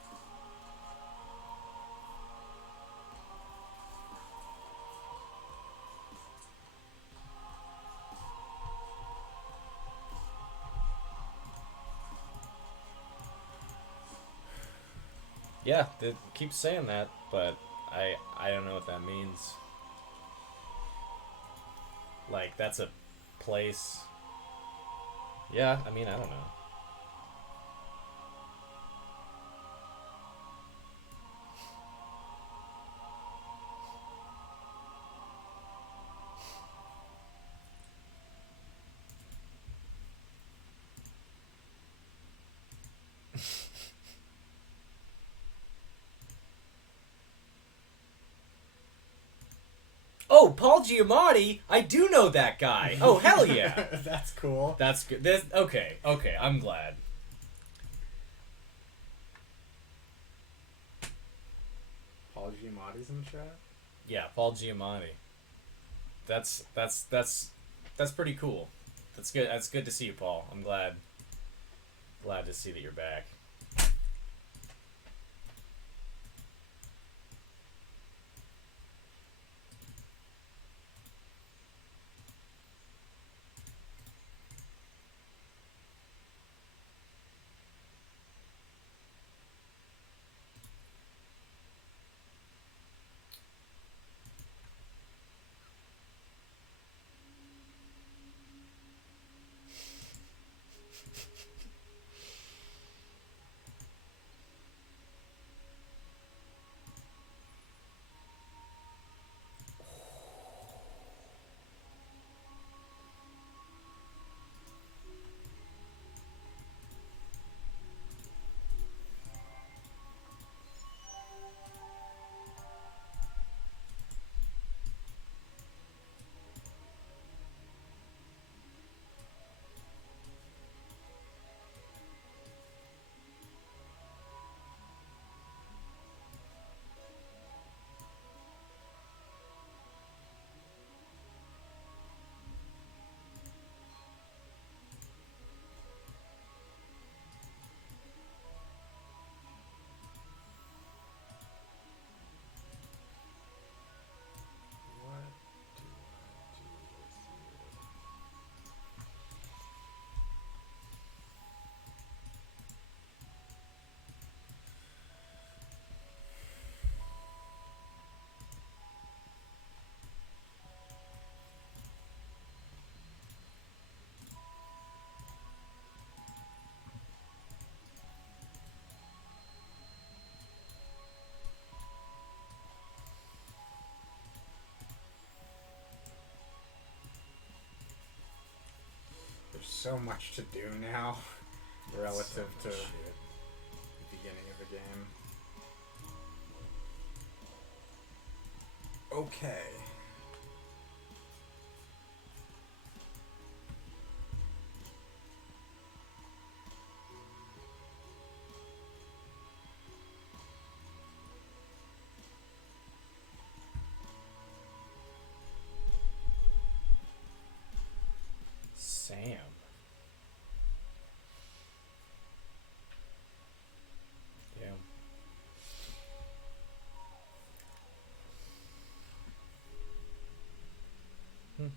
Yeah, they keep saying that, but I don't know what that means. Like, that's a place. Yeah, I mean, I don't know. Oh, Paul Giamatti! I do know that guy! Oh, hell yeah! That's cool. That's good. Okay, I'm glad. Paul Giamatti's in chat? Yeah, Paul Giamatti. That's pretty cool. That's good. That's good to see you, Paul. I'm glad to see that you're back. There's so much to do now relative to the beginning of the game. Okay. Sam. Yeah. Hmm.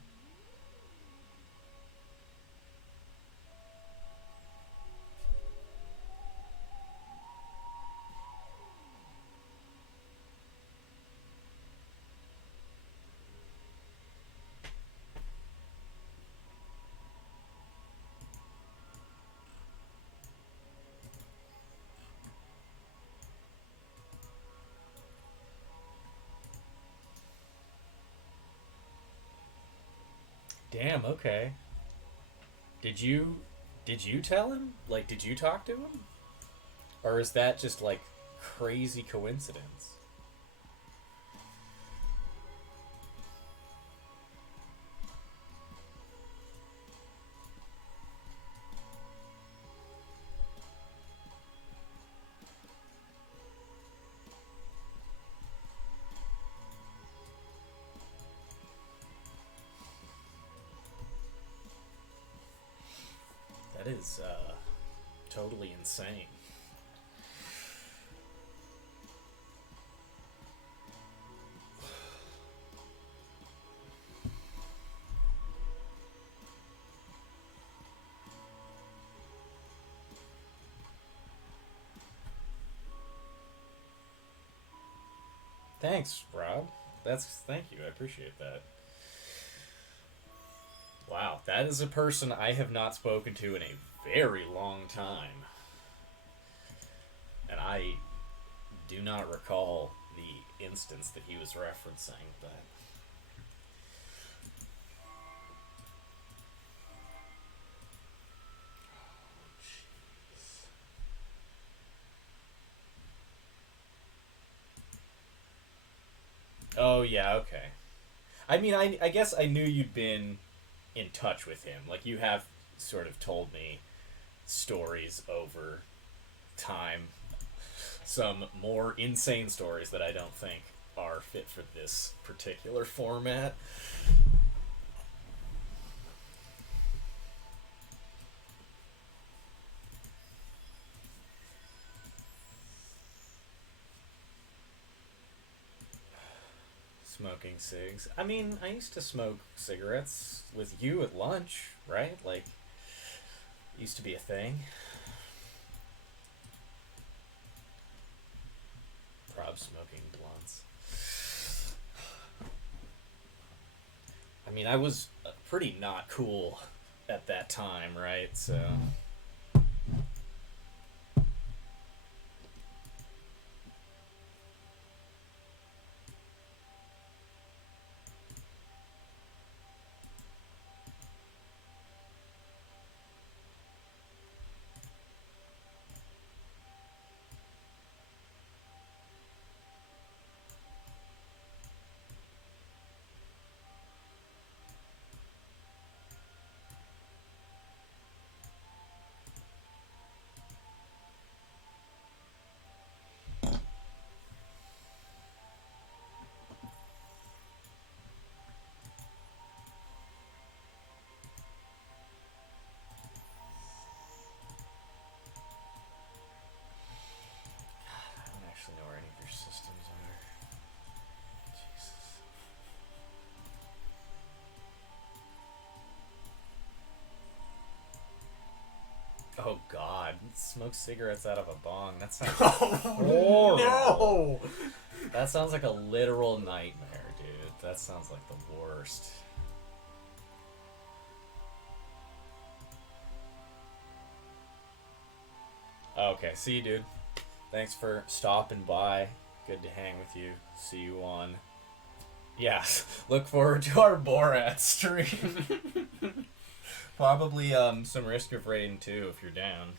Damn, okay. Did you tell him? Like, did you talk to him? Or is that just like crazy coincidence? is totally insane. Thanks, Rob. Thank you. I appreciate that. Wow, that is a person I have not spoken to in a very long time. And I do not recall the instance that he was referencing, but... Oh, yeah, okay. I mean, I guess I knew you'd been in touch with him. Like, you have sort of told me stories over time. Some more insane stories that I don't think are fit for this particular format. Smoking cigs. I mean, I used to smoke cigarettes with you at lunch, right? Like, used to be a thing. Prob smoking blunts. I mean, I was pretty not cool at that time, right? So... Know where any of your systems are. Jesus. Oh God! Smoke cigarettes out of a bong. That sounds horrible. No! That sounds like a literal nightmare, dude. That sounds like the worst. Okay, see you, dude. Thanks for stopping by. Good to hang with you. See you on... Yeah, look forward to our Borat stream. Probably some Risk of Rain too, if you're down.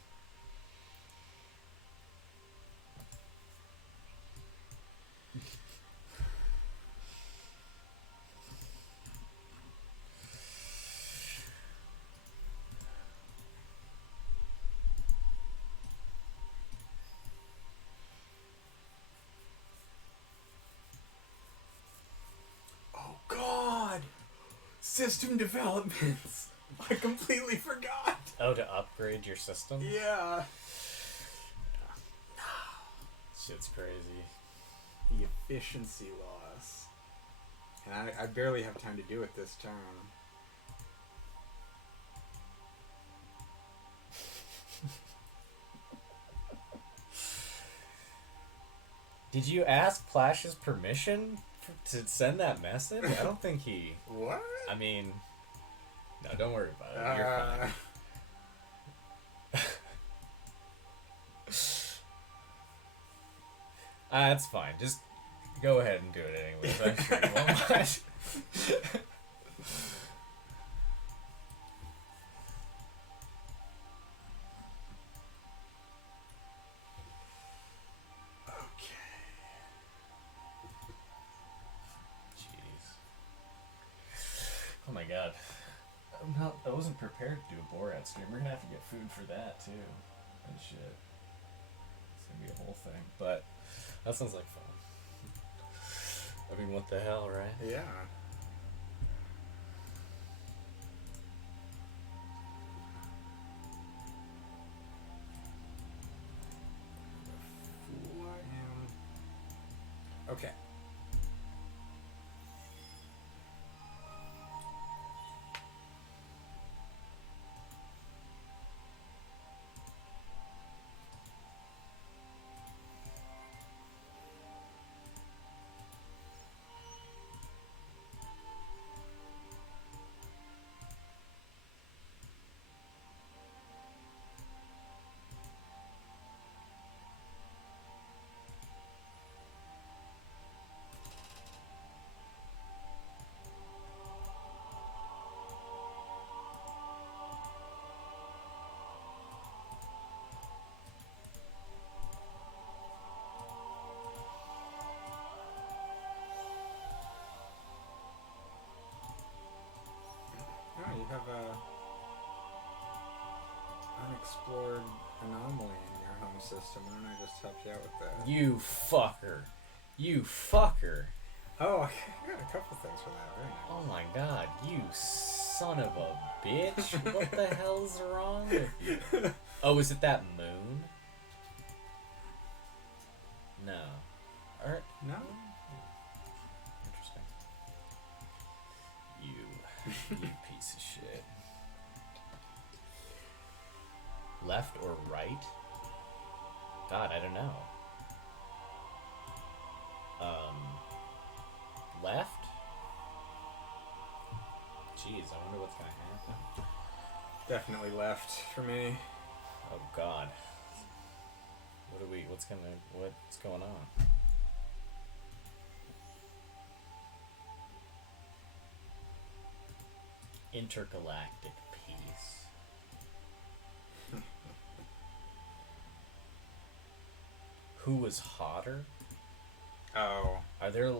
System developments. I completely forgot. Oh, to upgrade your system? Yeah. Shit's crazy. The efficiency loss. And I barely have time to do it this turn. Did you ask Plash's permission to send that message? I don't think he... What? I mean... No, don't worry about it. You're fine. That's fine. Just go ahead and do it anyways. I'm sure you won't mind. Oh my god. I wasn't prepared to do a Borat stream. We're gonna have to get food for that too. And shit. It's gonna be a whole thing. But that sounds like fun. I mean, what the hell, right? Yeah. Okay. Oh, you have a unexplored anomaly in your home system. Why don't I just help you out with that? You fucker. You fucker. Oh, I got a couple things for that. Very nice. Oh my god, you son of a bitch. What the hell's wrong with you? Oh, is it that moon? No. Alright. No? Interesting. You piece of shit. Left or right? God, I don't know. Left? Jeez, I wonder what's gonna happen. Definitely left for me. Oh God. What's going on? Intergalactic peace. Who was hotter? Oh. Are there...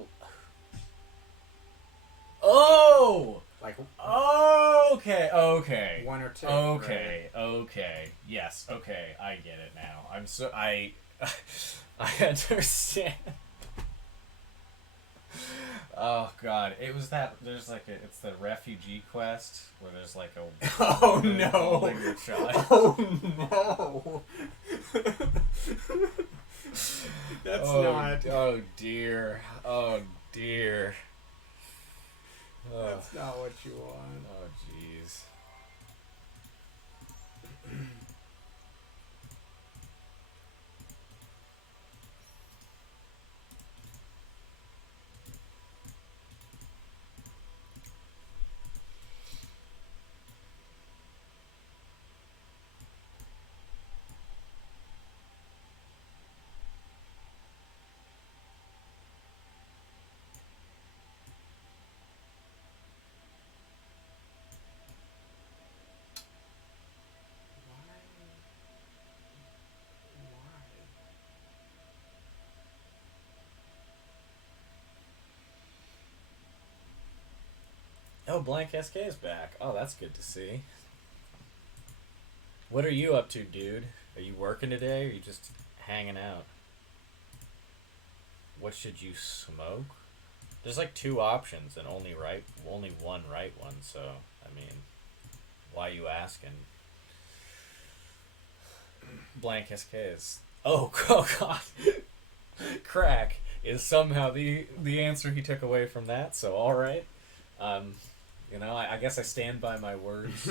Oh! Like... Okay. One or two. Okay. Yes, okay. I get it now. I understand. Oh God, it was that. It's the refugee quest where there's like a. Oh no! Holding your child. Oh no! That's not. Oh dear. Oh dear. That's not what you want. Oh jeez. Oh, Blank SK is back. Oh, that's good to see. What are you up to, dude? Are you working today, or are you just hanging out? What should you smoke? There's like 2 options and only one right one, so, I mean, why are you asking? Blank SK is... Oh God. Crack is somehow the answer he took away from that, so alright. I guess I stand by my words.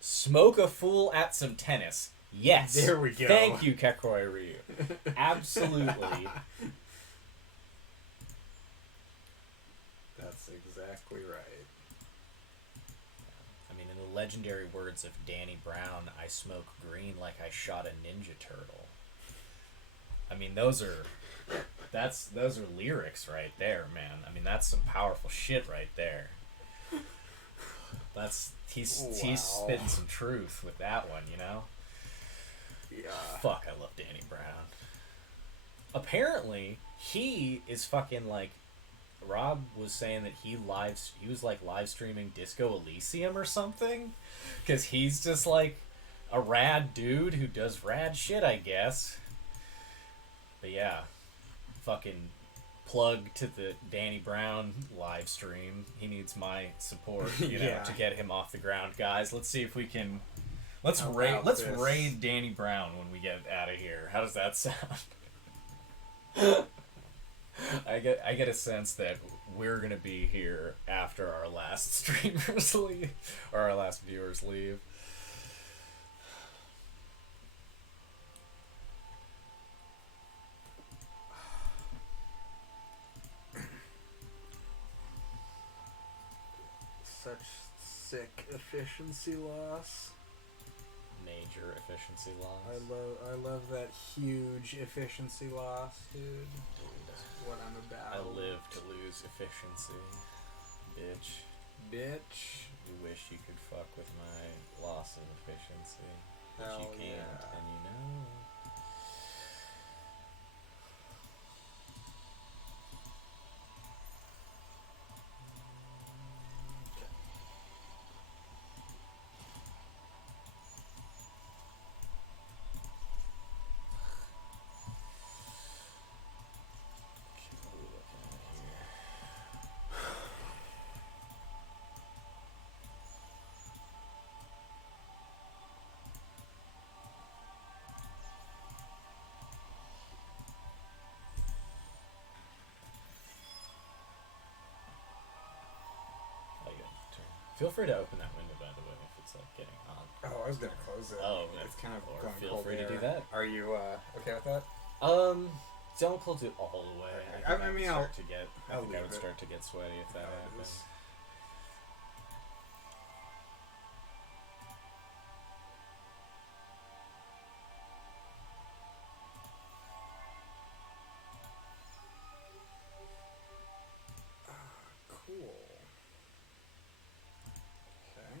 Smoke a fool at some tennis. Yes. There we go. Thank you, Kekoi Ryu. Absolutely. That's exactly right. I mean, in the legendary words of Danny Brown, I smoke green like I shot a Ninja Turtle. I mean, those are lyrics right there, man. I mean, that's some powerful shit right there. He's spitting some truth with that one, you know? Yeah. Fuck, I love Danny Brown. Apparently, he is fucking like... Rob was saying that he was like live streaming Disco Elysium or something, because he's just like a rad dude who does rad shit, I guess. But yeah, fucking plug to the Danny Brown live stream. He needs my support, Yeah. to get him off the ground, guys. Let's see if we can. Let's How raid about this? raid Danny Brown when we get out of here. How does that sound? I get a sense that we're gonna be here after our last streamers leave, or our last viewers leave. Such sick efficiency loss. Major efficiency loss. I love that huge efficiency loss, dude. That's what I'm about. I live to lose efficiency, bitch. Bitch. You wish you could fuck with my loss of efficiency, but Hell you can't, yeah. and you know. Feel free to open that window, by the way, if it's like getting hot. Oh, I was gonna close it. Oh, it's kind of or going feel cold free to air. do that. Are you okay with that? Don't close it all the way. Okay. I mean, I I'll think I would start to get sweaty if that happened. Cool. Okay.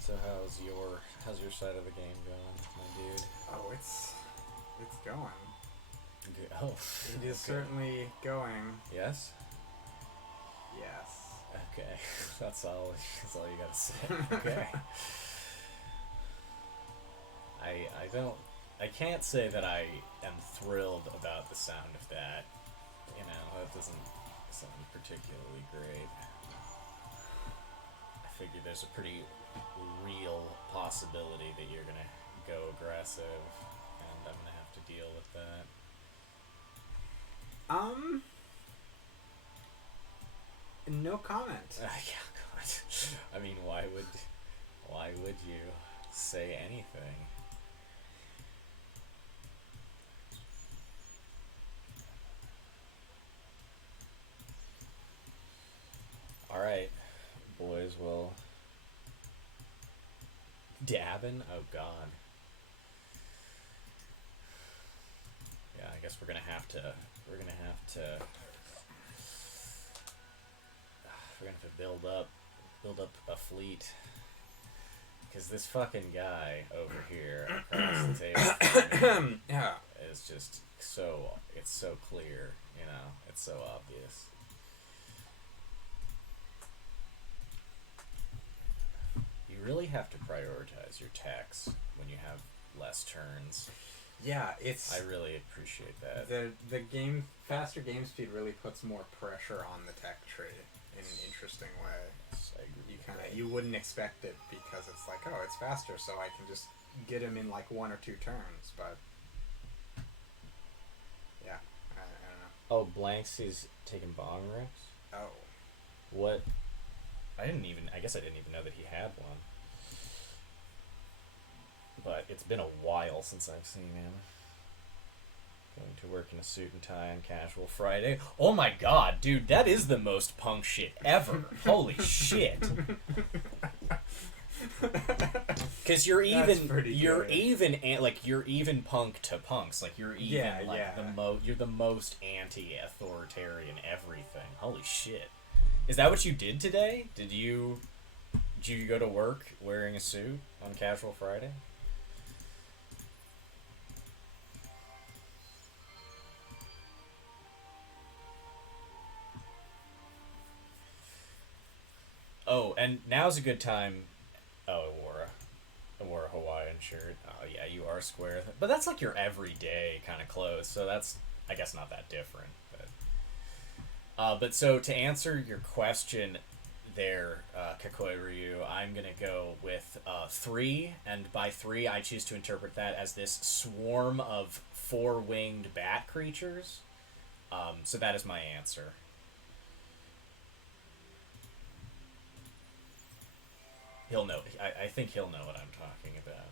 So how's your side of the game going, my dude? Oh, it's going. Good. Oh, It is certainly going. Yes. Yes. Okay, that's all. That's all you gotta say. Okay. I can't say that I am thrilled about the sound of that. You know, that doesn't sound particularly great. I figure there's a pretty real possibility that you're gonna go aggressive, and I'm gonna have to deal with that. No comment. Yeah, God. I mean, why would you say anything? All right, boys. Well, dabbing. Oh God. Yeah, I guess we're gonna have to build up a fleet, because this fucking guy over here across the table Yeah. is just it's so clear, you know, it's so obvious. You really have to prioritize your techs when you have less turns. Yeah, it's. I really appreciate that. The faster game speed really puts more pressure on the tech tree in an interesting way. Yes, I agree. You wouldn't expect it because it's like, oh, it's faster, so I can just get him in like 1 or 2 turns, but yeah, I don't know. Oh, Blanks is taking bong rips? Oh. What? I guess I didn't even know that he had one. But it's been a while since I've seen him. Going to work in a suit and tie on casual Friday. Oh my god, dude, that is the most punk shit ever. Holy shit. Because you're even punk to punks. Like you're even you're the most anti-authoritarian everything. Holy shit. Is that what you did today? Did you go to work wearing a suit on casual Friday? Oh, and now's a good time. Oh, I wore a Hawaiian shirt. Oh yeah, you are square. But that's like your everyday kind of clothes, so that's, I guess, not that different. But so to answer your question there, Kakoi Ryu, I'm gonna go with 3, and by 3 I choose to interpret that as this swarm of 4-winged bat creatures. So that is my answer. He'll know. I think he'll know what I'm talking about.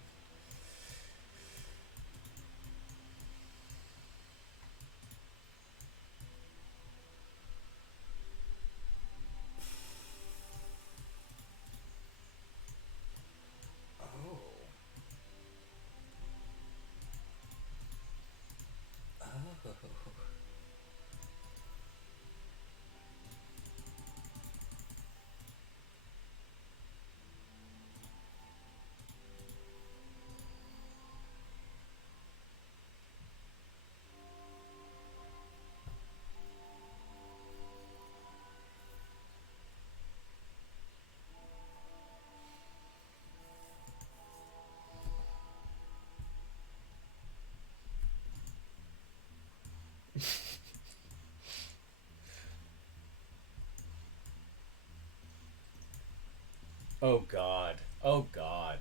Oh god. Oh god.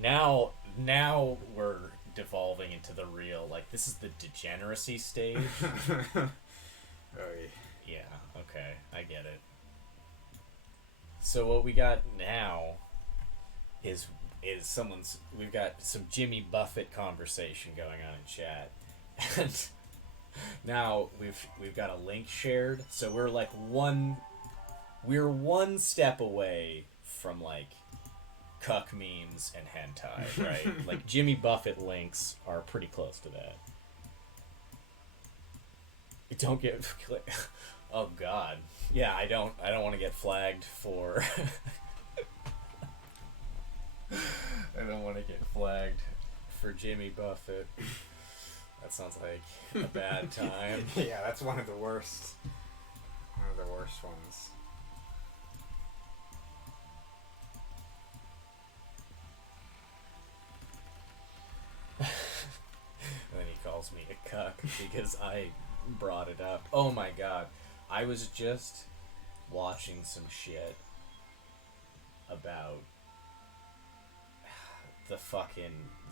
Now we're devolving into the real, like, this is the degeneracy stage. Yeah, okay, I get it. So what we got now is we've got some Jimmy Buffett conversation going on in chat. And now we've got a link shared, so we're one step away from like cuck memes and hentai, right? Like Jimmy Buffett links are pretty close to that. Don't get oh god. Yeah, I don't want to get flagged for I don't want to get flagged for Jimmy Buffett. That sounds like a bad time. Yeah, that's one of the worst. One of the worst ones. And then he calls me a cuck because I brought it up. Oh my god. I was just watching some shit about the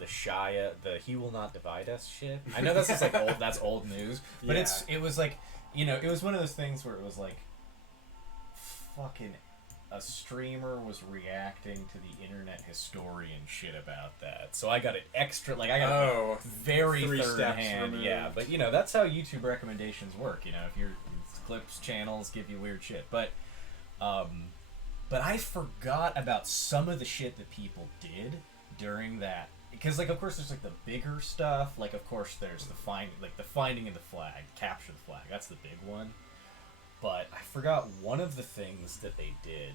Shia, the He Will Not Divide Us shit. I know that's just like old news, but yeah. it was like, you know, it was one of those things where it was like fucking a streamer was reacting to the internet historian shit about that. So I got it extra, like I got it very third hand. Yeah, but you know, that's how YouTube recommendations work, you know, if your clips channels give you weird shit. But I forgot about some of the shit that people did during that, because like of course there's like the bigger stuff, like of course there's the finding of the flag, capture the flag, that's the big one. But I forgot one of the things that they did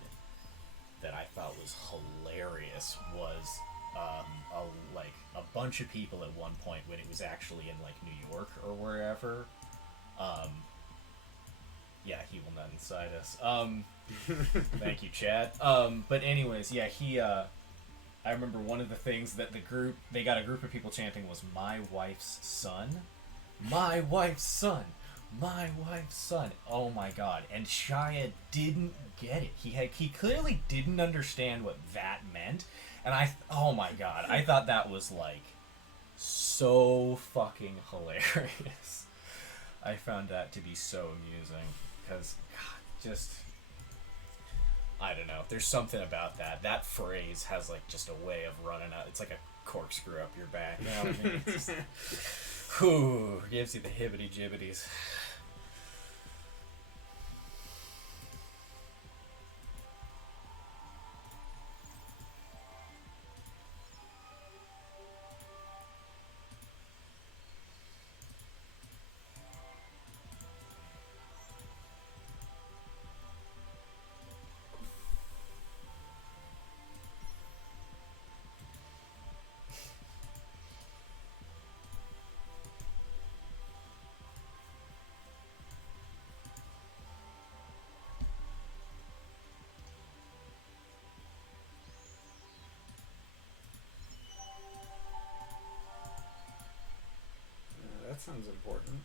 that I thought was hilarious was a bunch of people at one point when it was actually in like New York or wherever. Yeah, he will not incite us. Thank you, Chad. But anyways, yeah, I remember one of the things that they got a group of people chanting was "My wife's son, my wife's son, my wife's son." Oh my god! And Shia didn't get it. He clearly didn't understand what that meant, And oh my god, I thought that was like so fucking hilarious. I found that to be so amusing because, God, just, I don't know. There's something about that. That phrase has like just a way of running out. It's like a corkscrew up your back. You know what I mean? It's just, whew, gives you the hibbity jibbities. That sounds important.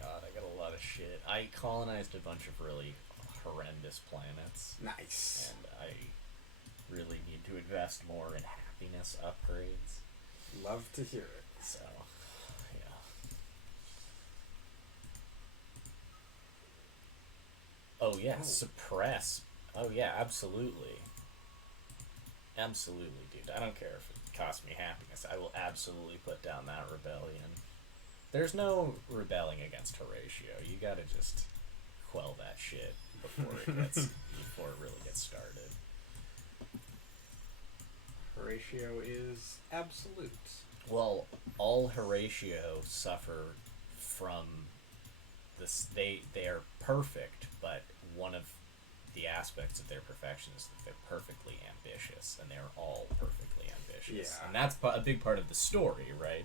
God, I got a lot of shit. I colonized a bunch of really horrendous planets. Nice. And I really need to invest more in happiness upgrades. Love to hear it. So, yeah. Oh, yeah, suppress. Oh, yeah, absolutely. Absolutely, dude. I don't care if it costs me happiness. I will absolutely put down that rebellion. There's no rebelling against Horatio. You gotta just quell that shit before before it really gets started. Horatio is absolute. Well, all Horatio suffer from this. They are perfect, but one of the aspects of their perfection is that they're perfectly ambitious, and they're all perfectly ambitious. Yeah. And that's a big part of the story, right?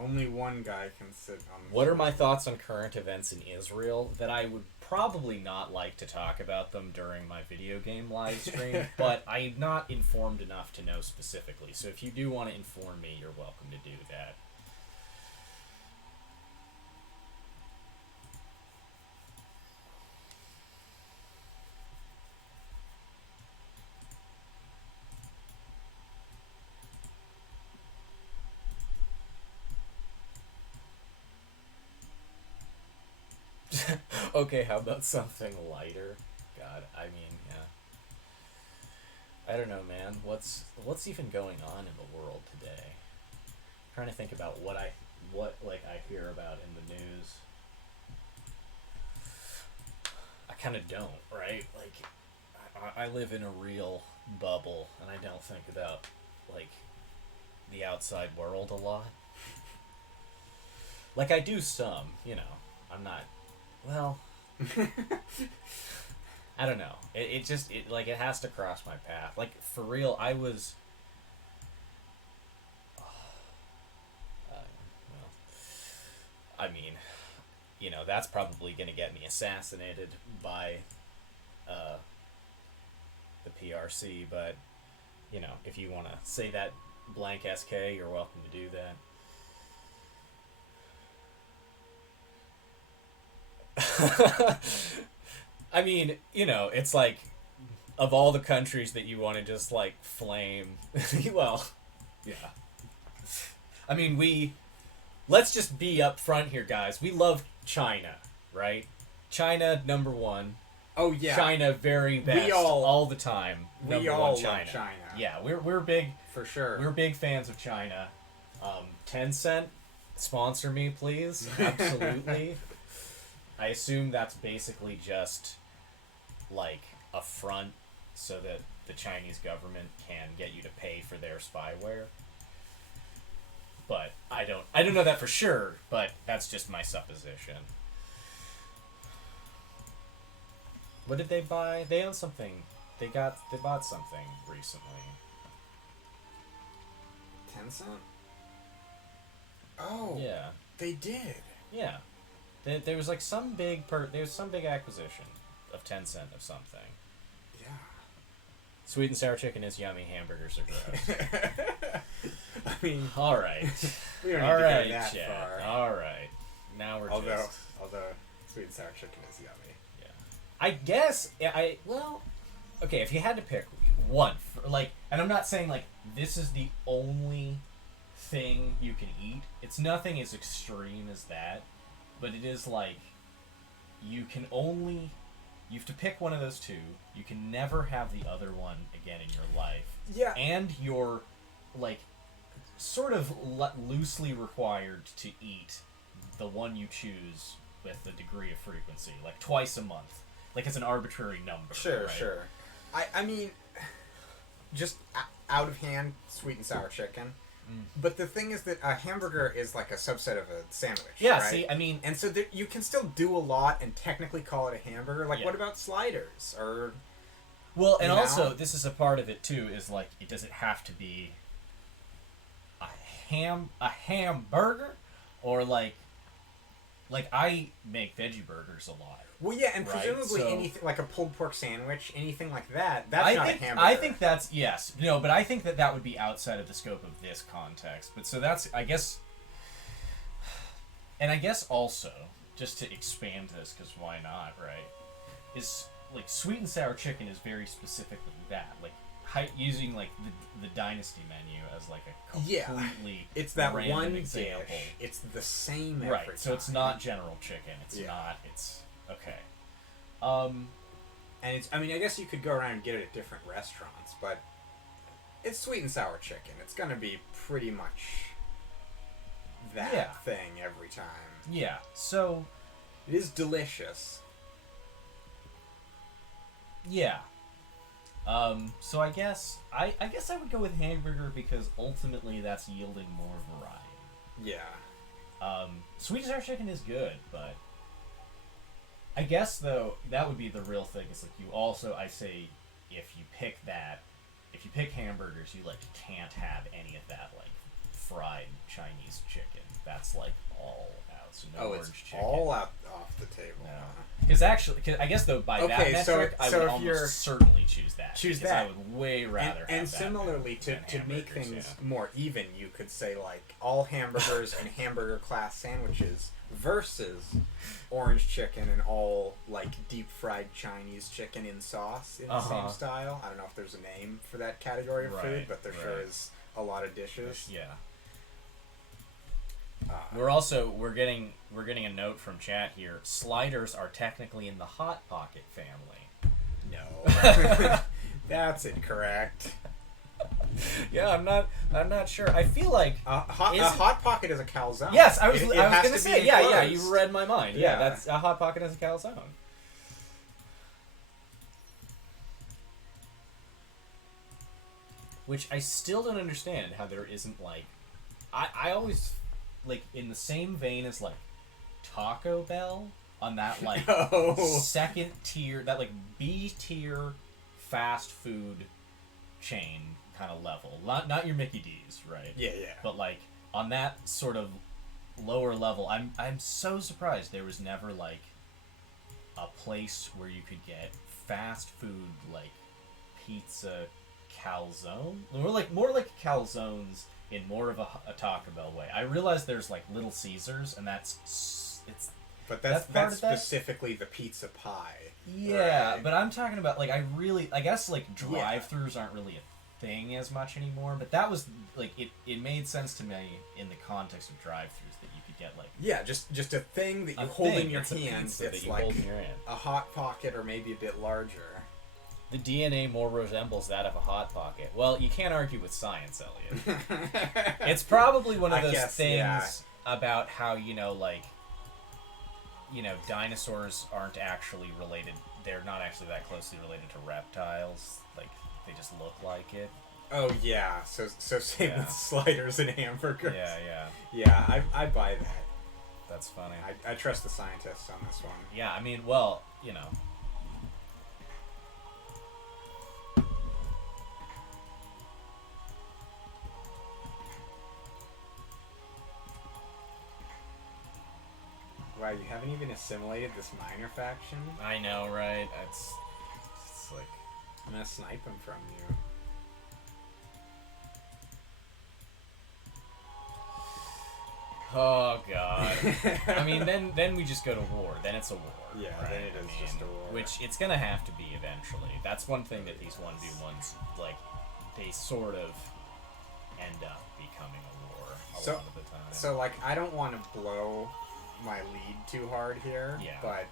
Only one guy can sit on the What are my thoughts on current events in Israel? That I would probably not like to talk about them during my video game live stream, but I'm not informed enough to know specifically. So if you do want to inform me, you're welcome to do that. Okay, how about something lighter? God, I mean, yeah. I don't know, man. What's even going on in the world today? I'm trying to think about what I hear about in the news. I kind of don't, right? Like, I live in a real bubble, and I don't think about like the outside world a lot. Like, I do some, you know. I'm not. Well, I don't know. It just it has to cross my path. Like, for real, I was. Well, I mean, you know, that's probably gonna get me assassinated by the PRC. But you know, if you want to say that blank SK, you're welcome to do that. I mean, you know, it's like, of all the countries that you want to just like flame, well, yeah. I mean, let's just be up front here, guys. We love China, right? China, number one. Oh yeah. China, very best. All the time. We all love China. Yeah, we're big. For sure. We're big fans of China. Tencent, sponsor me, please. Absolutely. I assume that's basically just like a front so that the Chinese government can get you to pay for their spyware. But I don't know that for sure, but that's just my supposition. What did they buy? They own something. They bought something recently. Tencent? Oh. Yeah. They did. Yeah. There was like some big acquisition of Tencent of something. Yeah. Sweet and sour chicken is yummy. Hamburgers are gross. I mean, all right. We don't need all to right, go that Chad. far. All right. Now we're although sweet and sour chicken is yummy. Yeah. I guess well, okay, if you had to pick one, like, and I'm not saying like this is the only thing you can eat. It's nothing as extreme as that, but it is like you have to pick one of those two. You can never have the other one again in your life. Yeah. And you're like sort of loosely required to eat the one you choose with the degree of frequency, like twice a month. Like it's an arbitrary number. Sure, right? sure. I mean, just out of hand, sweet and sour chicken. But the thing is that a hamburger is like a subset of a sandwich. Yeah, right? see, I mean... And so you can still do a lot and technically call it a hamburger. Like, Yeah. what about sliders? Or... Well, and You know? also, this is a part of it, too, is like, it doesn't have to be a hamburger, or like I make veggie burgers a lot. Well, yeah, and Right, presumably so- anything, like a pulled pork sandwich, anything like that, that's I not think, a hamburger. I think that's, yes. No, but I think that would be outside of the scope of this context. But so that's, I guess... And I guess also, just to expand this, because why not, right? Is, like, sweet and sour chicken is very specifically that. Like, using, like, the Dynasty menu as, like, a completely It's that random one example. dish. It's the same every Right, time. so it's not General Chicken. It's Yeah. not, it's... Okay. And it's, I mean, I guess you could go around and get it at different restaurants, but it's sweet and sour chicken. It's gonna be pretty much that Yeah. thing every time. Yeah, so... It is delicious. Yeah. So I guess I guess I would go with hamburger because ultimately that's yielding more variety. Yeah. Sweet and sour chicken is good, but I guess though that would be the real thing. Is like you also, I say, if you pick hamburgers, you like can't have any of that like fried Chinese chicken. That's like all out. So no orange it's chicken. all out off the table. No. huh? Because actually, I guess though by that Okay, so- metric, I so would if you're- almost certainly choose that. Choose because that. I would way rather have And that similarly, than to make hamburgers, things yeah. more even, you could say like all hamburgers and hamburger class sandwiches versus orange chicken and all like deep fried Chinese chicken in sauce in the same style. I don't know if there's a name for that category of food, Right, but there sure right. is a lot of dishes. Yeah. We're getting a note from chat here. Sliders are technically in the Hot Pocket family. No, that's incorrect. Yeah, I'm not sure. I feel like A hot pocket is a calzone. yes, I was It I was has gonna to say be yeah, enclosed. you read my mind. Yeah, Yeah. that's a Hot Pocket as a calzone. Which I still don't understand how there isn't like I always like in the same vein as like Taco Bell on that like Oh. second tier, that like B tier fast food chain kind of level. Not your Mickey D's, right? Yeah, yeah. But like on that sort of lower level, I'm so surprised there was never like a place where you could get fast food like pizza calzone, more like calzones in more of a Taco Bell way. I realize there's like Little Caesars, and But That's that's part of that? specifically the pizza pie. yeah, Right. but I'm talking about like I guess like drive-throughs aren't really a thing as much anymore. But that was like it made sense to me in the context of drive-throughs that you could get like Yeah, just a thing that you a hold thing. in your It's a hand. pizza that It's you like hold in your hand. a hot pocket or maybe a bit larger. The DNA more resembles that of a Hot Pocket. Well, you can't argue with science, Elliot. It's probably one of I those guess, things yeah. about how, dinosaurs aren't actually related. They're not actually that closely related to reptiles. Like, they just look like it. Oh yeah, so same Yeah. with sliders and hamburgers. Yeah. Yeah, I buy that. That's funny. I trust the scientists on this one. Yeah, I mean, well, Wow, you haven't even assimilated this minor faction? I know, right? It's like... I'm gonna snipe him from you. Oh god. I mean, then we just go to war. Then it's a war. Yeah, right? then it is just a war. Which it's gonna have to be eventually. That's one thing that these 1v1s, like, they sort of end up becoming a war a lot of the time. So, like, I don't want to blow my lead too hard here, but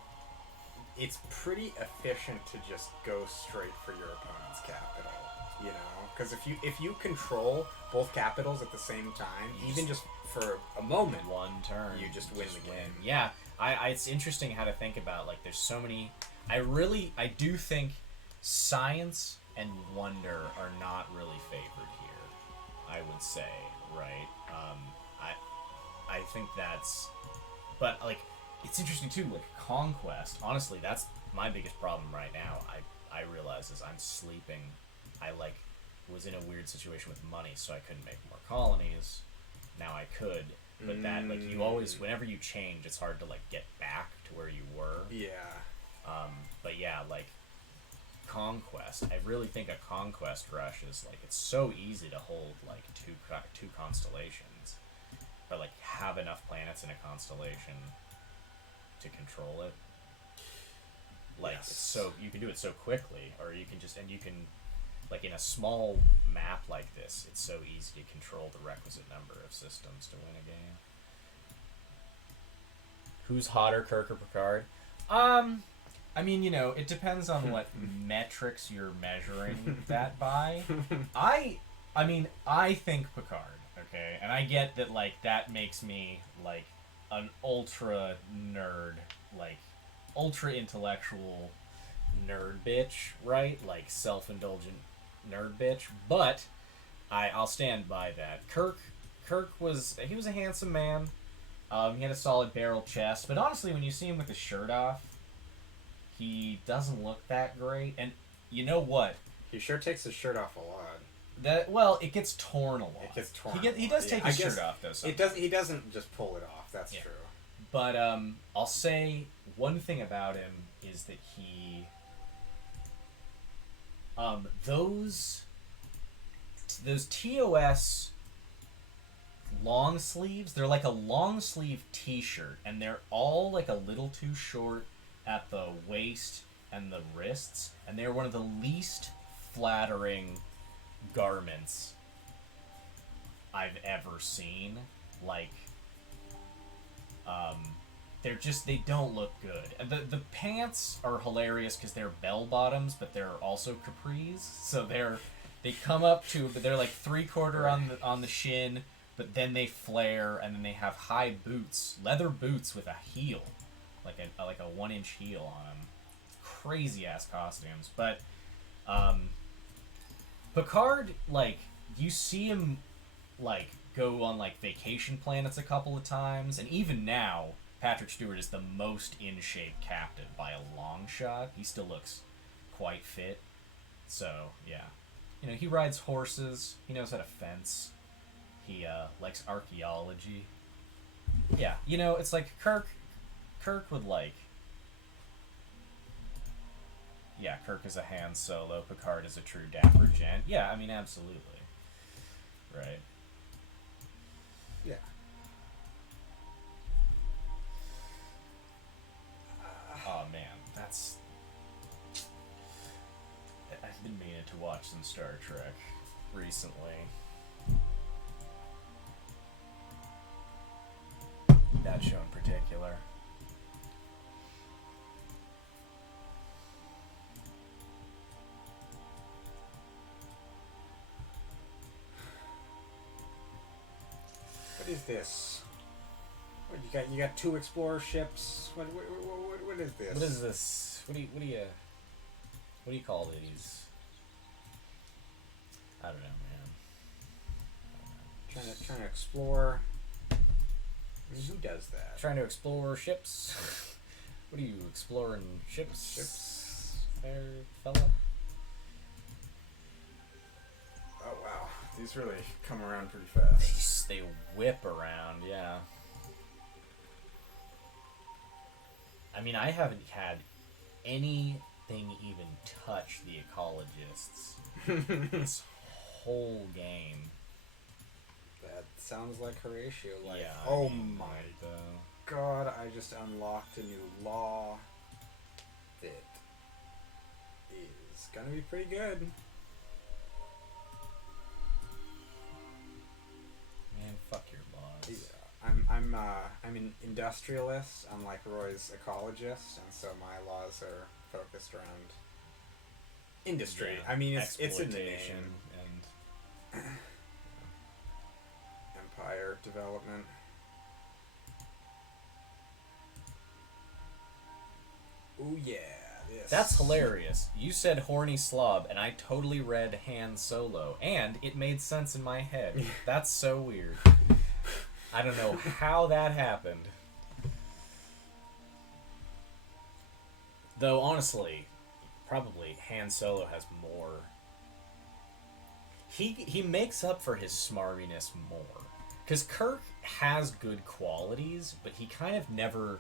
it's pretty efficient to just go straight for your opponent's capital, you know? Because if you control both capitals at the same time, even just for a moment, one turn, you just win the game. Yeah, it's interesting how to think about, like, there's so many. I do think science and wonder are not really favored here, I would say, right? I think that's, but, like, it's interesting too, like, conquest, honestly, that's my biggest problem right now. I realize is I'm sleeping. I, like, was in a weird situation with money, so I couldn't make more colonies. Now I could, but that, like, you always, whenever you change, it's hard to, like, get back to where you were. Yeah. But yeah, like, conquest, I really think a conquest rush is, like, it's so easy to hold, like, two constellations, but, like, have enough planets in a constellation to control it. Like, yes. It's so, you can do it so quickly, or you can just, and you can, like, in a small map like this, it's so easy to control the requisite number of systems to win a game. Who's hotter, Kirk or Picard? I mean, you know, it depends on what metrics you're measuring that by. I mean, I think Picard, okay? And I get that, like, that makes me, like, an ultra nerd, like, ultra intellectual nerd bitch, right? Like, self-indulgent nerd bitch. But I'll stand by that. Kirk was a handsome man. He had a solid barrel chest, but honestly, when you see him with his shirt off, he doesn't look that great. And you know what? He sure takes his shirt off a lot. It gets torn a lot. It gets torn. He does take his shirt off though. Sometimes. He doesn't just pull it off. That's true. But I'll say one thing about him is that he those TOS long sleeves, they're like a long sleeve t-shirt, and they're all like a little too short at the waist and the wrists, and they're one of the least flattering garments I've ever seen. Like, they don't look good. And the pants are hilarious because they're bell bottoms, but they're also capris, so they come up to, but they're like 3/4 on the shin, but then they flare, and then they have high boots, leather boots with a heel, like a 1-inch heel on them. Crazy ass costumes. But Picard, like, you see him, like, go on, like, vacation planets a couple of times, and even now Patrick Stewart is the most in shape captain by a long shot. He still looks quite fit. So yeah, you know, he rides horses, he knows how to fence, he likes archaeology. Yeah, you know, it's like Kirk would, like, yeah, Kirk is a Han Solo, Picard is a true dapper gent. Yeah, I mean, absolutely. Right. Yeah. Oh man, that's... I've been meaning to watch some Star Trek recently. That show in particular. What is this? What you got 2 explorer ships. What is this? What is this? What do you call these? I don't know, man. Trying to explore. I mean, who does that? Trying to explore ships. What are you exploring? Ships? There, fella. Oh wow, these really come around pretty fast. They whip around, yeah. I mean, I haven't had anything even touch the ecologists this whole game. That sounds like Horatio. Like, Yeah. oh I mean, my like, god, I just unlocked a new law that is gonna be pretty good. Man, fuck your laws. Yeah, I'm an industrialist, unlike Roy's ecologist, and so my laws are focused around industry. Yeah, I mean, it's in the exploitation name. and Empire development. Ooh yeah, this. that's hilarious. You said horny slob, and I totally read Han Solo, and it made sense in my head. That's so weird. I don't know how that happened. Though, honestly, probably Han Solo has more. He makes up for his smarminess more. Because Kirk has good qualities, but he kind of never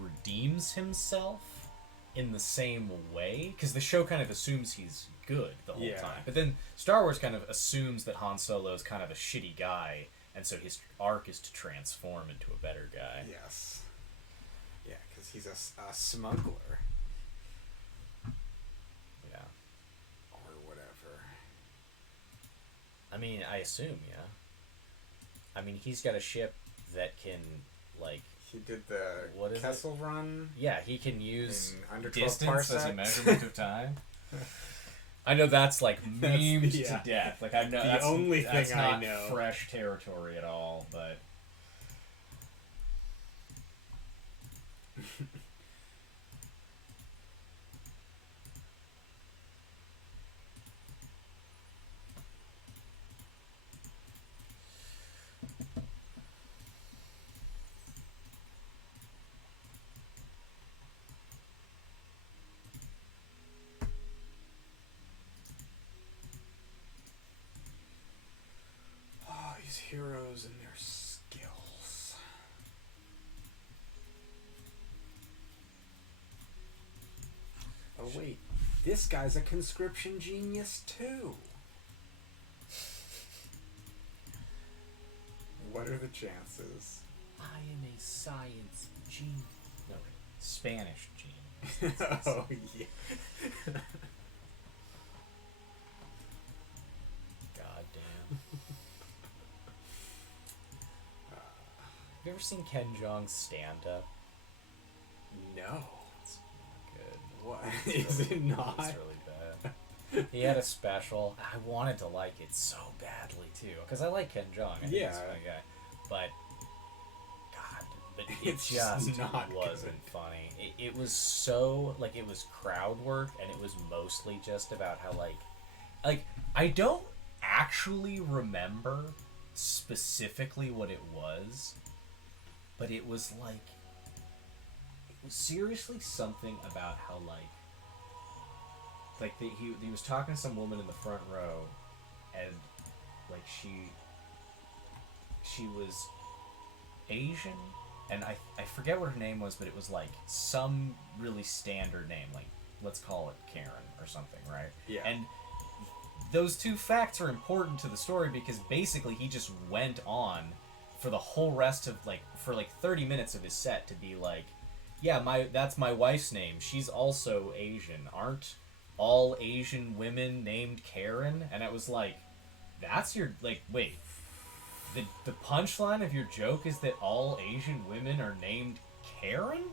redeems himself in the same way. Because the show kind of assumes he's good the whole time. But then Star Wars kind of assumes that Han Solo is kind of a shitty guy, and so his arc is to transform into a better guy. Yes. Yeah, because he's a smuggler. Yeah. Or whatever. I mean, I assume, yeah. I mean, he's got a ship that can, like... He did the What is Kessel Run. Yeah, he can use under 12 distance as a parsecs. measurement of time. I know that's, like, memed to death. Like, I know The that's, only that's thing not I know. fresh territory at all, but... Oh, these heroes and their skills. Oh wait, this guy's a conscription genius too. What are the chances? I am a science genius. No, wait. Spanish genius. Oh yeah. God damn. Have you ever seen Ken Jeong's stand-up? No. It's not good. What is it not? It's really bad. He had a special. I wanted to like it so badly too, because I like Ken Jeong. I think he's a funny guy, but God, but it It's just not wasn't funny. It was so like it was crowd work, and it was mostly just about how like I don't actually remember specifically what it was, but it was seriously something about how he was talking to some woman in the front row, and like she was Asian, and I forget what her name was, but it was like some really standard name, like let's call it Karen or something, right? Yeah. And those two facts are important to the story because basically he just went on for the whole rest of for 30 minutes of his set to be like, yeah, that's my wife's name. She's also Asian. Aren't all Asian women named Karen? And I was like, that's your wait. The punchline of your joke is that all Asian women are named Karen?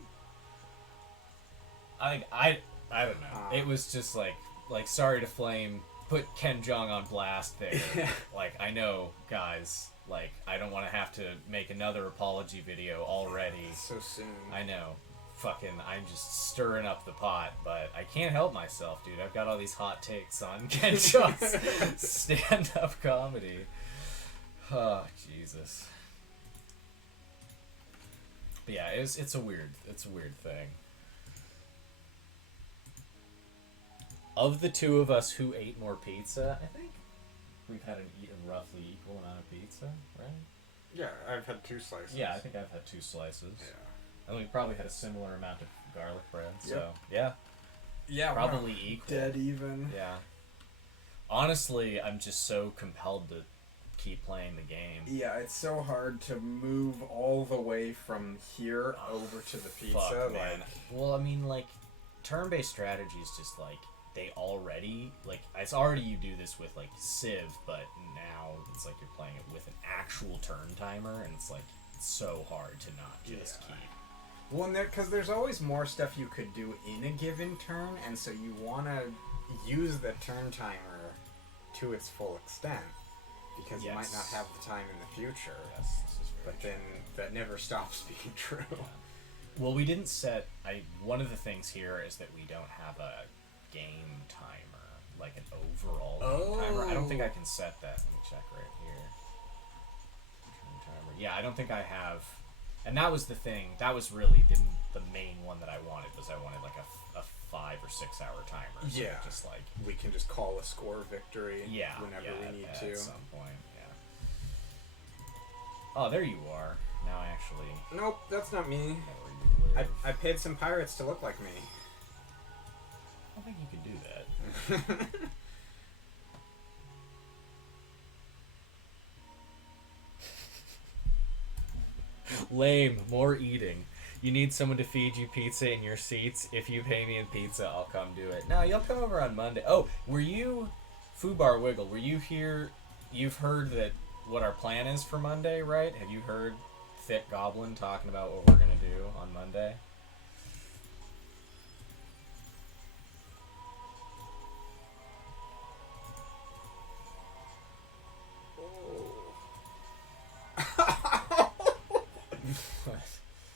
I don't know. It was just like sorry to put Ken Jeong on blast there. I know, guys. I don't want to have to make another apology video already. So soon. I know. I'm just stirring up the pot, but I can't help myself, dude. I've got all these hot takes on Ken Jeong's stand-up comedy. Oh, Jesus. But yeah, it's a weird thing. Of the two of us who ate more pizza, I think we've had a roughly equal amount of pizza, right? Yeah, I've had 2 slices. Yeah, I think I've had 2 slices. Yeah. And we probably had a similar amount of garlic bread, so Yep. yeah. Yeah, Probably equal. dead even. Yeah. Honestly, I'm just so compelled to keep playing the game. Yeah, it's so hard to move all the way from here over to the pizza. Fuck, man. Well, I mean, like, turn-based strategy is just, like, they already, like, it's already you do this with, like, Civ, but now it's like you're playing it with an actual turn timer, and it's, like, so hard to not just keep. Well, because there's always more stuff you could do in a given turn, and so you want to use the turn timer to its full extent, because you might not have the time in the future. Yes, this is very but then that never stops being true. Yeah. Well, we didn't set... one of the things here is that we don't have a game timer, like an overall game timer. I don't think I can set that. Let me check right here. Turn timer. Yeah, I don't think I have... And that was the thing. That was really the main one that I wanted, was I wanted like a 5 or 6 hour timer. So yeah. Just like... We can just call a score victory whenever we need to. At some point, yeah. Oh, there you are. Now I actually... Nope, that's not me. I paid some pirates to look like me. I don't think you could do that. Lame. More eating. You need someone to feed you pizza in your seats. If you pay me in pizza, I'll come do it. No, you'll come over on Monday. Oh, were you... Foobar Wiggle, were you here... You've heard that what our plan is for Monday, right? Have you heard Thick Goblin talking about what we're going to do on Monday?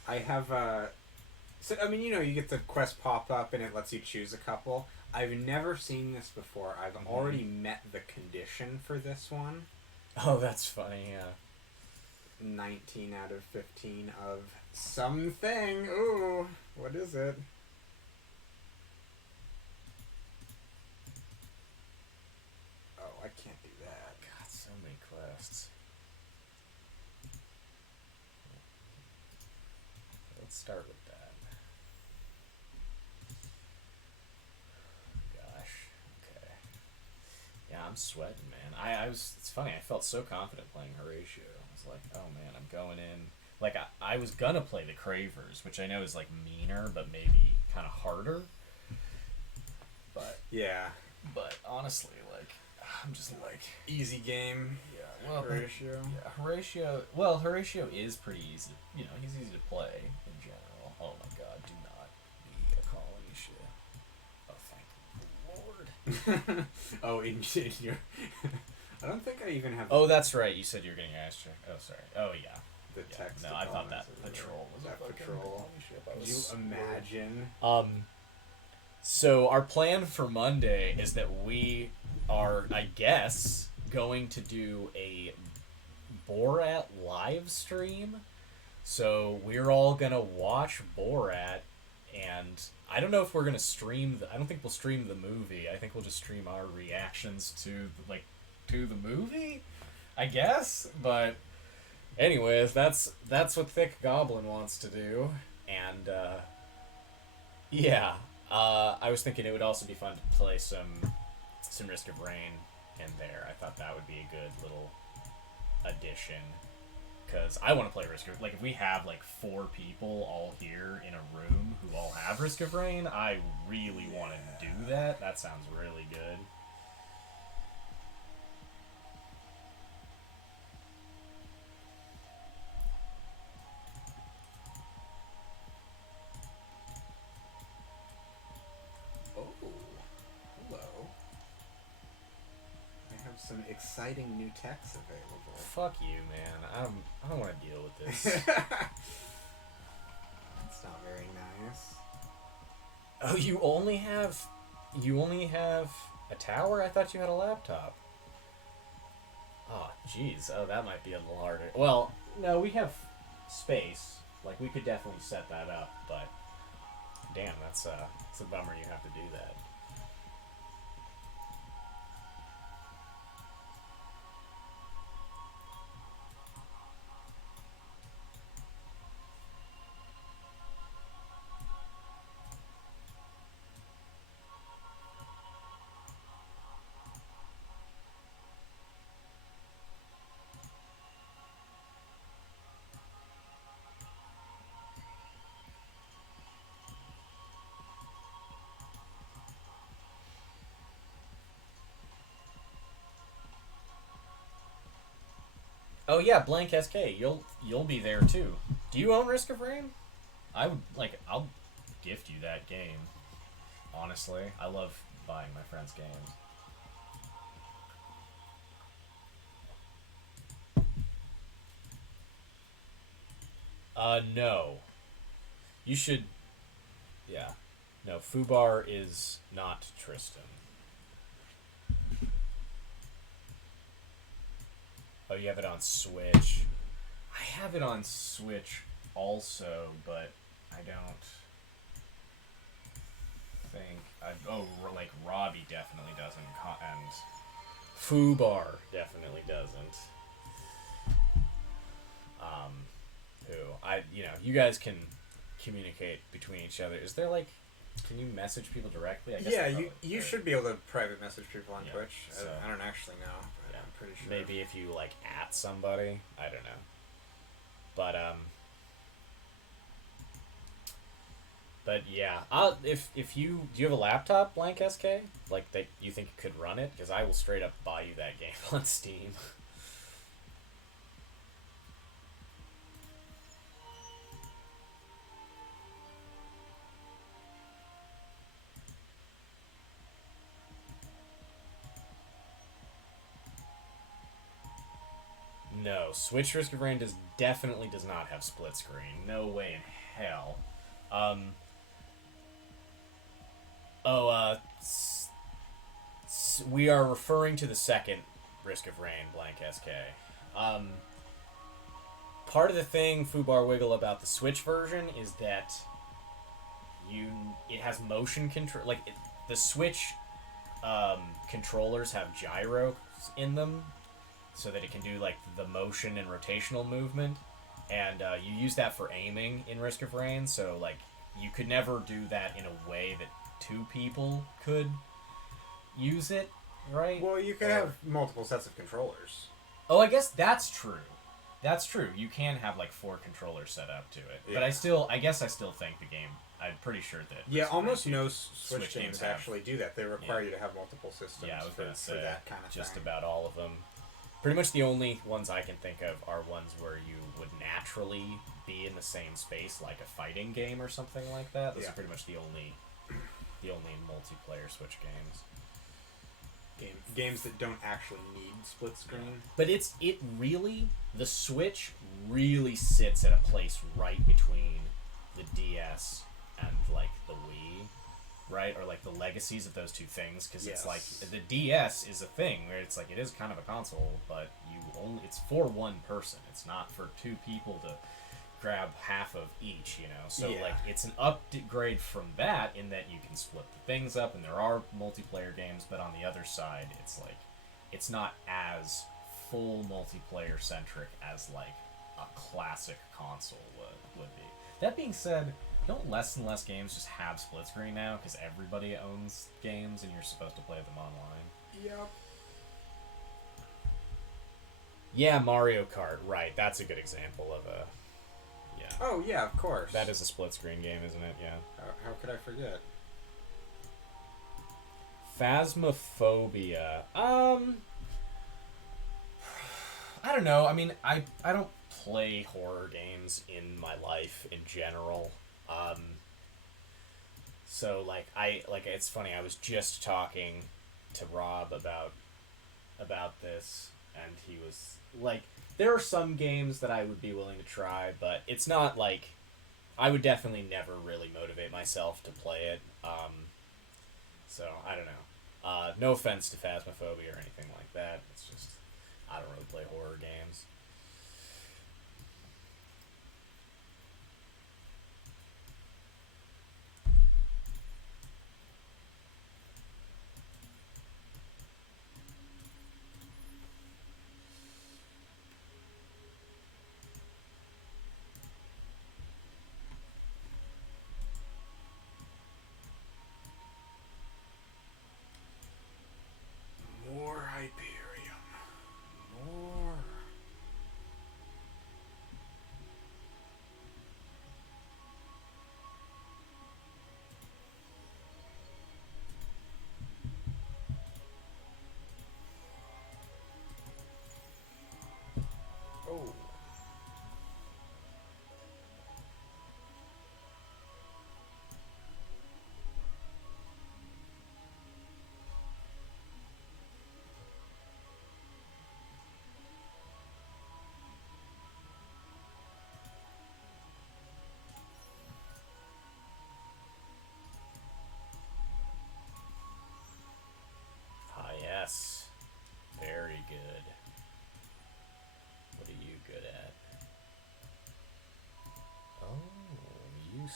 I have so I mean, you know, you get the quest pop up and it lets you choose a couple. I've never seen this before. I've already met the condition for this one. Oh, that's funny, yeah. 19 out of 15 of something. Ooh, what is it? Oh, I can't do that. God, so many quests. Let's start with that. Gosh, okay. Yeah, I'm sweating, man. I was. It's funny. I felt so confident playing Horatio. I was like, oh man, I'm going in. Like I was gonna play the Cravers, which I know is like meaner, but maybe kind of harder. But yeah. But honestly, like, I'm just like easy game. Yeah. Well, Horatio. Yeah, Horatio. Well, Horatio is pretty easy. You know, he's easy to play in general. Oh my God, do not be a colony ship. Oh, thank the Lord. Oh, in your... I don't think I even have... Oh, that's right. You said you were getting ass checked. Oh, sorry. Oh, yeah. The text. No, I thought that patrol was that a fucking patrol. colony ship. Can you imagine? So our plan for Monday is that we are, I guess, going to do a Borat live stream. So we're all gonna watch Borat, and I don't know if we're gonna stream. I don't think we'll stream the movie. I think we'll just stream our reactions to the movie, I guess. But anyways, that's what Thick Goblin wants to do, and yeah. I was thinking it would also be fun to play some Risk of Rain in there. I thought that would be a good little addition, because I want to play Risk of... Like, if we have, 4 people all here in a room who all have Risk of Rain, I really want to do that. That sounds really good. Some exciting new techs available. Fuck you, man. I don't want to deal with this. That's not very nice. Oh, you only have a tower? I thought you had a laptop. Oh, jeez. Oh, that might be a little harder. Well, no, we have space. Like, we could definitely set that up, but damn, it's a bummer you have to do that. Oh yeah, Blank SK. You'll be there too. Do you own Risk of Rain? I would like. I'll gift you that game. Honestly, I love buying my friends' games. No. You should. Yeah. No, Fubar is not Tristan. Oh, you have it on Switch. I have it on Switch also, but I don't think. Like Robbie definitely doesn't, and Fubar definitely doesn't. You guys can communicate between each other. Is there like, can you message people directly? I guess Yeah, you should be able to private message people on Twitch. So, I don't actually know, but yeah, I'm pretty sure. Maybe if you like at somebody, I don't know. But yeah, if you do you have a laptop, Blank SK, like that you think you could run it? Because I will straight up buy you that game on Steam. No, Switch Risk of Rain definitely does not have split screen. No way in hell. We are referring to the second Risk of Rain, Blank SK. Part of the thing, Fubar Wiggle, about the Switch version is that it has motion control. The Switch controllers have gyros in them, so that it can do like the motion and rotational movement, and you use that for aiming in Risk of Rain. So like you could never do that in a way that two people could use it, right? Well, you could have multiple sets of controllers. Oh, I guess that's true. That's true. You can have like 4 controllers set up to it, but I guess I still think the game. I'm pretty sure that. Almost no Switch games actually do that. They require you to have multiple systems. Yeah, I was gonna say for that kind of just thing. about all of them. Pretty much the only ones I can think of are ones where you would naturally be in the same space, like a fighting game or something like that. Those are pretty much the only multiplayer Switch games. Games that don't actually need split screen. But the Switch really sits at a place right between the DS and like the Wii, right? Or like the legacies of those two things, because it's like the DS is a thing where it's like it is kind of a console, but it's for one person. It's not for two people to grab half of each, So like it's an upgrade from that in that you can split the things up and there are multiplayer games, but on the other side it's like it's not as full multiplayer centric as like a classic console would be. That being said, don't less and less games just have split screen now because everybody owns games and you're supposed to play them online? Yep. Yeah, Mario Kart, right. That's a good example of a... Yeah. Oh, yeah, of course. That is a split screen game, isn't it? Yeah. How could I forget? Phasmophobia. I don't know. I mean, I don't play horror games in my life in general. So like it's funny. I was just talking to Rob about this, and he was like, there are some games that I would be willing to try, but it's not like I would definitely never really motivate myself to play it. So I don't know. No offense to Phasmophobia or anything like that. It's just I don't really play horror games. More Hyperion. More.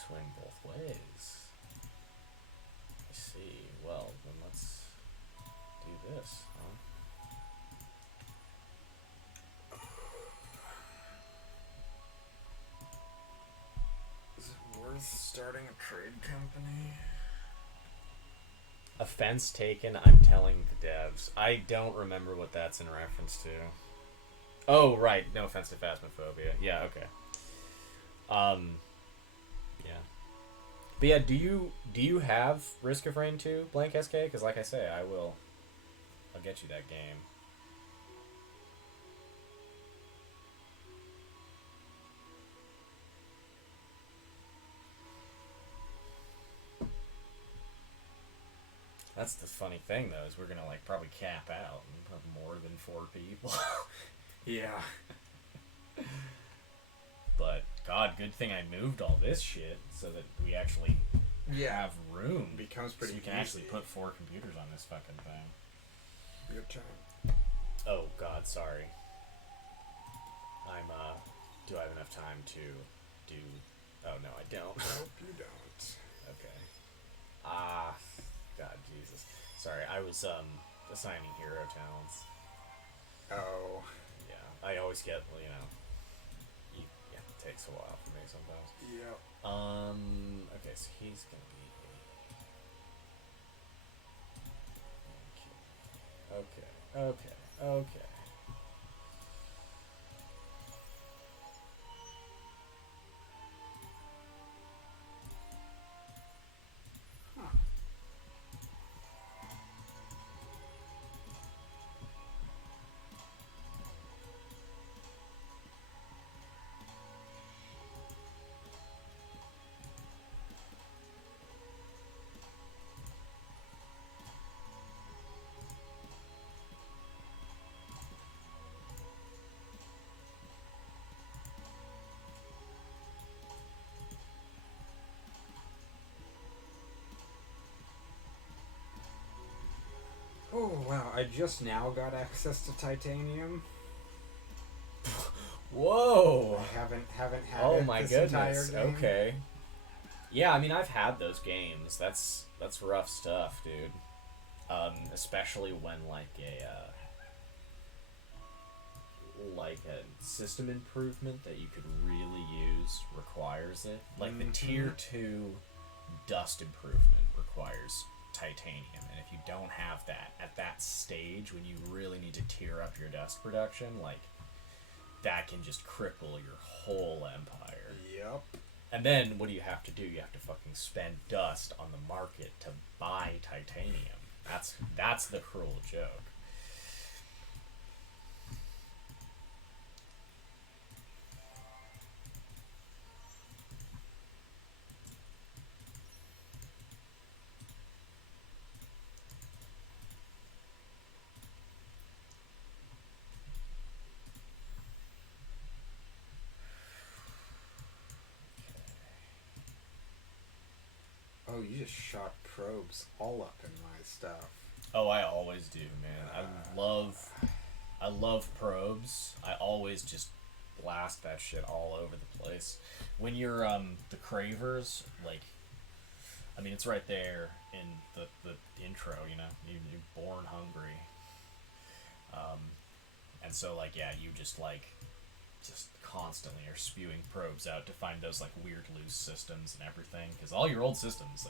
swing both ways. I see. Well, then let's do this, huh? Is it worth starting a trade company? Offense taken, I'm telling the devs. I don't remember what that's in reference to. Oh, right. No offense to Phasmophobia. Yeah, okay. Yeah. But yeah, do you have Risk of Rain 2, blank SK? Because like I say, I'll get you that game. That's the funny thing, though, is we're gonna like probably cap out and have more than 4 people. Yeah. But God, good thing I moved all this shit so that we actually have room. Becomes pretty so we can easy. actually put 4 computers on this fucking thing. Your turn. Oh God, sorry. Do I have enough time to do? Oh no, I don't. Nope, you don't. Okay. God, Jesus. Sorry, I was assigning hero talents. Oh. Yeah, I always get yeah, it takes a while for me sometimes. Yep. Okay, so he's gonna be okay. Huh. Oh wow! I just now got access to titanium. Whoa! I haven't had Oh it my this goodness. entire game. Okay. Yeah, I mean I've had those games. That's rough stuff, dude. Especially when like a system improvement that you could really use requires it. Like the tier 2 dust improvement requires titanium, and if you don't have that at that stage when you really need to tier up your dust production, like that can just cripple your whole empire. Yep. And then what do you have to do? You have to fucking spend dust on the market to buy titanium. That's the cruel joke. Oh, you just shot probes all up in my stuff. Oh, I always do, man. I love probes. I always just blast that shit all over the place. When you're the cravers, like, I mean, it's right there in the intro. You're born hungry. And so like yeah, you just constantly are spewing probes out to find those like weird loose systems and everything, because all your old systems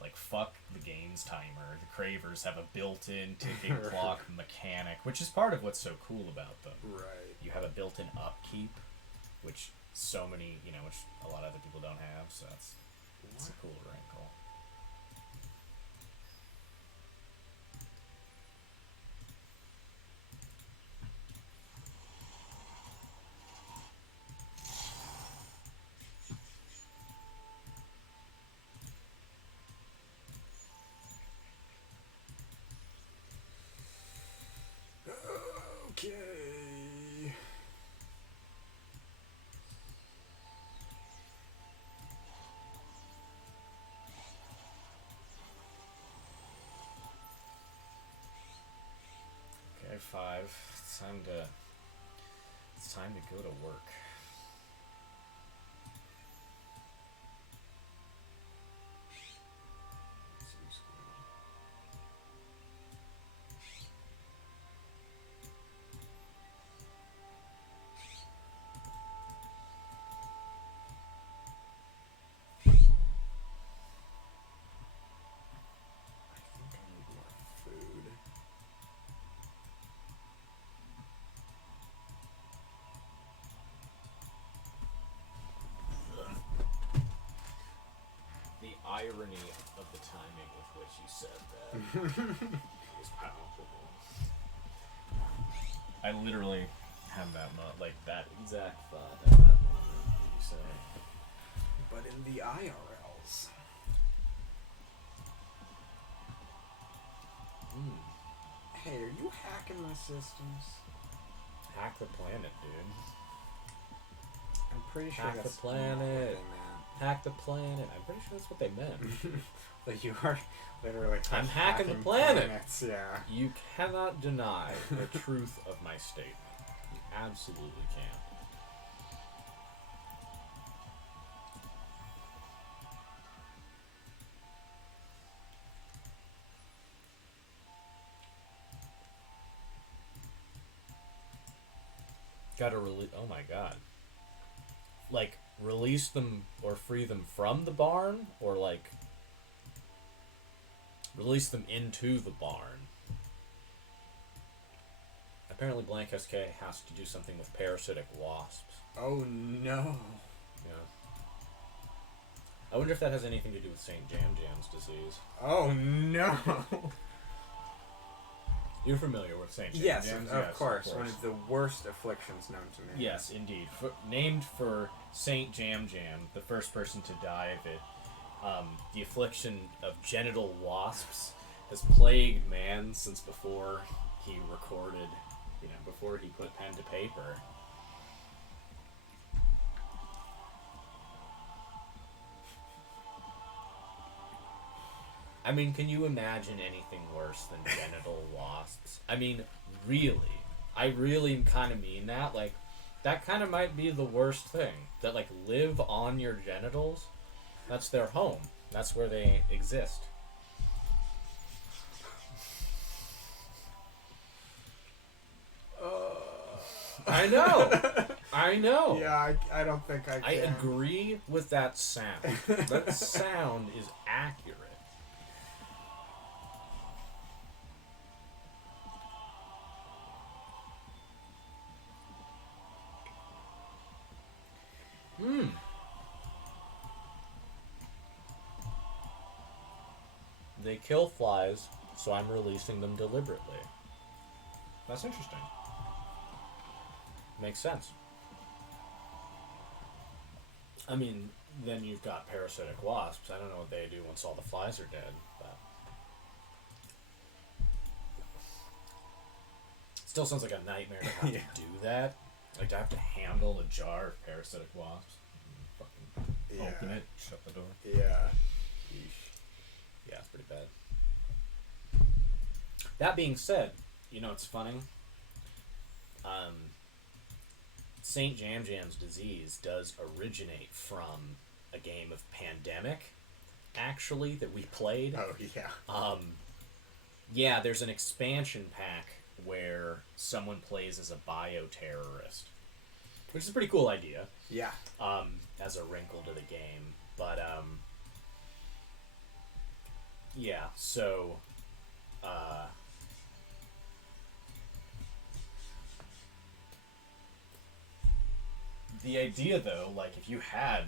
like fuck the game's timer. The cravers have a built-in ticking clock mechanic, which is part of what's so cool about them. Right. You have a built-in upkeep, which so many, which a lot of other people don't have, so it's a cool wrinkle. Okay. Okay, 5. It's time to go to work. irony of the timing with which you said that is palpable. I literally have that that exact thought at that moment that you said. But in the IRLs. Hey, are you hacking my systems? Hack the planet, dude. I'm pretty sure Hack that's the planet. not what they meant. Hack the planet. I'm pretty sure that's what they meant. Like you are literally I'm hacking the planet. Planets, yeah. You cannot deny the truth of my statement. You absolutely can't. Gotta release. Oh my god. Like, release them or free them from the barn? Or, like, release them into the barn? Apparently, Blank SK has to do something with parasitic wasps. Oh no. Yeah. I wonder if that has anything to do with St. Jam Jam's disease. Oh no. You're familiar with St. Jam Yes, Jam's? of course. One of the worst afflictions known to man. Yes, indeed. Named for St. Jam Jam, the first person to die of it. The affliction of genital wasps has plagued man since before he recorded, before he put pen to paper. I mean, can you imagine anything worse than genital wasps? I mean, really. I really kind of mean that. Like, that kind of might be the worst thing. That, like, live on your genitals. That's their home. That's where they exist. I know. I know. Yeah, I don't think I can. I agree with that sound. That sound is accurate. They kill flies, so I'm releasing them deliberately. That's interesting. Makes sense. I mean, then you've got parasitic wasps. I don't know what they do once all the flies are dead, but... Still sounds like a nightmare to have to do that. Like, to have to handle a jar of parasitic wasps. Fucking open it, shut the door. Yeah. Yeah, it's pretty bad. That being said, it's funny. St. Jam Jam's disease does originate from a game of Pandemic, actually, that we played. Oh, yeah. Yeah, there's an expansion pack where someone plays as a bioterrorist, which is a pretty cool idea. Yeah. As a wrinkle to the game. But, yeah, so, the idea, though, like, if you had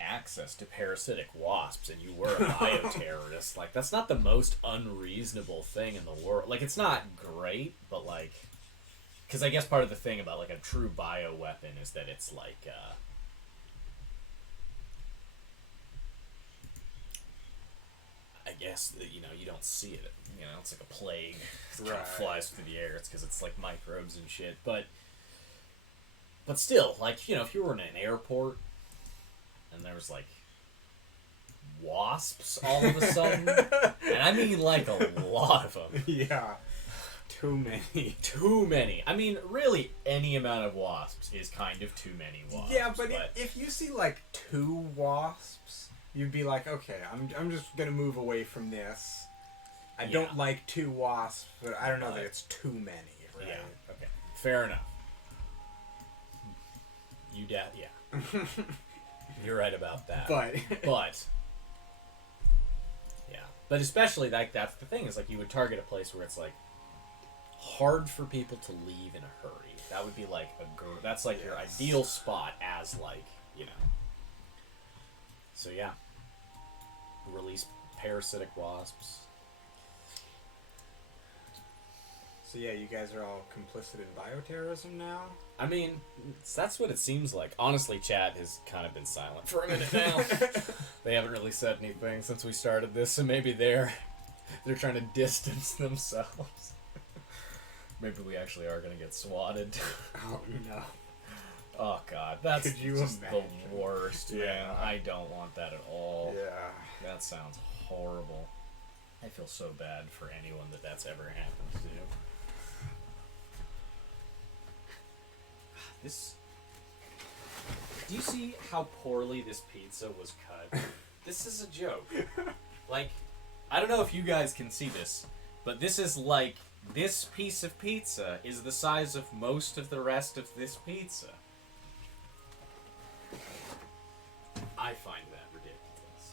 access to parasitic wasps and you were a bioterrorist, like, that's not the most unreasonable thing in the world. Like, it's not great, but, like, because I guess part of the thing about, like, a true bioweapon is that it's, like, I guess that, you don't see it. It's like a plague. It kind of flies through the air. It's because it's like microbes and shit. But still, like, if you were in an airport and there was, like, wasps all of a sudden, and I mean, like, a lot of them. Yeah. Too many. Too many. I mean, really, any amount of wasps is kind of too many wasps. Yeah, but if you see, like, 2 wasps, you'd be like, okay, I'm just gonna move away from this. I don't like 2 wasps, but I don't know that it's too many, right? Yeah, okay. Fair enough. Yeah. You're right about that. But yeah. But especially, like, that's the thing, is, like, you would target a place where it's, like, hard for people to leave in a hurry. That would be, like, that's, like, your ideal spot as, like, So, yeah. release parasitic wasps. So yeah, you guys are all complicit in bioterrorism now? I mean, that's what it seems like. Honestly, chat has kind of been silent for a minute now. They haven't really said anything since we started this, so maybe they're trying to distance themselves. Maybe we actually are going to get swatted. Oh no. Oh god, that's Could you just imagine? the worst, man. Yeah. I don't want that at all. Yeah. That sounds horrible. I feel so bad for anyone that's ever happened to. This. Do you see how poorly this pizza was cut? This is a joke. Like, I don't know if you guys can see this, but this is like, this piece of pizza is the size of most of the rest of this pizza. I find that ridiculous.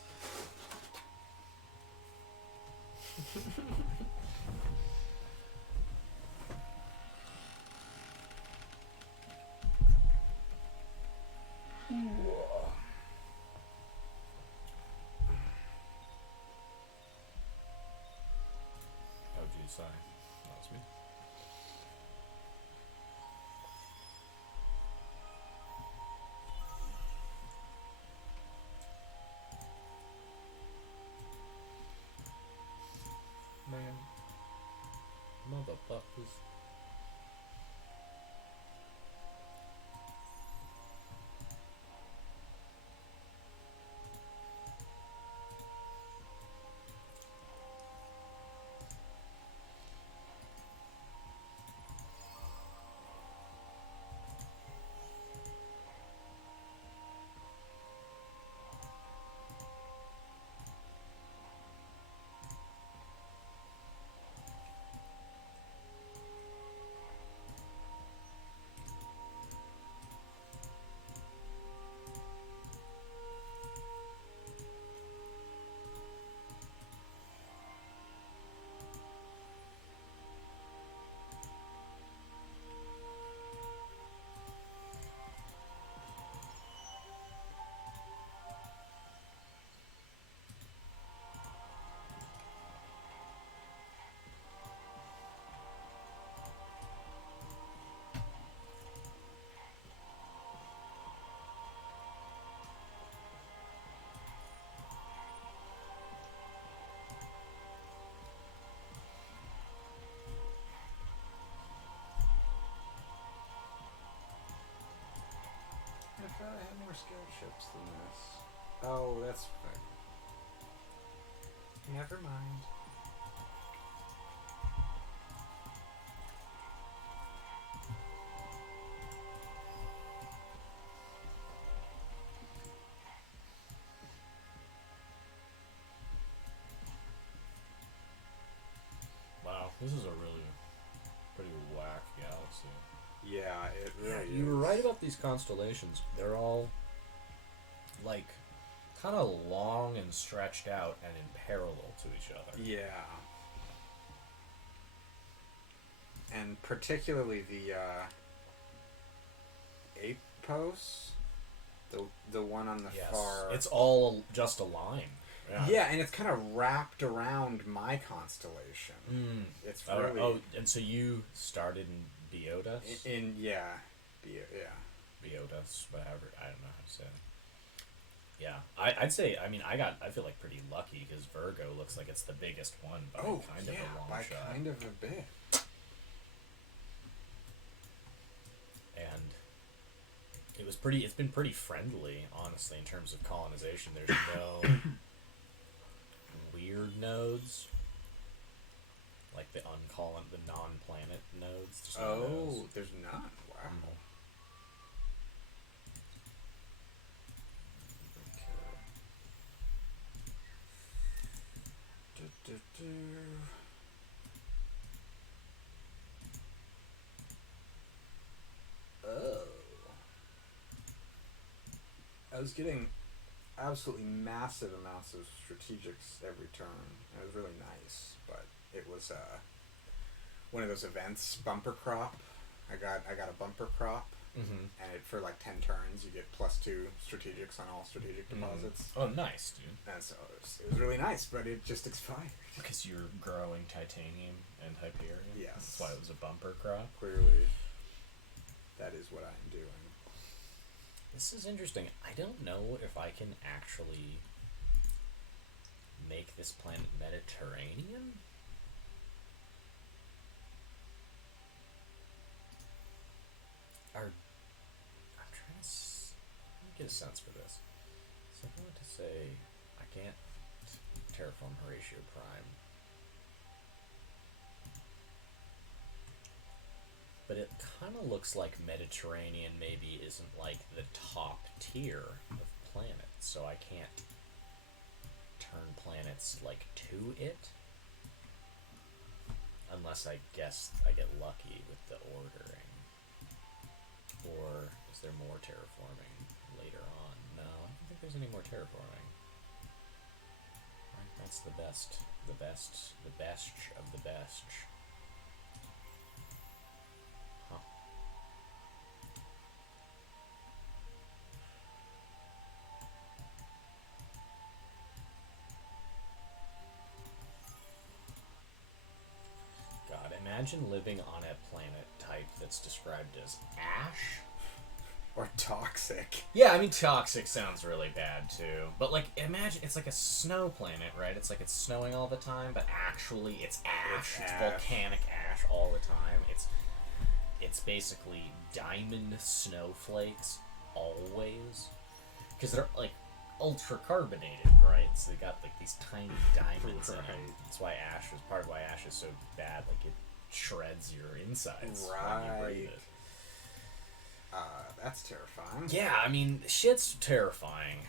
Oh, geez, sorry. That was me. Man. Motherfuckers. I thought I had more skill chips than this. Oh, that's fine. Never mind. Wow, this is a really pretty whack galaxy. Yeah, it really You is. were right about these constellations. They're all, like, kind of long and stretched out and in parallel to each other. Yeah. And particularly the Apos, the one on the Yes. far. It's all just a line. Yeah, and it's kind of wrapped around my constellation. Mm. It's Oh, really oh, and so you started in Biotas? in yeah. Biotas, whatever. I don't know how to say it. Yeah, I'd say. I mean, I feel like pretty lucky because Virgo looks like it's the biggest one by kind of a long by shot. kind of a bit. And it was pretty. It's been pretty friendly, honestly, in terms of colonization. There's no weird nodes, like the non-planet nodes. There's no nodes. There's none. Wow. Oh. I was getting absolutely massive amounts of strategics every turn. It was really nice, but it was one of those events, bumper crop. I got a bumper crop and for like 10 turns, you get +2 strategics on all strategic deposits. Oh, nice, dude. And so it was really nice, but it just expired. Because you're growing titanium and Hyperion? Yes. That's why it was a bumper crop? Clearly, that is what I am doing. This is interesting. I don't know if I can actually make this planet Mediterranean. I'm trying to get a sense for this. So if I want to say I can't terraform Horatio Prime, but it kind of looks like Mediterranean maybe isn't like the top tier of planets, so I can't turn planets like to it, unless I guess I get lucky with the ordering. Or is there more terraforming later on? No, I don't think there's any more terraforming. Right, that's the best of the best. Huh. God, imagine living on a planet type that's described as ash. Or toxic. Yeah, I mean, toxic sounds really bad, too. But, like, imagine, it's like a snow planet, right? It's like it's snowing all the time, but actually it's ash. It's volcanic ash all the time. It's basically diamond snowflakes always. Because they're, like, ultra carbonated, right? So they got, like, these tiny diamonds in them. That's why part of why ash is so bad. Like, it shreds your insides when you breathe it. That's terrifying. Yeah, I mean, shit's terrifying.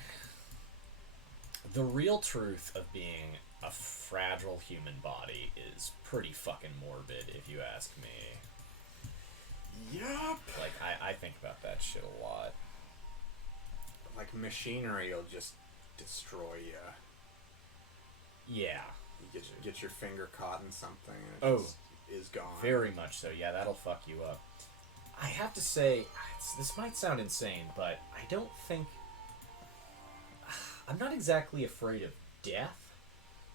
The real truth of being a fragile human body is pretty fucking morbid, if you ask me. Yup. Like, I think about that shit a lot. Like, machinery will just destroy you. Yeah. You get your finger caught in something and it just is gone. Very much so. Yeah, that'll fuck you up. I have to say, this might sound insane, but I don't think... I'm not exactly afraid of death,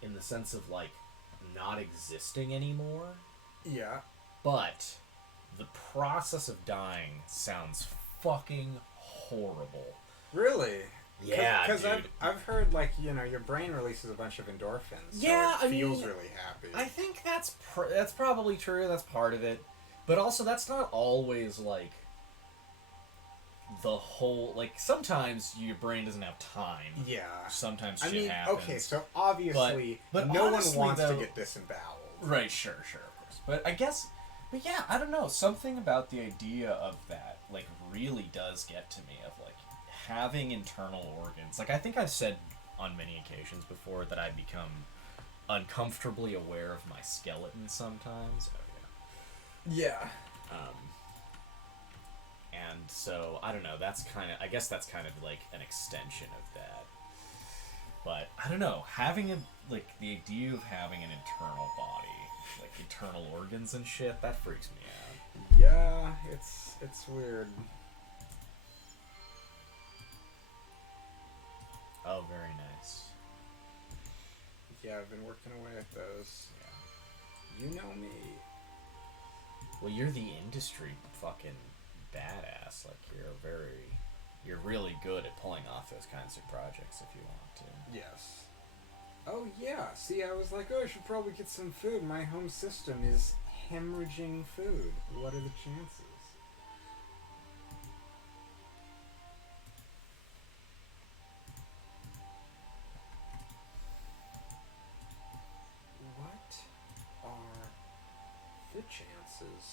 in the sense of, like, not existing anymore. Yeah. But the process of dying sounds fucking horrible. Really? Yeah, Because dude. I've heard, like, your brain releases a bunch of endorphins. Yeah, so it feels really happy. I think that's probably true. That's part of it. But also, that's not always, like, the whole... Like, sometimes your brain doesn't have time. Yeah. Sometimes shit happens. Okay, so obviously, but no honestly, one wants though, to get disemboweled. Right, sure, of course. But I guess... But yeah, I don't know. Something about the idea of that, like, really does get to me, of, like, having internal organs. Like, I think I've said on many occasions before that I become uncomfortably aware of my skeleton sometimes. Yeah. And so, I don't know, I guess that's kind of like an extension of that. But, I don't know, the idea of having an internal body, like internal organs and shit, that freaks me out. Yeah, it's weird. Oh, very nice. Yeah, I've been working away at those. Yeah. You know me. Well, you're the industry fucking badass. Like, you're really good at pulling off those kinds of projects if you want to. Yes. Oh, yeah. See, I was like, I should probably get some food. My home system is hemorrhaging food. What are the chances? What are the chances?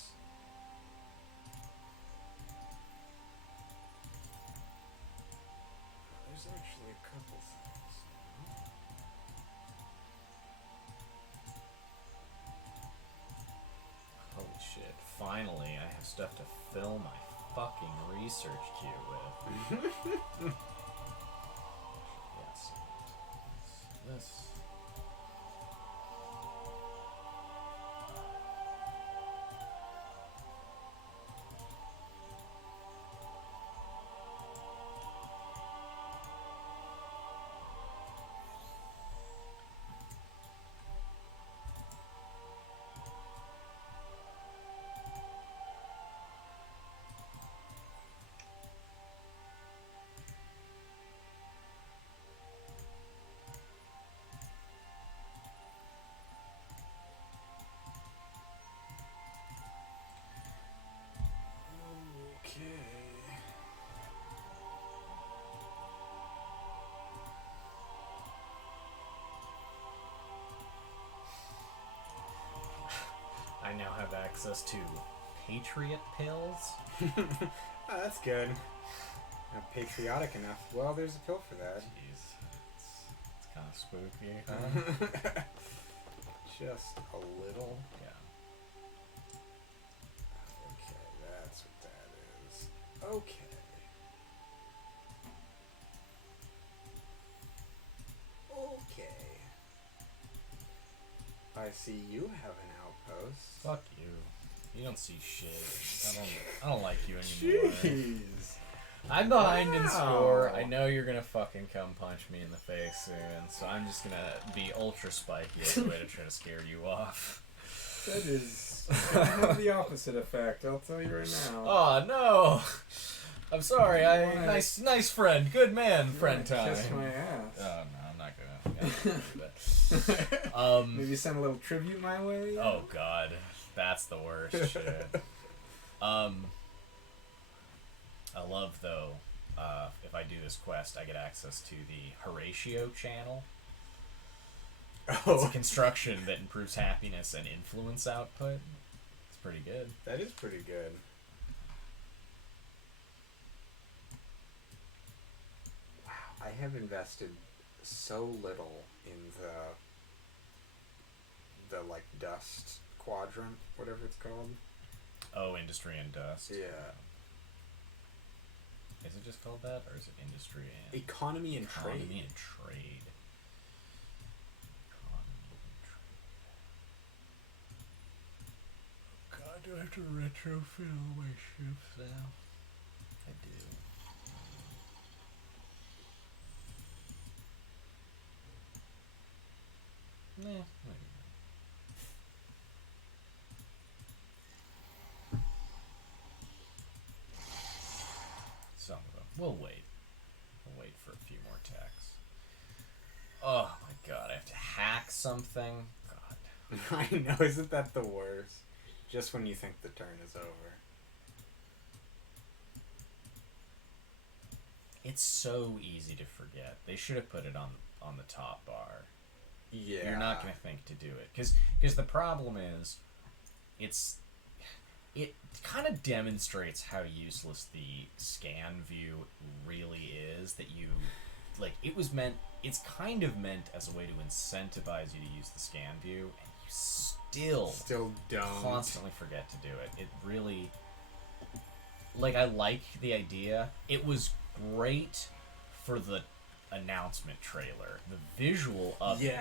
There's actually a couple things. Holy shit. Finally, I have stuff to fill my fucking research queue with. Yes. This. I now have access to Patriot pills. Oh, that's good. Not patriotic enough. Well, there's a pill for that. Jeez. It's kind of spooky, huh? Just a little. Yeah. Okay, that's what that is. Okay. Okay. I see you have an outpost. Fuck you. You don't see shit. I don't like you anymore. Jeez. I'm behind in Wow. score. I know you're gonna fucking come punch me in the face soon, so I'm just gonna be ultra spiky as a way to try to scare you off. That is gonna have the opposite effect, I'll tell you right now. Oh no! I'm sorry. Nice friend, good man, friend time. Kiss my ass. Oh no, I'm not gonna do that. Maybe send a little tribute my way. Oh god, that's the worst shit. I love though. If I do this quest, I get access to the Horatio channel. It's a Oh, construction that improves happiness and influence output. It's pretty good. that is pretty good. Wow, I have invested so little in the like dust quadrant, whatever it's called. Oh, industry and dust. Yeah. Is it just called that, or is it industry and Economy and trade. Economy and trade. Economy and trade. God, do I have to retrofit all my ships now? I do. Nah, maybe not. Some of them. We'll wait. We'll wait for a few more attacks. Oh my god, I have to hack something? God. I know, isn't that the worst? Just when you think the turn is over. It's so easy to forget. They should have put it on the top bar. Yeah. You're not going to think to do it. Because the problem is, it kind of demonstrates how useless the scan view really is, that you, like, it's kind of meant as a way to incentivize you to use the scan view, and you still don't. constantly forget to do it. It really, like, I like the idea. It was great for the announcement trailer. The visual of it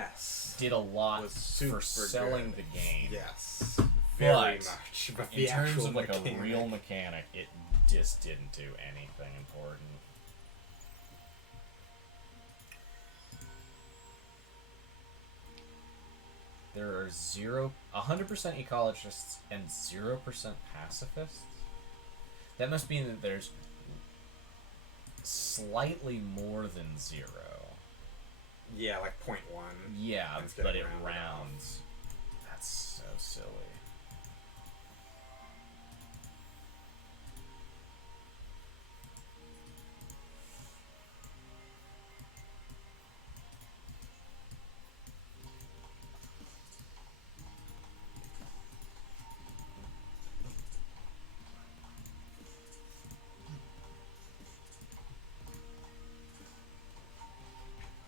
did a lot Was for super selling good. the game. Yes. Very But much. But in the terms actual of like mechanic. a real mechanic, it just didn't do anything important. There are 100% ecologists and 0% pacifists. That must mean that there's slightly more than 0. Yeah, like 0.1. Yeah, Instead but of it rounded rounds. That's so silly.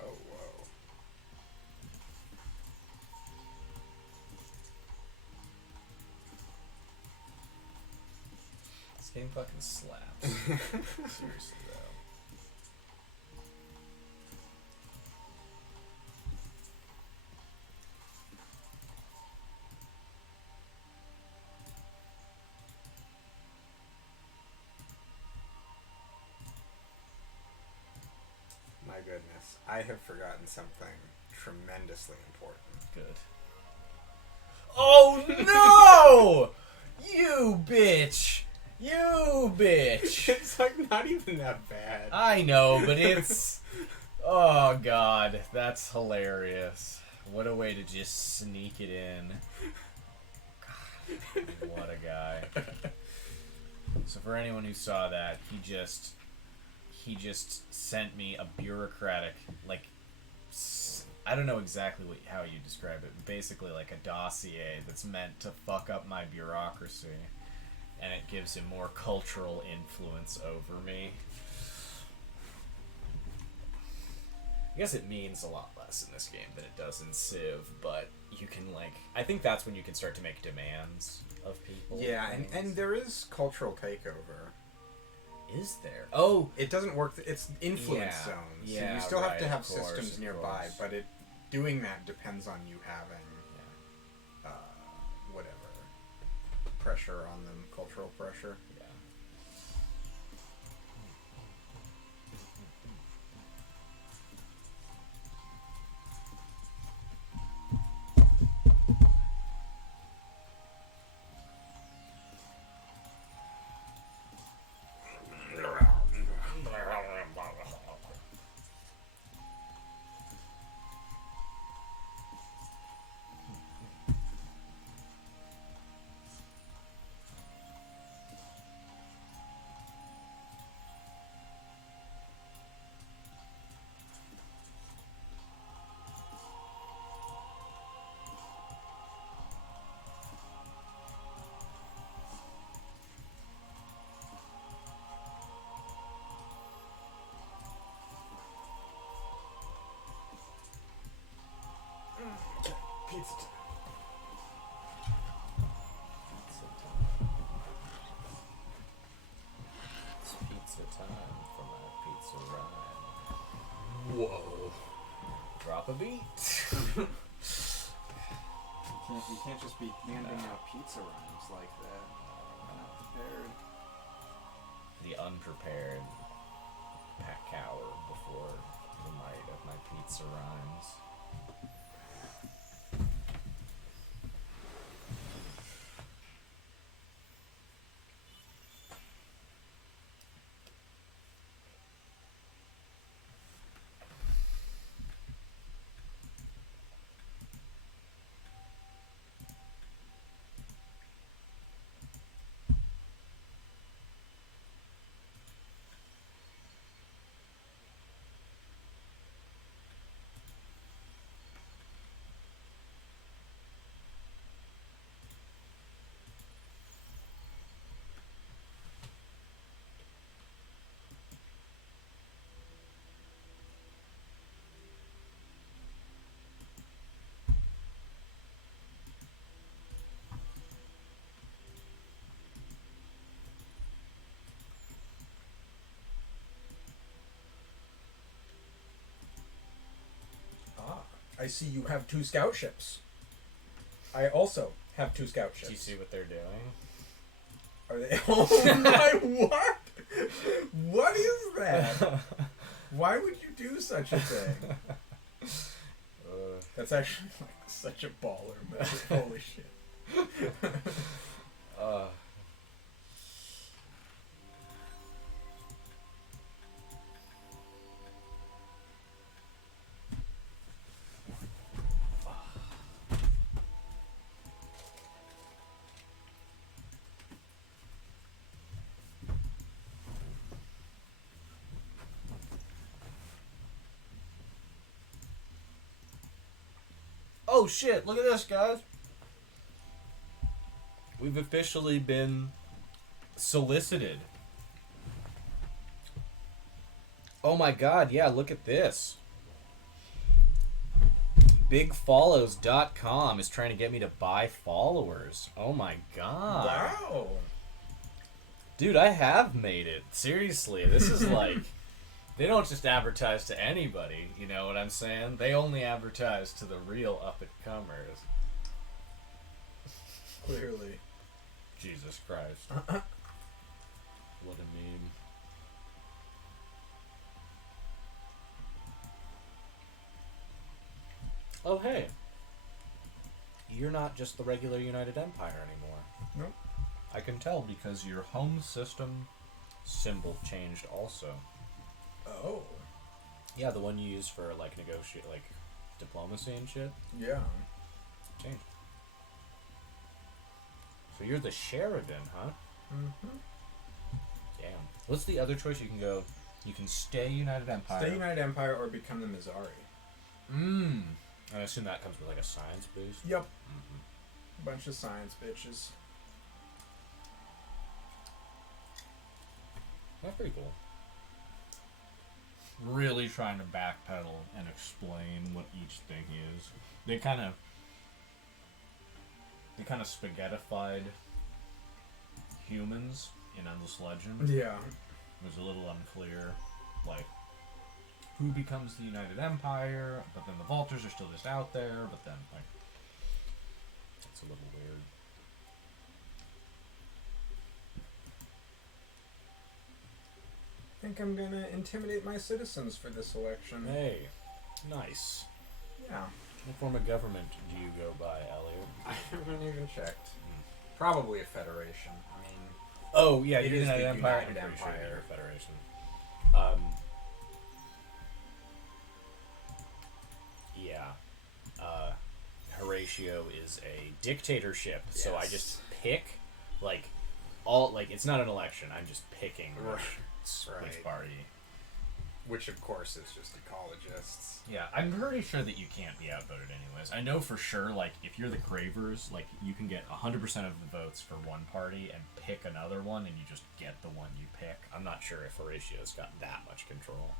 Oh, whoa. This game fucking slaps. Seriously, though. My goodness. I have forgotten something tremendously important. Good. Oh no! You bitch! You bitch! It's like not even that bad. I know, but it's... Oh god, that's hilarious. What a way to just sneak it in. God, what a guy. So for anyone who saw that, he just sent me a bureaucratic, like, I don't know exactly how you describe it. Basically, like a dossier that's meant to fuck up my bureaucracy, and it gives him more cultural influence over me. I guess it means a lot less in this game than it does in Civ, but you can, like... I think that's when you can start to make demands of people. Yeah, and there is cultural takeover. Is there? Oh! It doesn't work... It's influence zones. Yeah, so you still have to have course, systems nearby, but doing that depends on you having... whatever. Pressure on them. Cultural pressure. Yeah. Pizza time. It's pizza time for my pizza ride. Whoa. Drop a beat. You can't just be handing out pizza rhymes like that. Not prepared. The unprepared pack hour before the night of my pizza rhymes. I see you have 2 scout ships. I also have 2 scout ships. Do you see what they're doing? Are they? Oh my! What? What is that? Why would you do such a thing? That's actually like such a baller move. Holy shit. Oh shit, look at this, guys. We've officially been solicited. Oh my god, yeah, look at this. BigFollows.com is trying to get me to buy followers. Oh my god. Wow. Dude, I have made it. Seriously, this is like... They don't just advertise to anybody, you know what I'm saying? They only advertise to the real up-and-comers. Clearly. Jesus Christ. What a meme. Oh, hey. You're not just the regular United Empire anymore. Nope. I can tell because your home system symbol changed also. Oh. Yeah, the one you use for, like, negotiate, like, diplomacy and shit. Yeah. Changed. So you're the Sheridan, huh? Mm-hmm. Damn. What's the other choice? You can go... You can stay United Empire. Stay United Empire or become the Mizari. Mmm. I assume that comes with like a science boost. Yep. Bunch of science bitches. That's pretty cool. Really trying to backpedal and explain what each thing is. They kind of spaghettified humans in Endless Legend. Yeah. It was a little unclear, like, who becomes the United Empire, but then the Vultures are still just out there, but then, like... It's a little weird. I think I'm gonna intimidate my citizens for this election. Hey, nice. Yeah. What form of government do you go by, Elliot? I haven't even checked. Probably a federation. I mean... Oh, yeah, It you're is United the Empire. United I'm pretty sure Empire. you're a federation. Yeah. Horatio is a dictatorship, so I Yes. just pick, like, all, like, it's not an election, I'm just picking which party. Which, of course, is just ecologists. Yeah, I'm pretty sure that you can't be outvoted anyways. I know for sure, like, if you're the Cravers, like, you can get 100% of the votes for one party and pick another one, and you just get the one you pick. I'm not sure if Horatio's got that much control.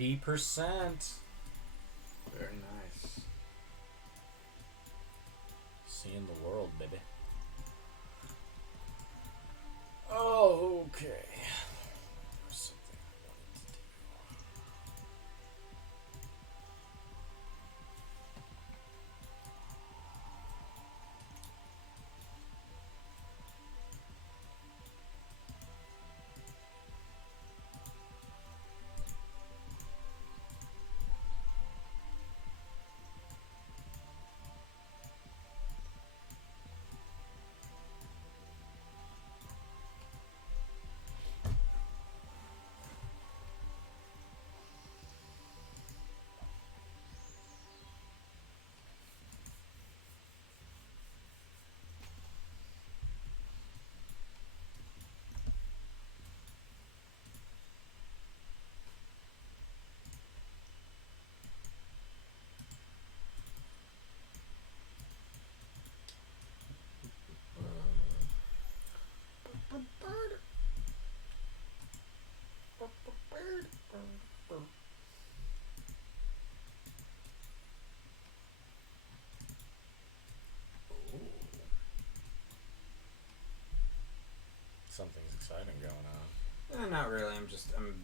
%. Very nice. Seeing the world, baby. Oh, okay. There's something I wanted to do. Something's exciting going on. Not really. I'm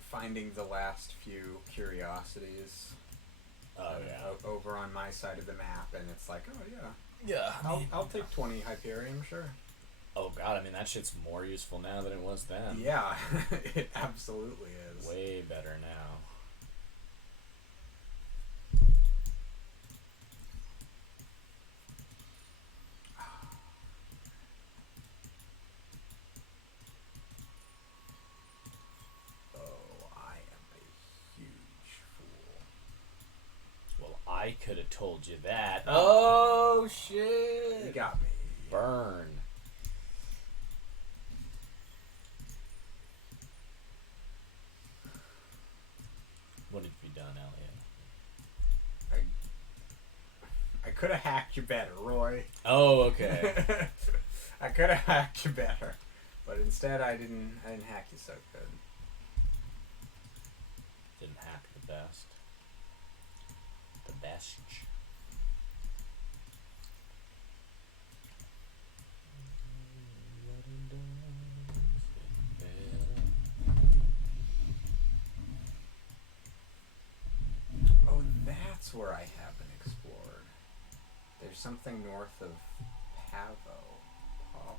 finding the last few curiosities over on my side of the map, and it's like, oh yeah, Yeah. I'll take 20 Hyperion, sure. Oh god, I mean that shit's more useful now than it was then. Yeah, it absolutely is. Way better now. Oh, I am a huge fool. Well, I could have told you that. Oh You shit! got me. Burn. What have you done, Elliot? I could have hacked you better, Roy. Oh, okay. I could have hacked you better, but instead I didn't hack you so good. Didn't hack the best. The best. Oh, that's where I haven't explored. There's something north of Pavo.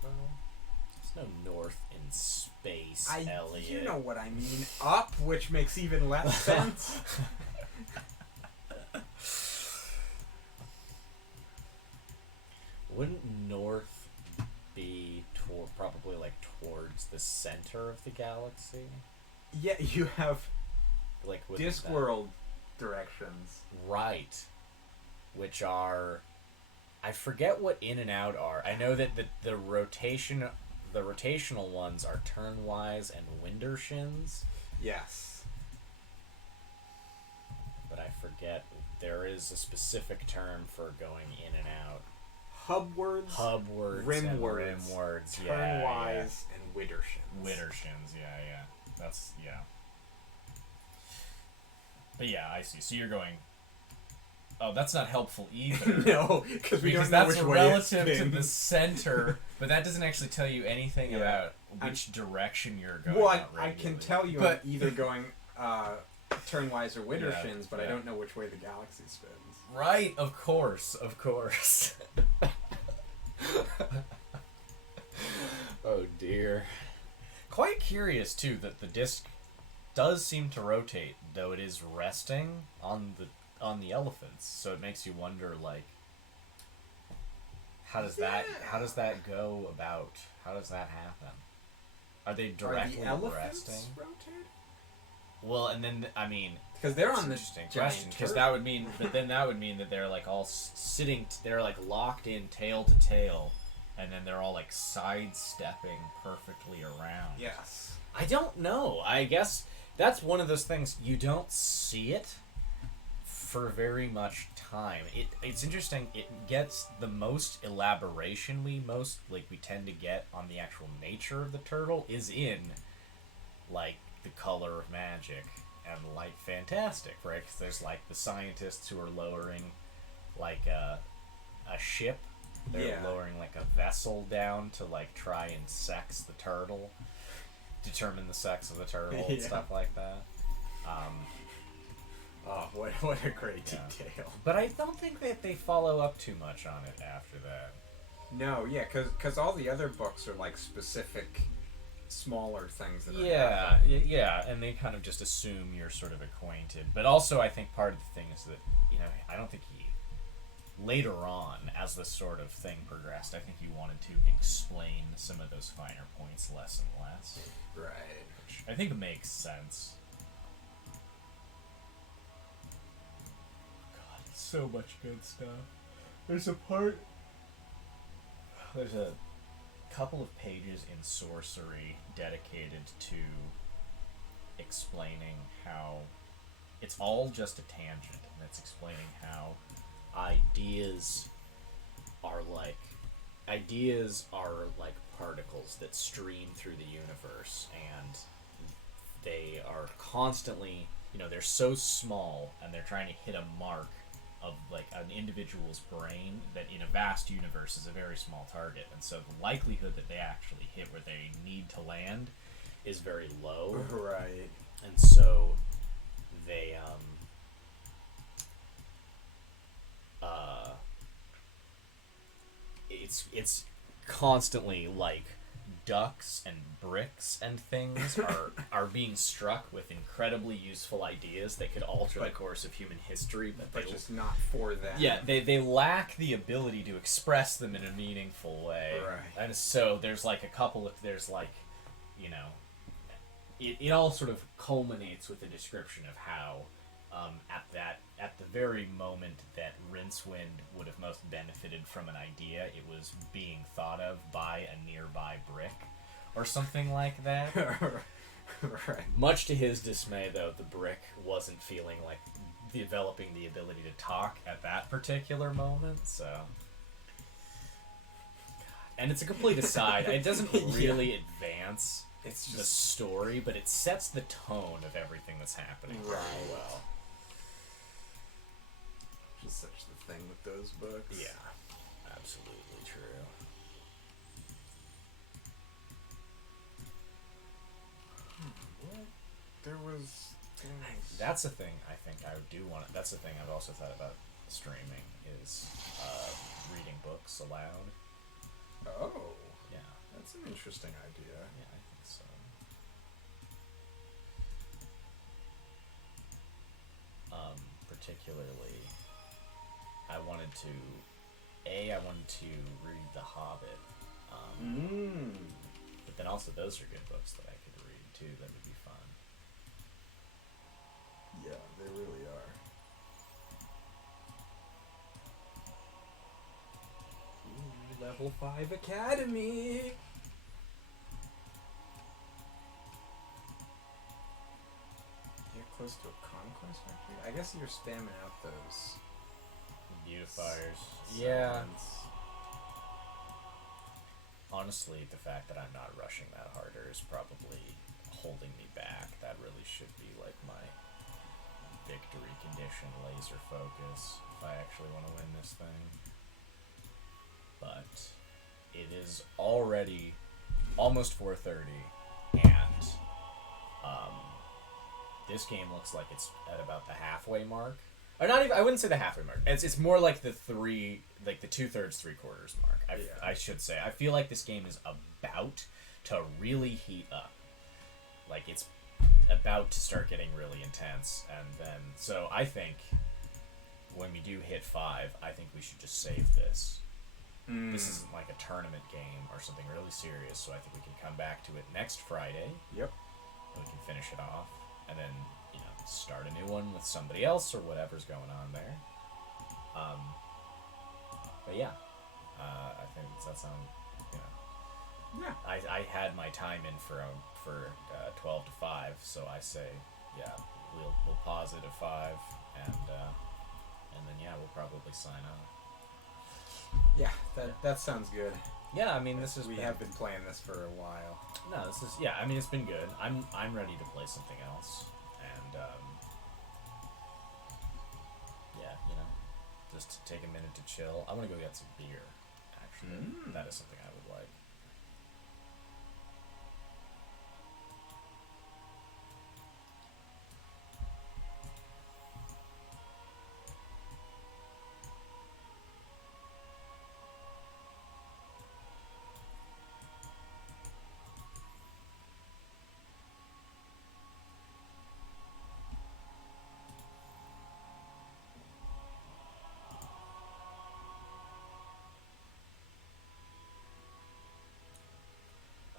There's no north in space, Elliot. You know what I mean. Up, which makes even less sense. Wouldn't north be probably like towards the center of the galaxy? Yeah, you have Like with Discworld directions. Right. Which are, I forget what in and out are. I know that the rotational ones are turnwise and wintershins, Yes. but I forget there is a specific term for going in and out. Hubwards, Hubwards, rimwards, and rimwards, turnwise, and widdershins. Widdershins, yeah. That's, yeah. But yeah, I see. So you're going... Oh, that's not helpful either. No, because we don't know that's which way relative it's to been. the center, but that doesn't actually tell you anything about which direction you're going. Well, out I can radially. tell you But- I'm either going turnwise or widdershins, but I yeah. don't know which way the galaxy spins. Right, of course. Oh dear. Quite curious too that the disc does seem to rotate, though it is resting on the elephants. So it makes you wonder, like, how does that go about? How does that happen? Are they directly Are the elephants resting? rotated? Well, and then I mean, Because they're that's on an the interesting giant question, because turtle. that would mean, but then that would mean that they're like all sitting, they're like locked in tail to tail, and then they're all like sidestepping perfectly around. Yes. I don't know. I guess that's one of those things you don't see it for very much time. It's interesting. It gets the most elaboration we tend to get on the actual nature of the turtle is in like the color of magic and light fantastic, right? 'Cause there's like the scientists who are lowering like a ship. They're lowering like a vessel down to like try and sex the turtle, determine the sex of the turtle and stuff like that. Oh, what a great Yeah. detail. But I don't think that they follow up too much on it after that. No, yeah, because all the other books are like specific, smaller things that are Yeah, happening. yeah, and they kind of just assume you're sort of acquainted. But also, I think part of the thing is that, I don't think later on, as this sort of thing progressed, I think he wanted to explain some of those finer points less and less. Right. Which I think makes sense. God, so much good stuff. There's a couple of pages in Sorcery dedicated to explaining how it's all just a tangent, and it's explaining how ideas are like particles that stream through the universe, and they are constantly, they're so small, and they're trying to hit a mark of like an individual's brain that in a vast universe is a very small target, and so the likelihood that they actually hit where they need to land is very low. Right. And so they it's constantly like ducks and bricks and things are being struck with incredibly useful ideas that could alter the course of human history, But just not for them. yeah, they lack the ability to express them in a meaningful way. Right. And so there's like it all sort of culminates with a description of how at the very moment that Rincewind would have most benefited from an idea, it was being thought of by a nearby brick or something like that. Right. Much to his dismay, though, the brick wasn't feeling like developing the ability to talk at that particular moment, so... And it's a complete aside. It doesn't really advance It's the just story, but it sets the tone of everything that's happening very Right. well. just such the thing with those books. Yeah, absolutely true. What? There was. That's the thing I think I do want. That's the thing I've also thought about streaming is reading books aloud. Oh, Yeah, that's an interesting idea. yeah, I think so. Particularly, I wanted to I wanted to read The Hobbit. But then also those are good books that I could read too. That would be fun. Yeah, they really are. Ooh, level 5 Academy! You're close to a conquest victory? I guess you're spamming out those Beautifiers. Yeah. Honestly, the fact that I'm not rushing that harder is probably holding me back. That really should be like my victory condition, laser focus, if I actually want to win this thing. But it is already almost 4:30, and this game looks like it's at about the halfway mark. Or not even, I wouldn't say the halfway mark. It's more like the 2/3, 3/4 mark. I should say. I feel like this game is about to really heat up. Like, it's about to start getting really intense, and then, so I think when we do hit 5, I think we should just save this. This isn't like a tournament game or something really serious, so I think we can come back to it next Friday. Yep. And we can finish it off, and then, start a new one with somebody else or whatever's going on there. But yeah, I think that sounds, Yeah. I had my time in for 12 to 5, so I say, yeah, we'll pause it at 5, and then yeah, we'll probably sign off. Yeah, that sounds good. Yeah, I mean, We have been playing this for a while. No, this is, yeah, I mean, it's been good. I'm ready to play something else, and yeah, just to take a minute to chill. I want to go get some beer, actually. That is something I would like.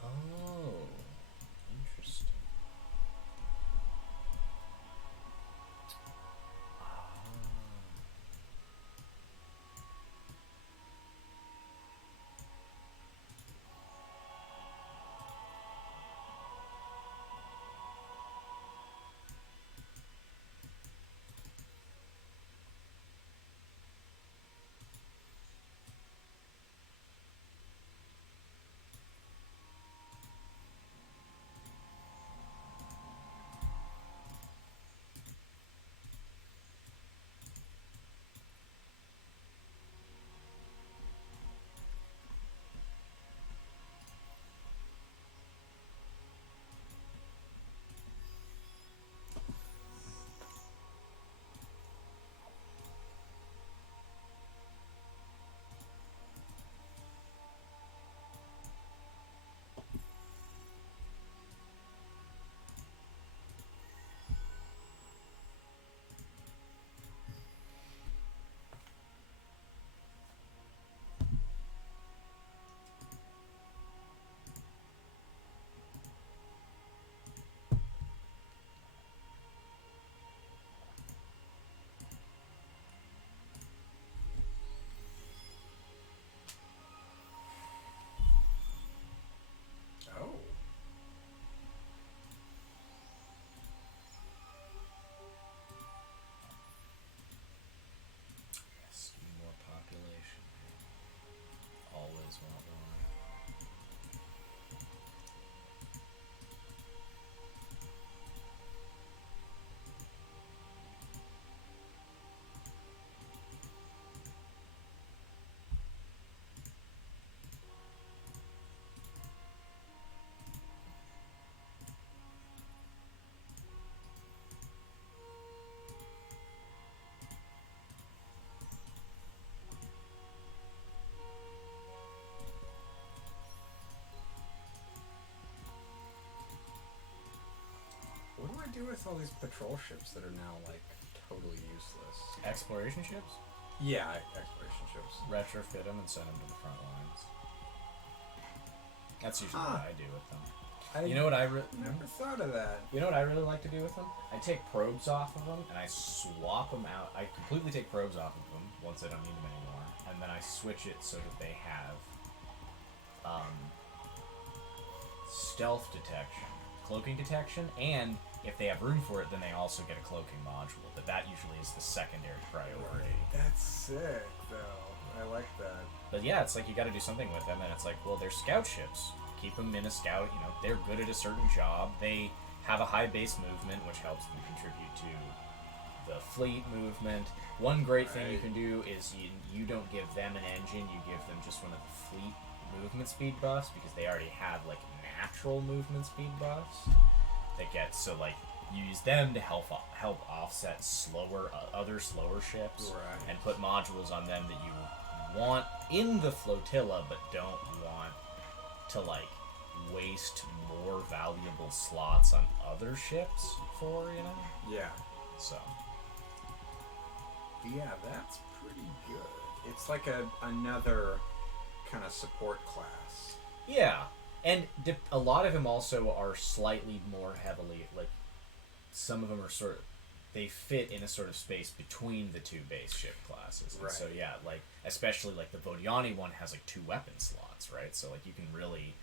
Oh, interesting. Oh. Yes, more population. Always want more. What do I do with all these patrol ships that are now, like, totally useless? Exploration ships? Yeah, exploration ships. Retrofit them and send them to the front lines. That's usually what I do with them. You know what I never thought of that. You know what I really like to do with them? I take probes off of them and I swap them out. I completely take probes off of them once I don't need them anymore, and then I switch it so that they have stealth detection, cloaking detection, and if they have room for it, then they also get a cloaking module. But that usually is the secondary priority. That's sick, though. I like that. But yeah, it's like you got to do something with them, and it's like, well, they're scout ships. Keep them in a scout. You know, they're good at a certain job. They have a high base movement, which helps them contribute to the fleet movement. One great thing you can do is you don't give them an engine. You give them just one of the fleet movement speed buffs, because they already have like natural movement speed buffs that get, so like you use them to help offset other slower ships, and put modules on them that you want in the flotilla but don't want to like waste more valuable slots on other ships for, you know? Yeah. So yeah, that's pretty good. It's like another kind of support class. yeah, and a lot of them also are slightly more heavily, like some of them are sort of, they fit in a sort of space between the two base ship classes. And so yeah, like especially like the Vodiani one has like 2 weapon slots, right? So like you can really,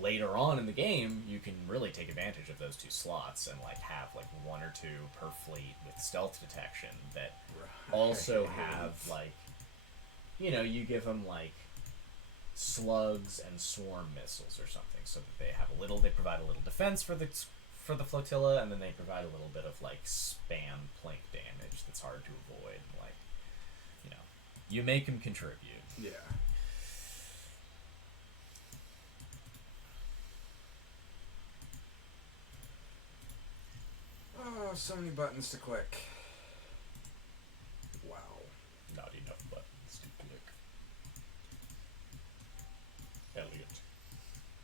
later on in the game, you can really take advantage of those 2 slots and like have like 1 or 2 per fleet with stealth detection that also have like, you know, you give them like slugs and swarm missiles or something, so that they have they provide a little defense for the flotilla, and then they provide a little bit of like spam plink damage that's hard to avoid. Like, you know, you make them contribute. Yeah. Oh, so many buttons to click. Wow. Not enough buttons to click. Elliot,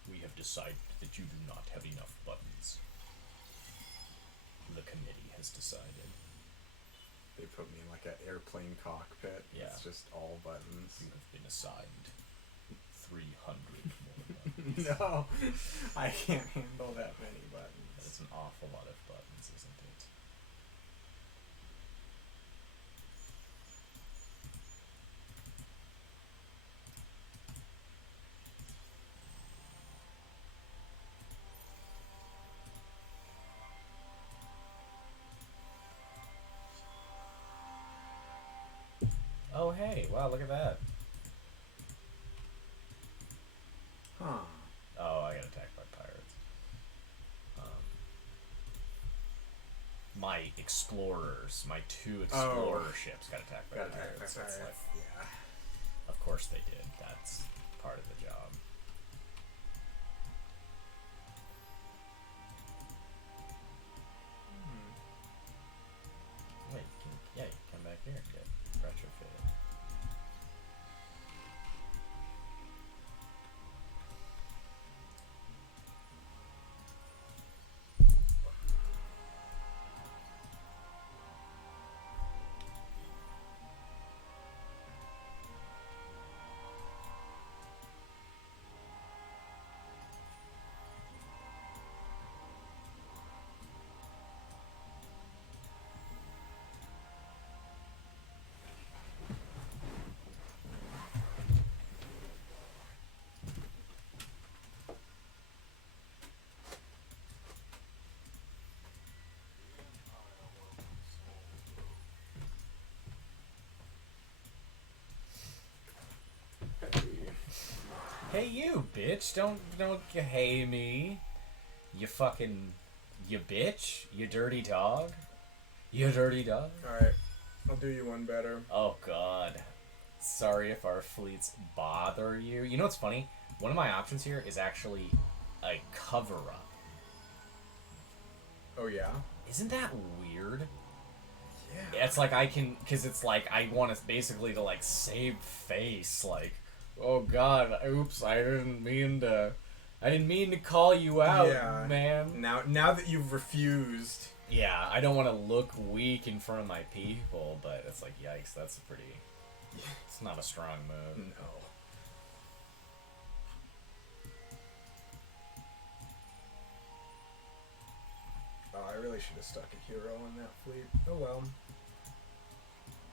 we have decided that you do not have enough buttons. The committee has decided. They put me in like an airplane cockpit. Yeah. It's just all buttons. You have been assigned 300 more buttons. No, I can't handle that many buttons. That's an awful lot of buttons, isn't it? Oh, hey, wow, look at that. Huh. Oh, I got attacked by pirates. My explorers, my 2 explorer ships got attacked by pirates. It's like, Yeah. of course they did. That's part of the job. Wait, you can come back here and get retrofitted. Hey you, bitch! Don't hey me. You bitch! You dirty dog! You dirty dog! Alright. I'll do you one better. Oh god. Sorry if our fleets bother you. You know what's funny? One of my options here is actually a cover-up. Oh yeah? Isn't that weird? Yeah. It's like I can, because it's like I want to basically to like save face, like, oh god, oops, I didn't mean to call you out, man. Now that you've refused. Yeah, I don't want to look weak in front of my people, but it's like, yikes, that's pretty It's not a strong move. No. Oh, I really should have stuck a hero on that fleet. Oh well.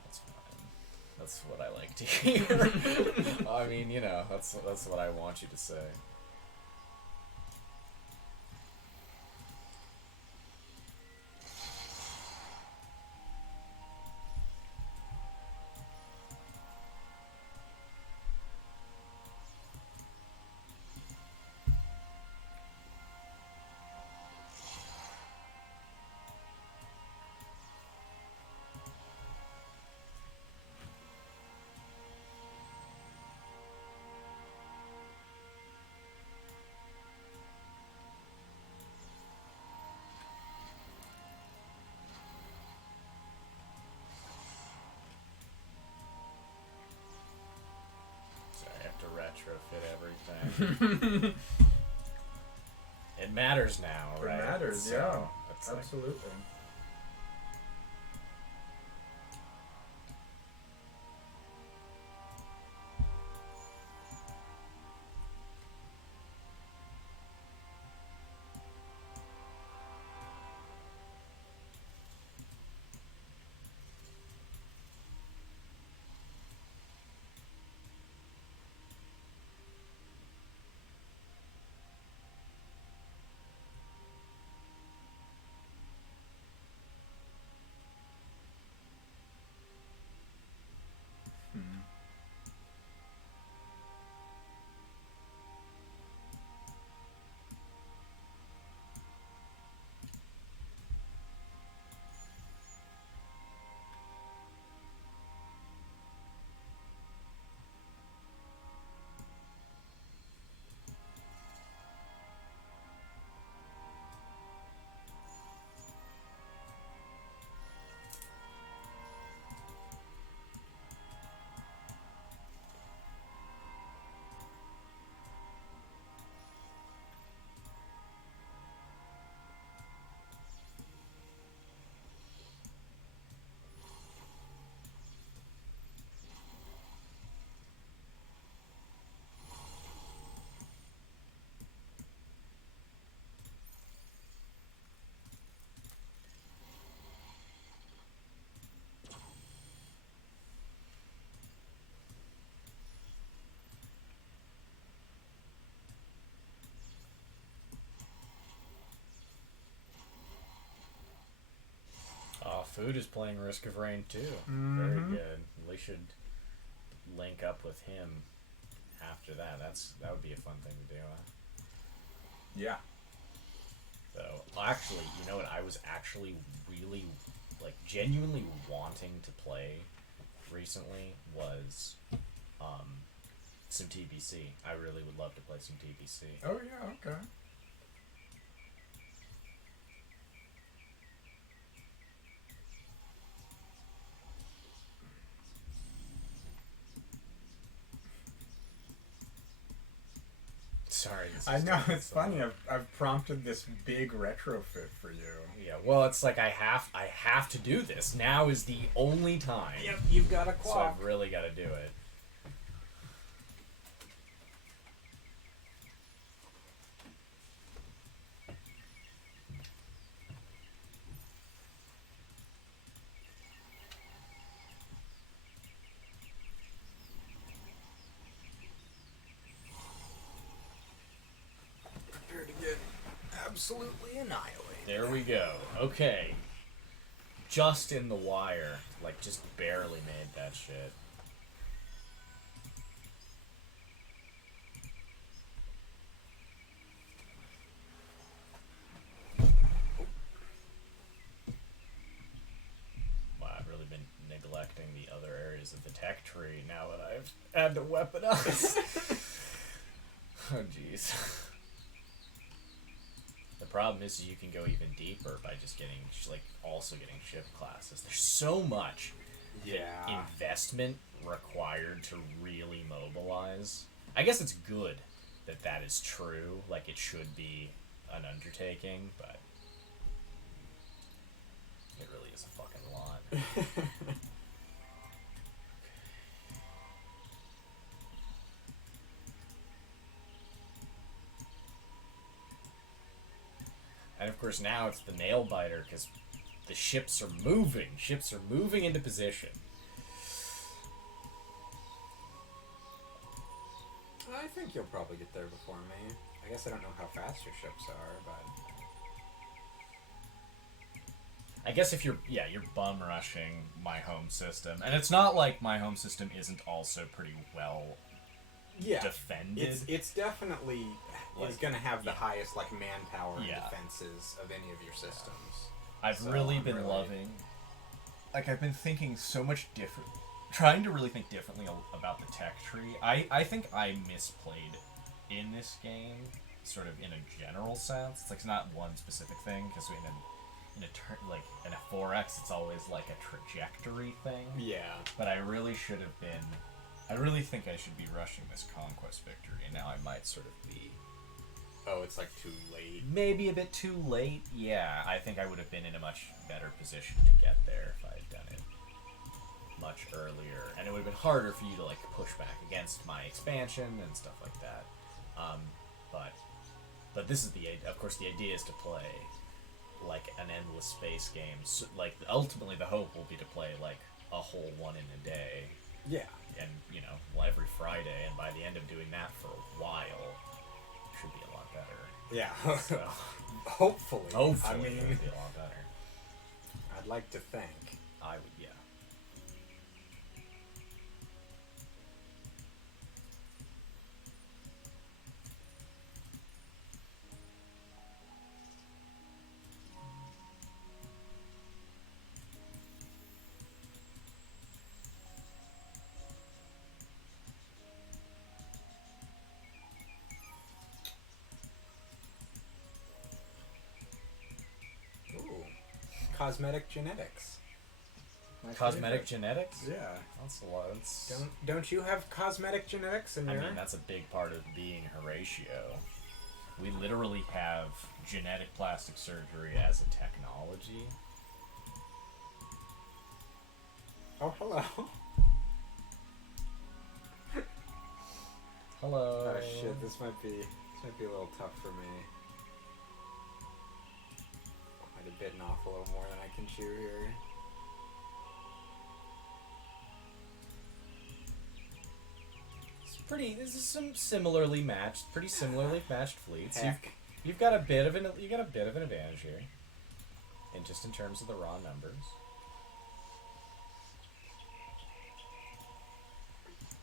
That's fine. That's what I like to hear. I mean, you know, that's what I want you to say. Retrofit everything. It matters now, right? It matters, so yeah. Absolutely. Food is playing Risk of Rain too. Mm-hmm. Very good. We should link up with him after that. That would be a fun thing to do. Huh? Yeah. So actually, you know what? I was actually really, like, genuinely wanting to play recently was some TBC. I really would love to play some TBC. Oh yeah. Okay. Sorry. I know, it's funny. I've prompted this big retrofit for you. Yeah, well, it's like I have to do this. Now is the only time. Yep, you've got a So clock. I've really got to do it. Prepare to get absolutely annihilated. There we go. Okay. Just in the wire. Like, just barely made that shit. Wow, I've really been neglecting the other areas of the tech tree now that I've had to weaponize. Oh, jeez. The problem is you can go even deeper by just getting, like, also getting ship classes. There's so much investment required to really mobilize. I guess it's good that that is true. Like, it should be an undertaking, but it really is a fucking lot. of course, now it's the nail biter because the ships are moving. Ships are moving into position. I think you'll probably get there before me. I guess I don't know how fast your ships are, but... I guess if you're bum rushing my home system, and it's not like my home system isn't also pretty well defended. It's definitely is going to have the yeah. highest like manpower and Yeah. defenses of any of your systems. I've really been loving. Like I've been thinking so much different, trying to really think differently about the tech tree. I think I misplayed in this game, sort of in a general sense. It's like it's not one specific thing because in a 4X, it's always like a trajectory thing. Yeah. But I really should have been. I really think I should be rushing this conquest victory, and now I might sort of be. Oh, it's like too late. Maybe a bit too late. Yeah, I think I would have been in a much better position to get there if I had done it much earlier, and it would have been harder for you to like push back against my expansion and stuff like that. But this is of course the idea is to play like an endless space game. So, like ultimately the hope will be to play like a whole one in a day. Yeah. And every Friday, and by the end of doing that for a while, it should be a lot better. Yeah. So, hopefully. hopefully I mean, it'll be a lot better. I'd like to think. I would, yeah. Ooh. Cosmetic genetics. My Cosmetic favorite. genetics? Yeah. That's a lot. Don't you have cosmetic genetics in I your? mean, that's a big part of being Horatio. We literally have genetic plastic surgery as a technology. Oh, hello. Hello. Oh shit, this might be a little tough for me. Might have bitten off a little more than I can chew here. This is some similarly matched fleets. Heck. You've got a bit of an advantage here, and just in terms of the raw numbers.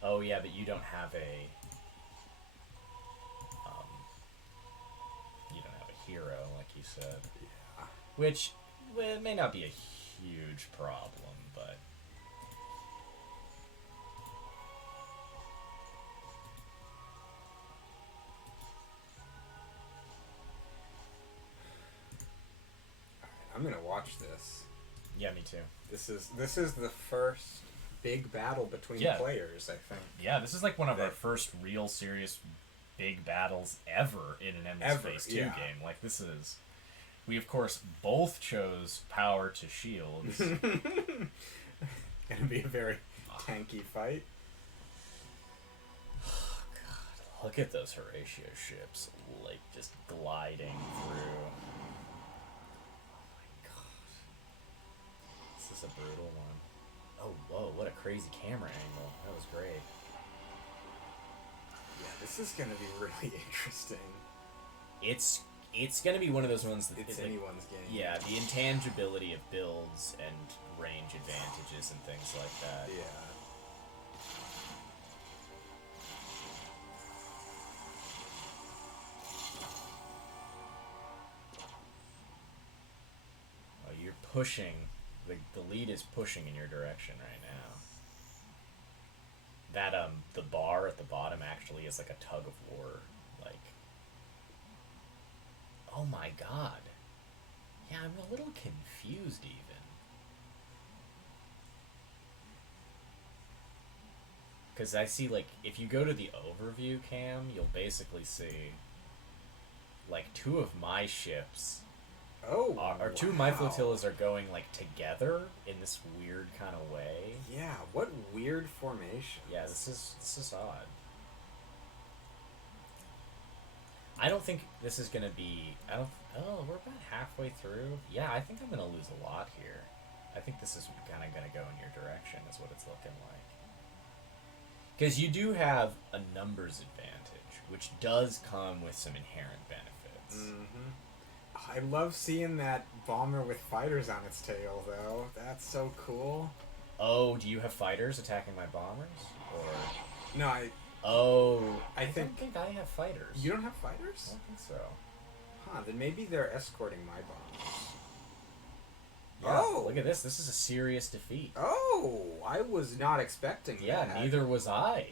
Oh yeah, but you don't have a hero like you said. Yeah. Which it may not be a huge problem, but. I'm gonna watch this. Yeah, me too. This is the first big battle between players, I think. Yeah, this is like one of our first real serious big battles ever in an Endless Space 2 game. Like this is we of course both chose power to shield. Gonna be a very tanky fight. Oh god. Look at those Horatio ships like just gliding through. This is a brutal one. Oh, whoa, what a crazy camera angle. That was great. Yeah, this is gonna be really interesting. It's gonna be one of those ones that It's like, anyone's game. yeah, the intangibility of builds and range advantages and things like that. Yeah. Oh, you're pushing. The lead is pushing in your direction right now. That the bar at the bottom actually is like a tug of war, like. Oh my god. Yeah, I'm a little confused even. Because I see, like, if you go to the overview cam, you'll basically see, like, two of my ships. Oh, Or two of my flotillas are going, like, together in this weird kind of way. Yeah, what weird formation. Yeah, this is odd. I don't think this is gonna be. I don't. Oh, we're about halfway through. Yeah, I think I'm gonna lose a lot here. I think this is kind of gonna go in your direction. Is what it's looking like. Because you do have a numbers advantage, which does come with some inherent benefits. I love seeing that bomber with fighters on its tail, though. That's so cool. Oh, do you have fighters attacking my bombers? Or No, I oh, I don't think- think I have fighters. you don't have I fighters? don't think so. Huh? Then maybe they're escorting my bombers. Yeah, Oh! look at this. This is a serious defeat. Oh, I was not expecting Yeah, that. neither was I.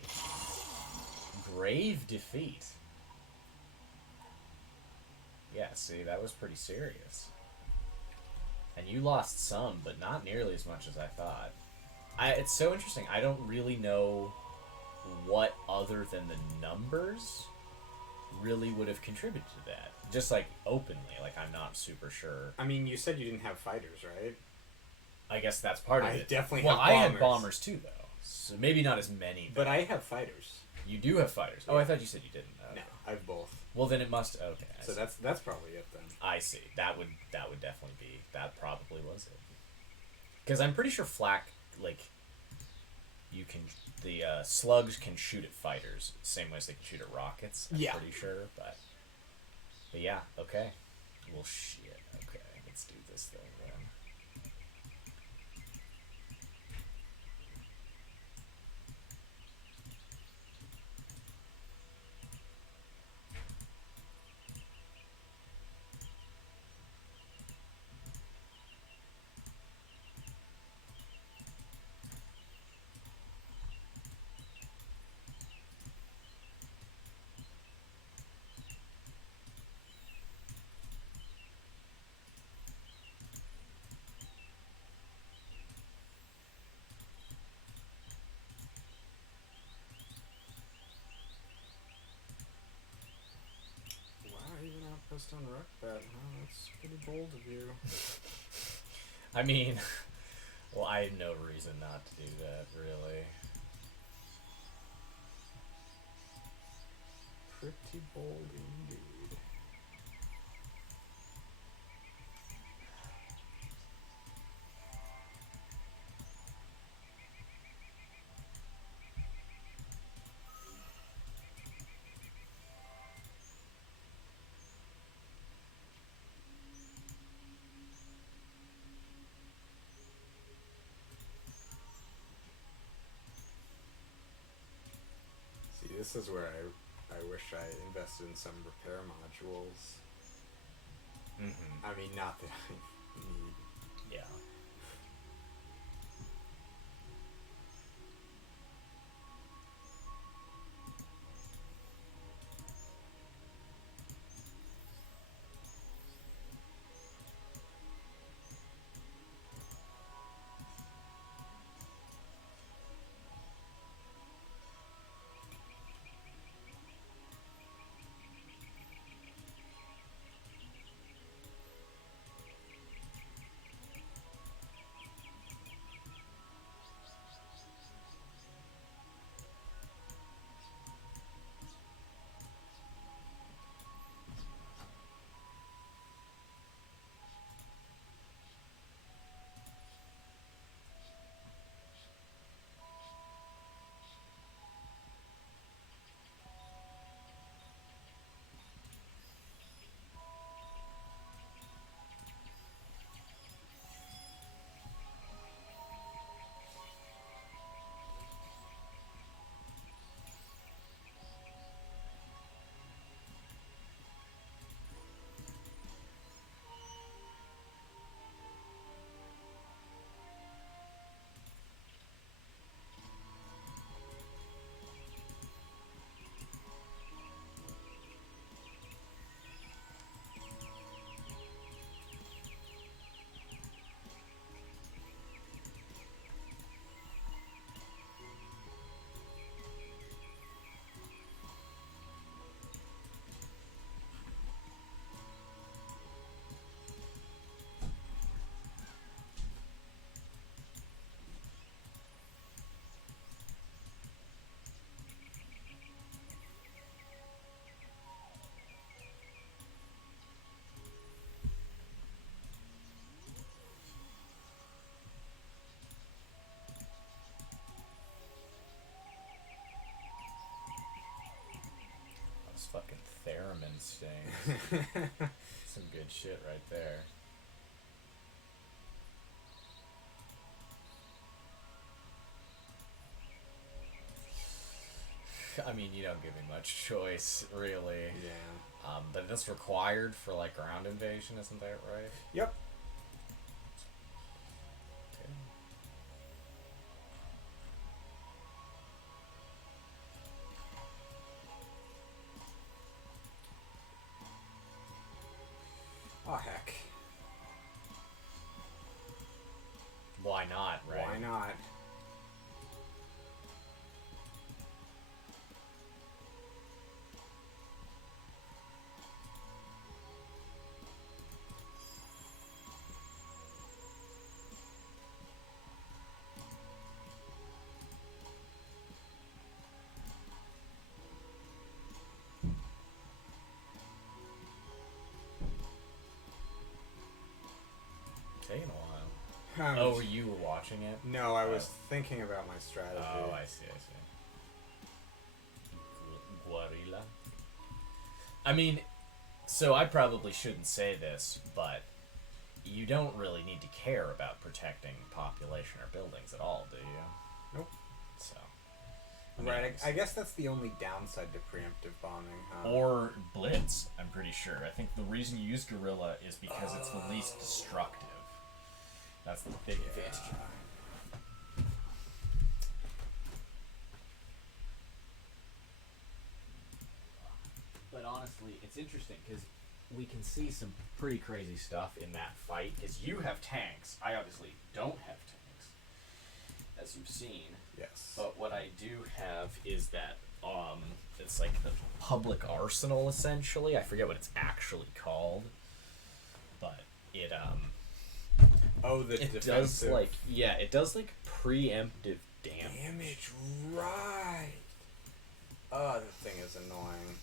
Grave defeat. Yeah, see, that was pretty serious. And you lost some, but not nearly as much as I thought. It's so interesting. I don't really know what other than the numbers really would have contributed to that. Just like openly, like I'm not super sure. I mean, you said you didn't have fighters, right? I guess that's part of I it. definitely well, have I had bombers. bombers too, though. So maybe not as many. But I have fighters. You do have fighters. Oh, I thought you said you didn't. Okay. No, I have both. Well, then it must. Okay. I So see. that's probably it then. I see. That would definitely be. That probably was it. Because I'm pretty sure flak, like, you can, the slugs can shoot at fighters same way as they can shoot at rockets. I'm Yeah. pretty sure, but yeah. Okay. Well, shit. Okay, let's do this thing then. Wow, even outpost on rock bat, huh? That's pretty bold of you. I mean, well, I have no reason not to do that, really. Pretty bold indeed. See, this is where I wish I invested in some repair modules. Mm-hmm. I mean, not that I need. Yeah. those fucking theremin stings. Some good shit right there. I mean, you don't give me much choice, really. Yeah. But that's required for, like, ground invasion, isn't that right? Yep. Okay. Oh, heck. Why not, right? Why not? Taking a while. Oh, you were watching it? No, I was thinking about my strategy. Oh, I see. Guerrilla. I mean, so I probably shouldn't say this, but you don't really need to care about protecting population or buildings at all, do you? Nope. So. Right, I guess that's the only downside to preemptive bombing, huh? Or blitz, I'm pretty sure. I think the reason you use guerrilla is because it's the least destructive. That's the big advantage. But honestly, it's interesting because we can see some pretty crazy stuff in that fight. Because you have tanks. I obviously don't have tanks, as you've seen. Yes. But what I do have is that it's like the public arsenal essentially. I forget what it's actually called, but it Oh, the it defensive does like it does like preemptive damage. damage, right? Oh, the thing is annoying.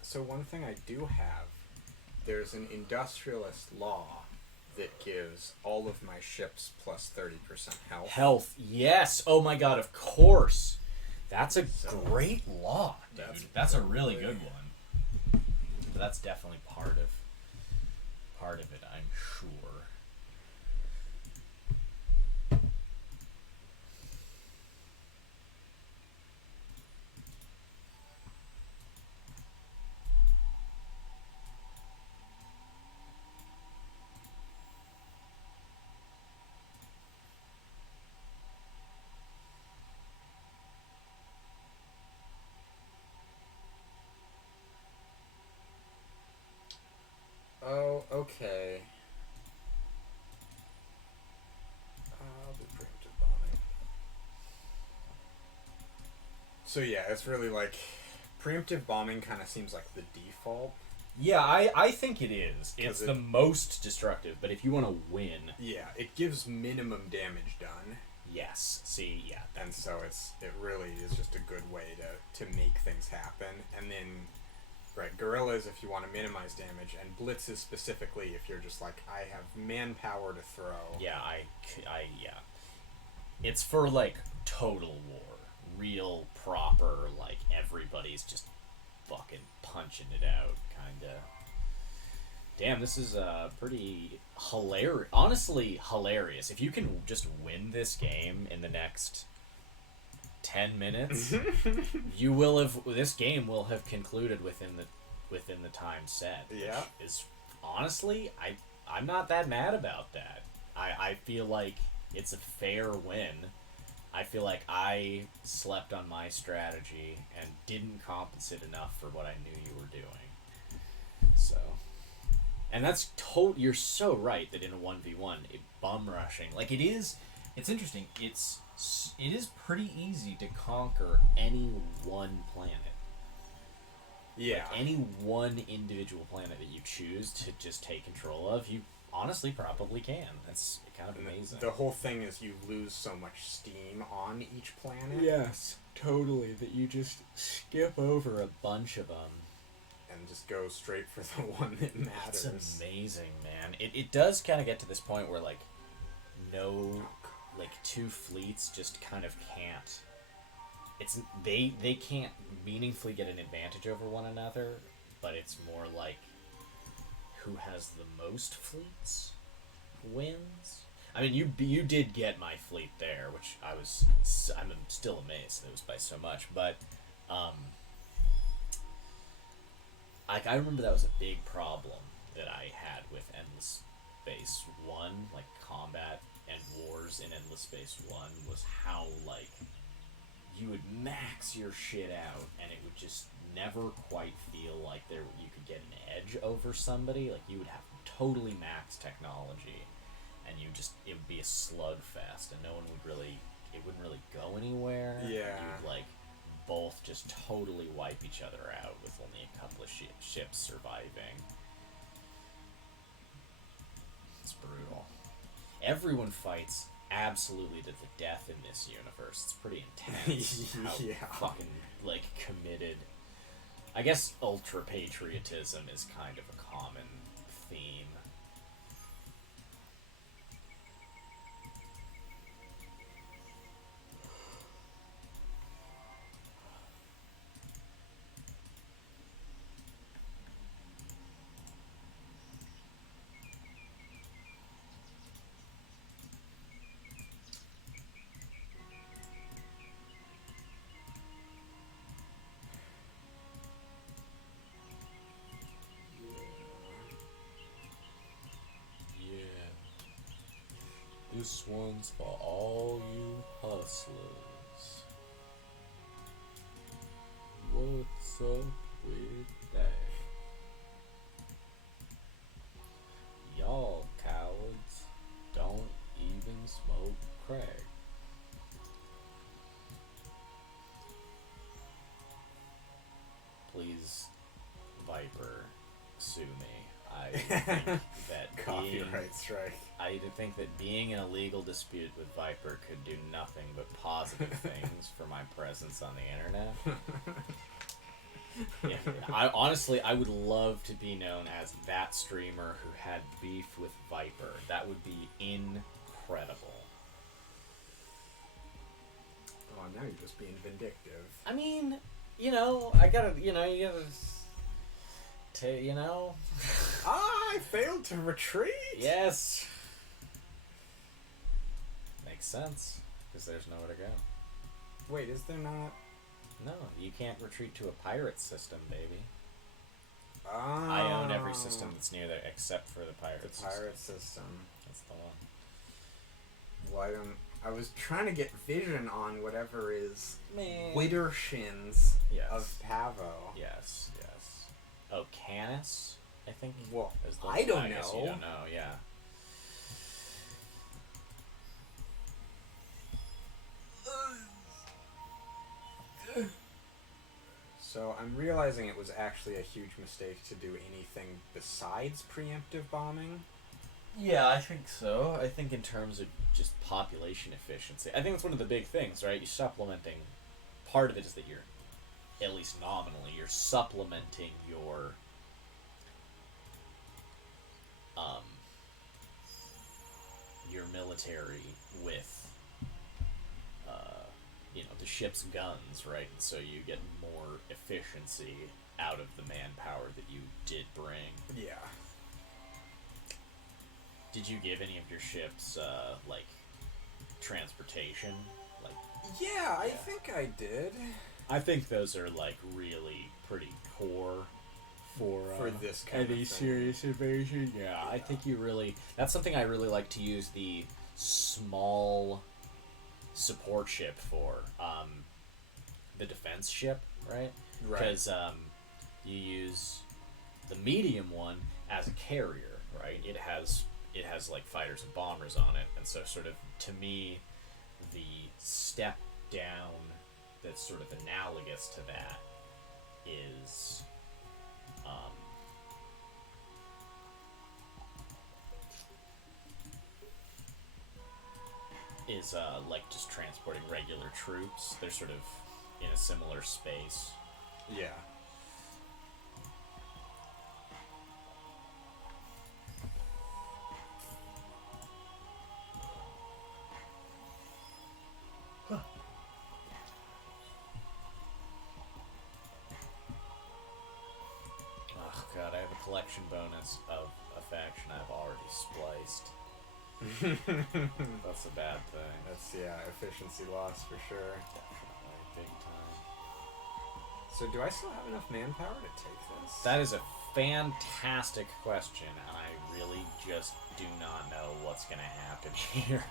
So one thing I do have, there's an industrialist law that gives all of my ships plus 30% health. Health, yes. Oh my god, of course. That's a great law, dude. That's a really good one. That's definitely part of it, I'm sure. Oh, okay. I'll do preemptive bombing. So yeah, it's really like preemptive bombing kind of seems like the default. Yeah, I think it is. It's 'Cause the most destructive, but if you want to win, Yeah, it gives minimum damage done, yes. See, yeah. and so it really is just a good way to make things happen. And then, right, guerrillas if you want to minimize damage, and blitzes specifically if you're just like, I have manpower to throw. Yeah, yeah. It's for, like, total war. Real, proper, like, everybody's just fucking punching it out, kinda. Damn, this is, pretty hilarious. Honestly, hilarious. If you can just win this game in the next 10 minutes, this game will have concluded within the time set. Yeah. Which is, honestly, I'm not that mad about that. I feel like it's a fair win. I feel like I slept on my strategy and didn't compensate enough for what I knew you were doing. So, and that's you're so right that in a 1v1, bum rushing, like it's interesting. It is pretty easy to conquer any one planet. Yeah. Like any one individual planet that you choose to just take control of, you honestly probably can. That's kind of amazing. The whole thing is you lose so much steam on each planet. Yes, totally. That you just skip over a bunch of them. and just go straight for the one that matters. It's amazing, man. It does kind of get to this point where, like, two fleets just kind of can't. They can't meaningfully get an advantage over one another, but it's more like who has the most fleets wins. I mean, you did get my fleet there, which I'm still amazed that it was by so much, but I remember that was a big problem that I had with Endless Space 1, like combat and wars in Endless Space 1, was how, like, you would max your shit out and it would just never quite feel like you could get an edge over somebody. Like, you would have totally maxed technology and it would be a slugfest and it wouldn't really go anywhere. Yeah. You'd, like, both just totally wipe each other out with only a couple of ships surviving. It's brutal. Everyone fights absolutely to the death in this universe. It's pretty intense. Yeah. How fucking, like, committed. I guess ultra patriotism is kind of a common theme. This one's for all you hustlers. What's up with that? Y'all cowards don't even smoke crack. Please, Viper, sue me. I think that Copyright strike. I think that being in a legal dispute with Viper could do nothing but positive things for my presence on the internet. Yeah, I would love to be known as that streamer who had beef with Viper. That would be incredible. Oh, now you're just being vindictive. I mean, you gotta. I failed to retreat! Yes. Makes sense, because there's nowhere to go. Wait, is there not? No, you can't retreat to a pirate system, baby. Oh. I own every system that's near there except for the pirate system. The pirate system. That's the one. Why don't... I was trying to get vision on whatever is Man. Widdershins Yes. of Pavo. Yes. Oh, Canis, I think. Well, is the I don't guess know. You don't know, yeah. So I'm realizing it was actually a huge mistake to do anything besides preemptive bombing. Yeah, I think so. I think in terms of just population efficiency, I think that's one of the big things, right? You're supplementing. Part of it is that you're, at least nominally, you're supplementing your military with the ship's guns, right? And so you get more efficiency out of the manpower that you did bring. Yeah. Did you give any of your ships like transportation? Like, Yeah, I think I did. I think those are like really pretty core for this kind of thing. serious invasion. Yeah, I think that's something I really like to use the small support ship for. The defense ship, right? Right. Because you use the medium one as a carrier, right? It has like fighters and bombers on it, and so sort of to me, the step down that's sort of analogous to that is like just transporting regular troops. They're sort of in a similar space. Yeah. selection bonus of a faction I've already spliced. That's a bad thing. That's, yeah, efficiency loss for sure. Definitely, big time. So do I still have enough manpower to take this? That is a fantastic question, and I really just do not know what's gonna happen here.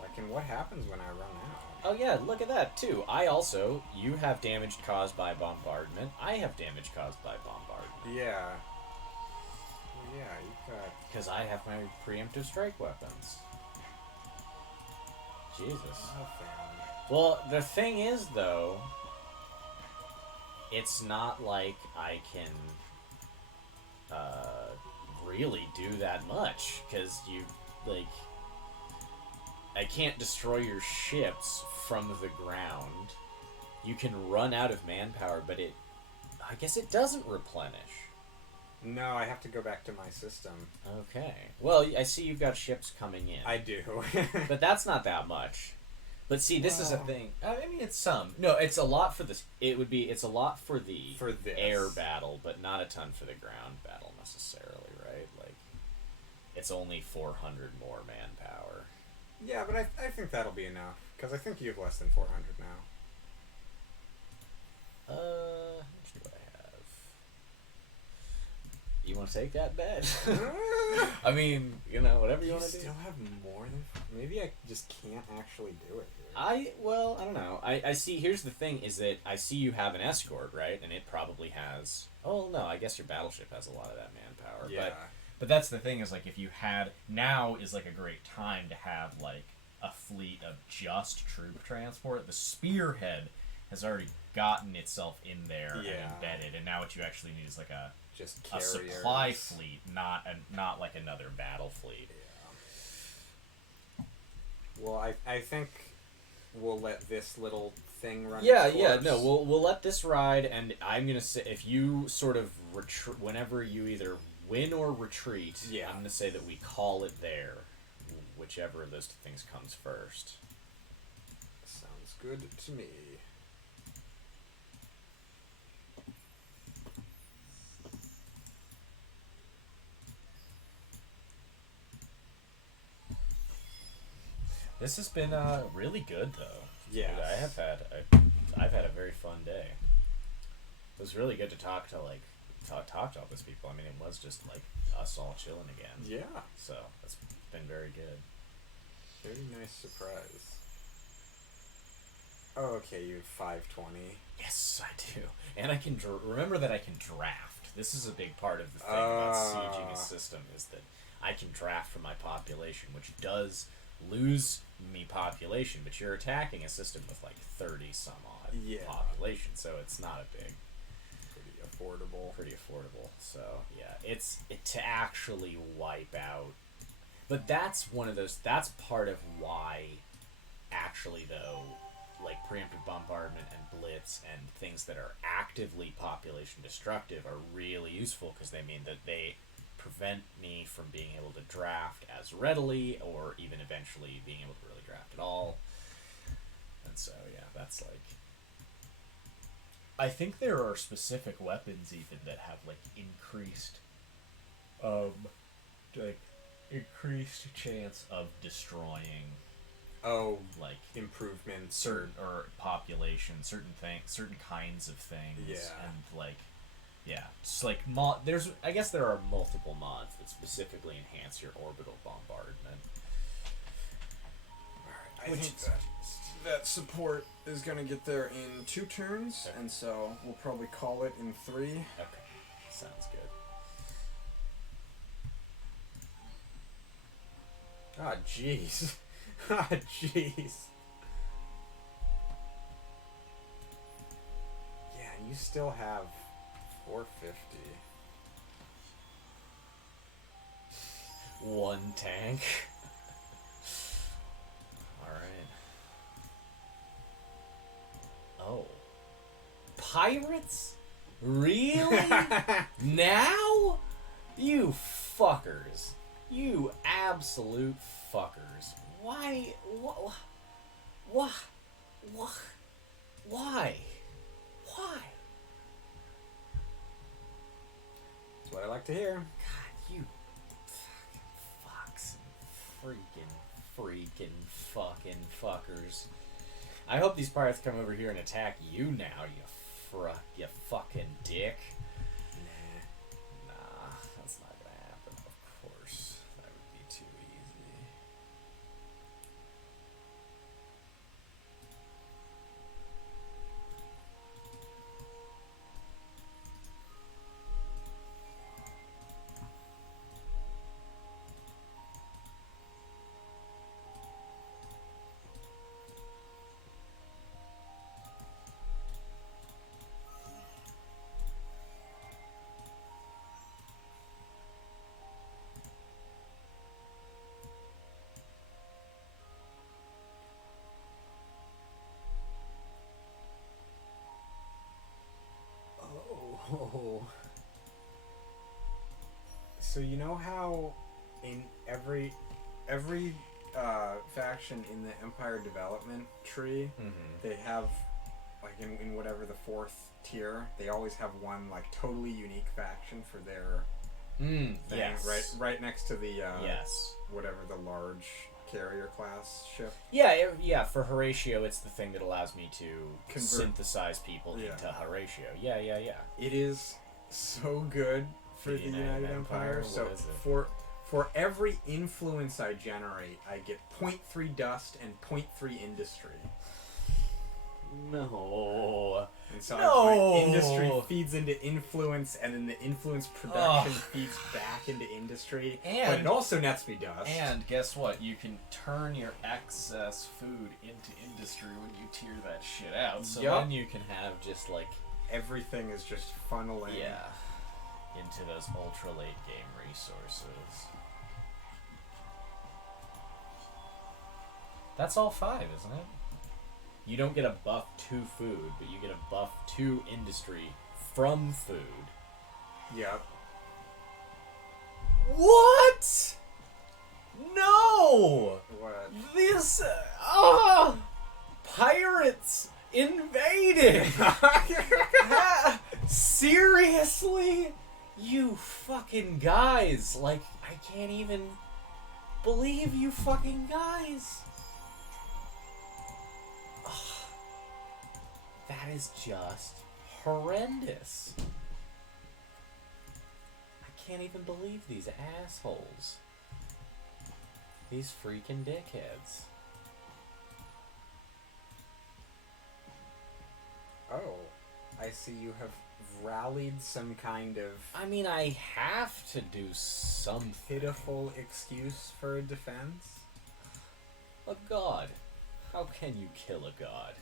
Like, and what happens when I run out? Oh yeah, look at that too. You have damage caused by bombardment. I have damage caused by bombardment. Yeah. Well, yeah, you've got... Because I have my preemptive strike weapons. Jesus. Oh, fam. Well, the thing is, though, it's not like I can really do that much, because I can't destroy your ships from the ground. You can run out of manpower, but I guess it doesn't replenish. No, I have to go back to my system. Okay. Well, I see you've got ships coming in. I do. But that's not that much. But see, this is a thing. I mean, it's some. No, it's a lot for this. It's a lot for the air battle, but not a ton for the ground battle necessarily, right? Like, it's only 400 more manpower. Yeah, but I think that'll be enough, because I think you have less than 400 now. How much do I have? You want to take that bet? I mean, whatever you want to do. Still have more than... Maybe I just can't actually do it here. I don't know. I see, here's the thing, is that I see you have an escort, right? And it probably has... Oh, no, I guess your battleship has a lot of that manpower. Yeah. But that's the thing, is like, if you had... Now is like a great time to have like a fleet of just troop transport. The spearhead has already gotten itself in there and embedded, and now what you actually need is like a supply fleet, not like another battle fleet. Yeah. Well, I think we'll let this little thing run. No, we'll let this ride, and I'm gonna say, if you sort of whenever you either win or retreat, I'm gonna say that we call it there, whichever of those two things comes first. Sounds good to me. This has been really good, though. Yeah, I've had a very fun day. It was really good to talk to all these people. I mean, it was just like us all chilling again. Yeah. So it's been very good. Very nice surprise. Oh, okay, you have 520. Yes, I do. And I can remember that I can draft. This is a big part of the thing about sieging a system, is that I can draft from my population, which does lose me population, but you're attacking a system with like 30 some odd population, so it's not a big, pretty affordable. So yeah, it's to actually wipe out. But that's that's part of why actually, though, like preemptive bombardment and blitz and things that are actively population destructive are really useful, because they mean that they prevent me from being able to draft as readily, or even eventually being able to really draft at all. And so yeah, that's like, I think there are specific weapons even that have like increased chance of destroying like improvements, certain kinds of things. Yeah. And like, yeah, it's like I guess there are multiple mods that specifically enhance your orbital bombardment. I think that support is going to get there in 2 turns, and so we'll probably call it in 3. Okay, sounds good. Ah, jeez. Ah, jeez. Yeah, you still have 450. 1 tank. Alright. Oh. Pirates? Really? Now? You fuckers. You absolute fuckers. Why? What? Why? Talk to here. God, you fucking fucks. Freaking fucking fuckers. I hope these pirates come over here and attack you now, you fucking dick. Nah, that's not gonna happen, of course. That would be too easy. Oh. So you know how in every faction in the Empire development tree, they have, like in whatever the 4th tier, they always have one like totally unique faction for their thing, yes. right next to the yes. whatever the large carrier class ship. Yeah, for Horatio, it's the thing that allows me to synthesize people into Horatio. Yeah. It is so good for the United Empire. So for every influence I generate, I get 0.3 dust and 0.3 industry. No. And so industry feeds into influence, and then the influence production feeds back into industry. But it also nets me dust. And guess what? You can turn your excess food into industry when you tier that shit out. So then you can have just like everything is just funneling into those ultra late game resources. That's all 5, isn't it? You don't get a buff to food, but you get a buff to industry from food. Yep. What? No! What? This... pirates invaded! Seriously? You fucking guys. Like, I can't even believe you fucking guys. That is just horrendous. I can't even believe these assholes. These freaking dickheads. Oh, I see you have rallied some kind of... I mean, I have to do some pitiful excuse for a defense? A god. How can you kill a god?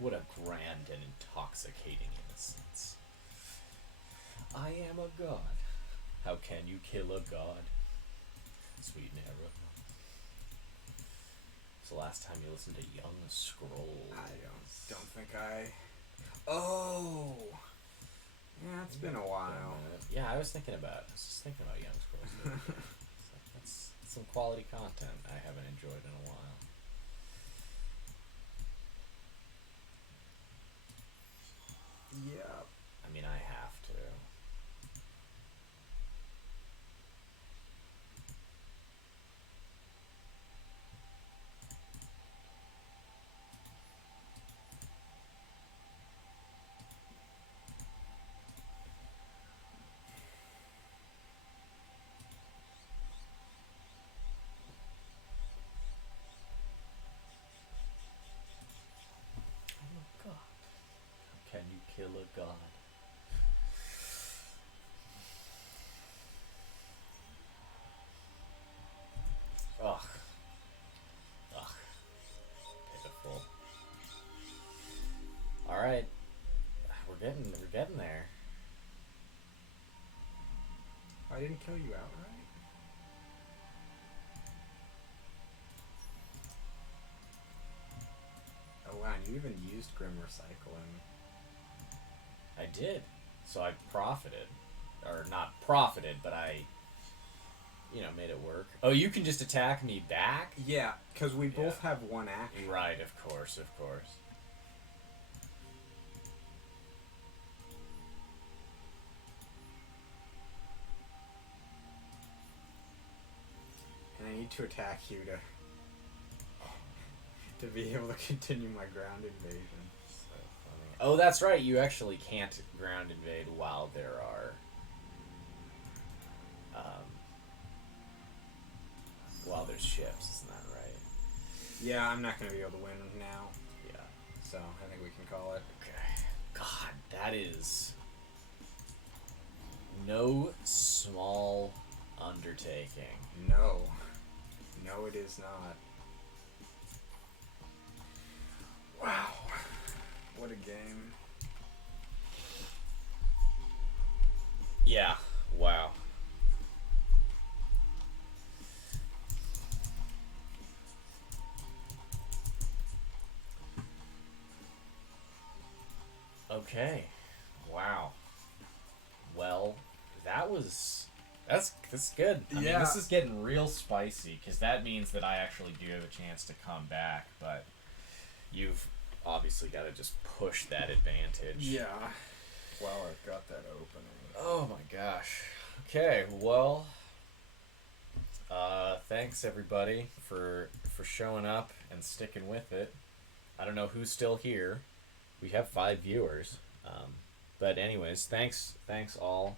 What a grand and intoxicating innocence. I am a god. How can you kill a god? Sweet Nero. It's the last time you listened to Young Scrolls. I don't think I... Oh! Yeah, it's been a while. Yeah, I was just thinking about Young Scrolls. That's some quality content I haven't enjoyed in a while. Yeah. I mean, I have to. Oh, God. How can you kill a god? Ugh. Pitiful. Alright. We're getting there. I didn't kill you outright? Oh wow, and you even used Grim Recycling. I did. So I profited. Or not profited, but I... made it work. Oh, you can just attack me back? Yeah, because we both have one action. Right, of course. need to attack you to be able to continue my ground invasion. So funny. Oh, that's right. You actually can't ground invade while there are. While there's ships, isn't that right? Yeah, I'm not going to be able to win now. Yeah. So I think we can call it. Okay. God, that is no small undertaking. No. No, it is not. Wow. What a game. Yeah. Wow. Okay. Wow. Well, that's good. I mean, this is getting real spicy because that means that I actually do have a chance to come back. But You've obviously got to just push that advantage. Yeah. Well, I've got that opening. Oh my gosh. Okay, well, thanks everybody for showing up and sticking with it. I don't know who's still here. We have 5 viewers. But anyways, thanks all.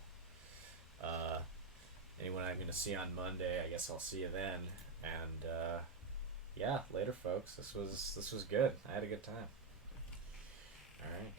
Anyone I'm gonna see on Monday, I guess I'll see you then. And yeah, later folks. This was good. I had a good time. All right.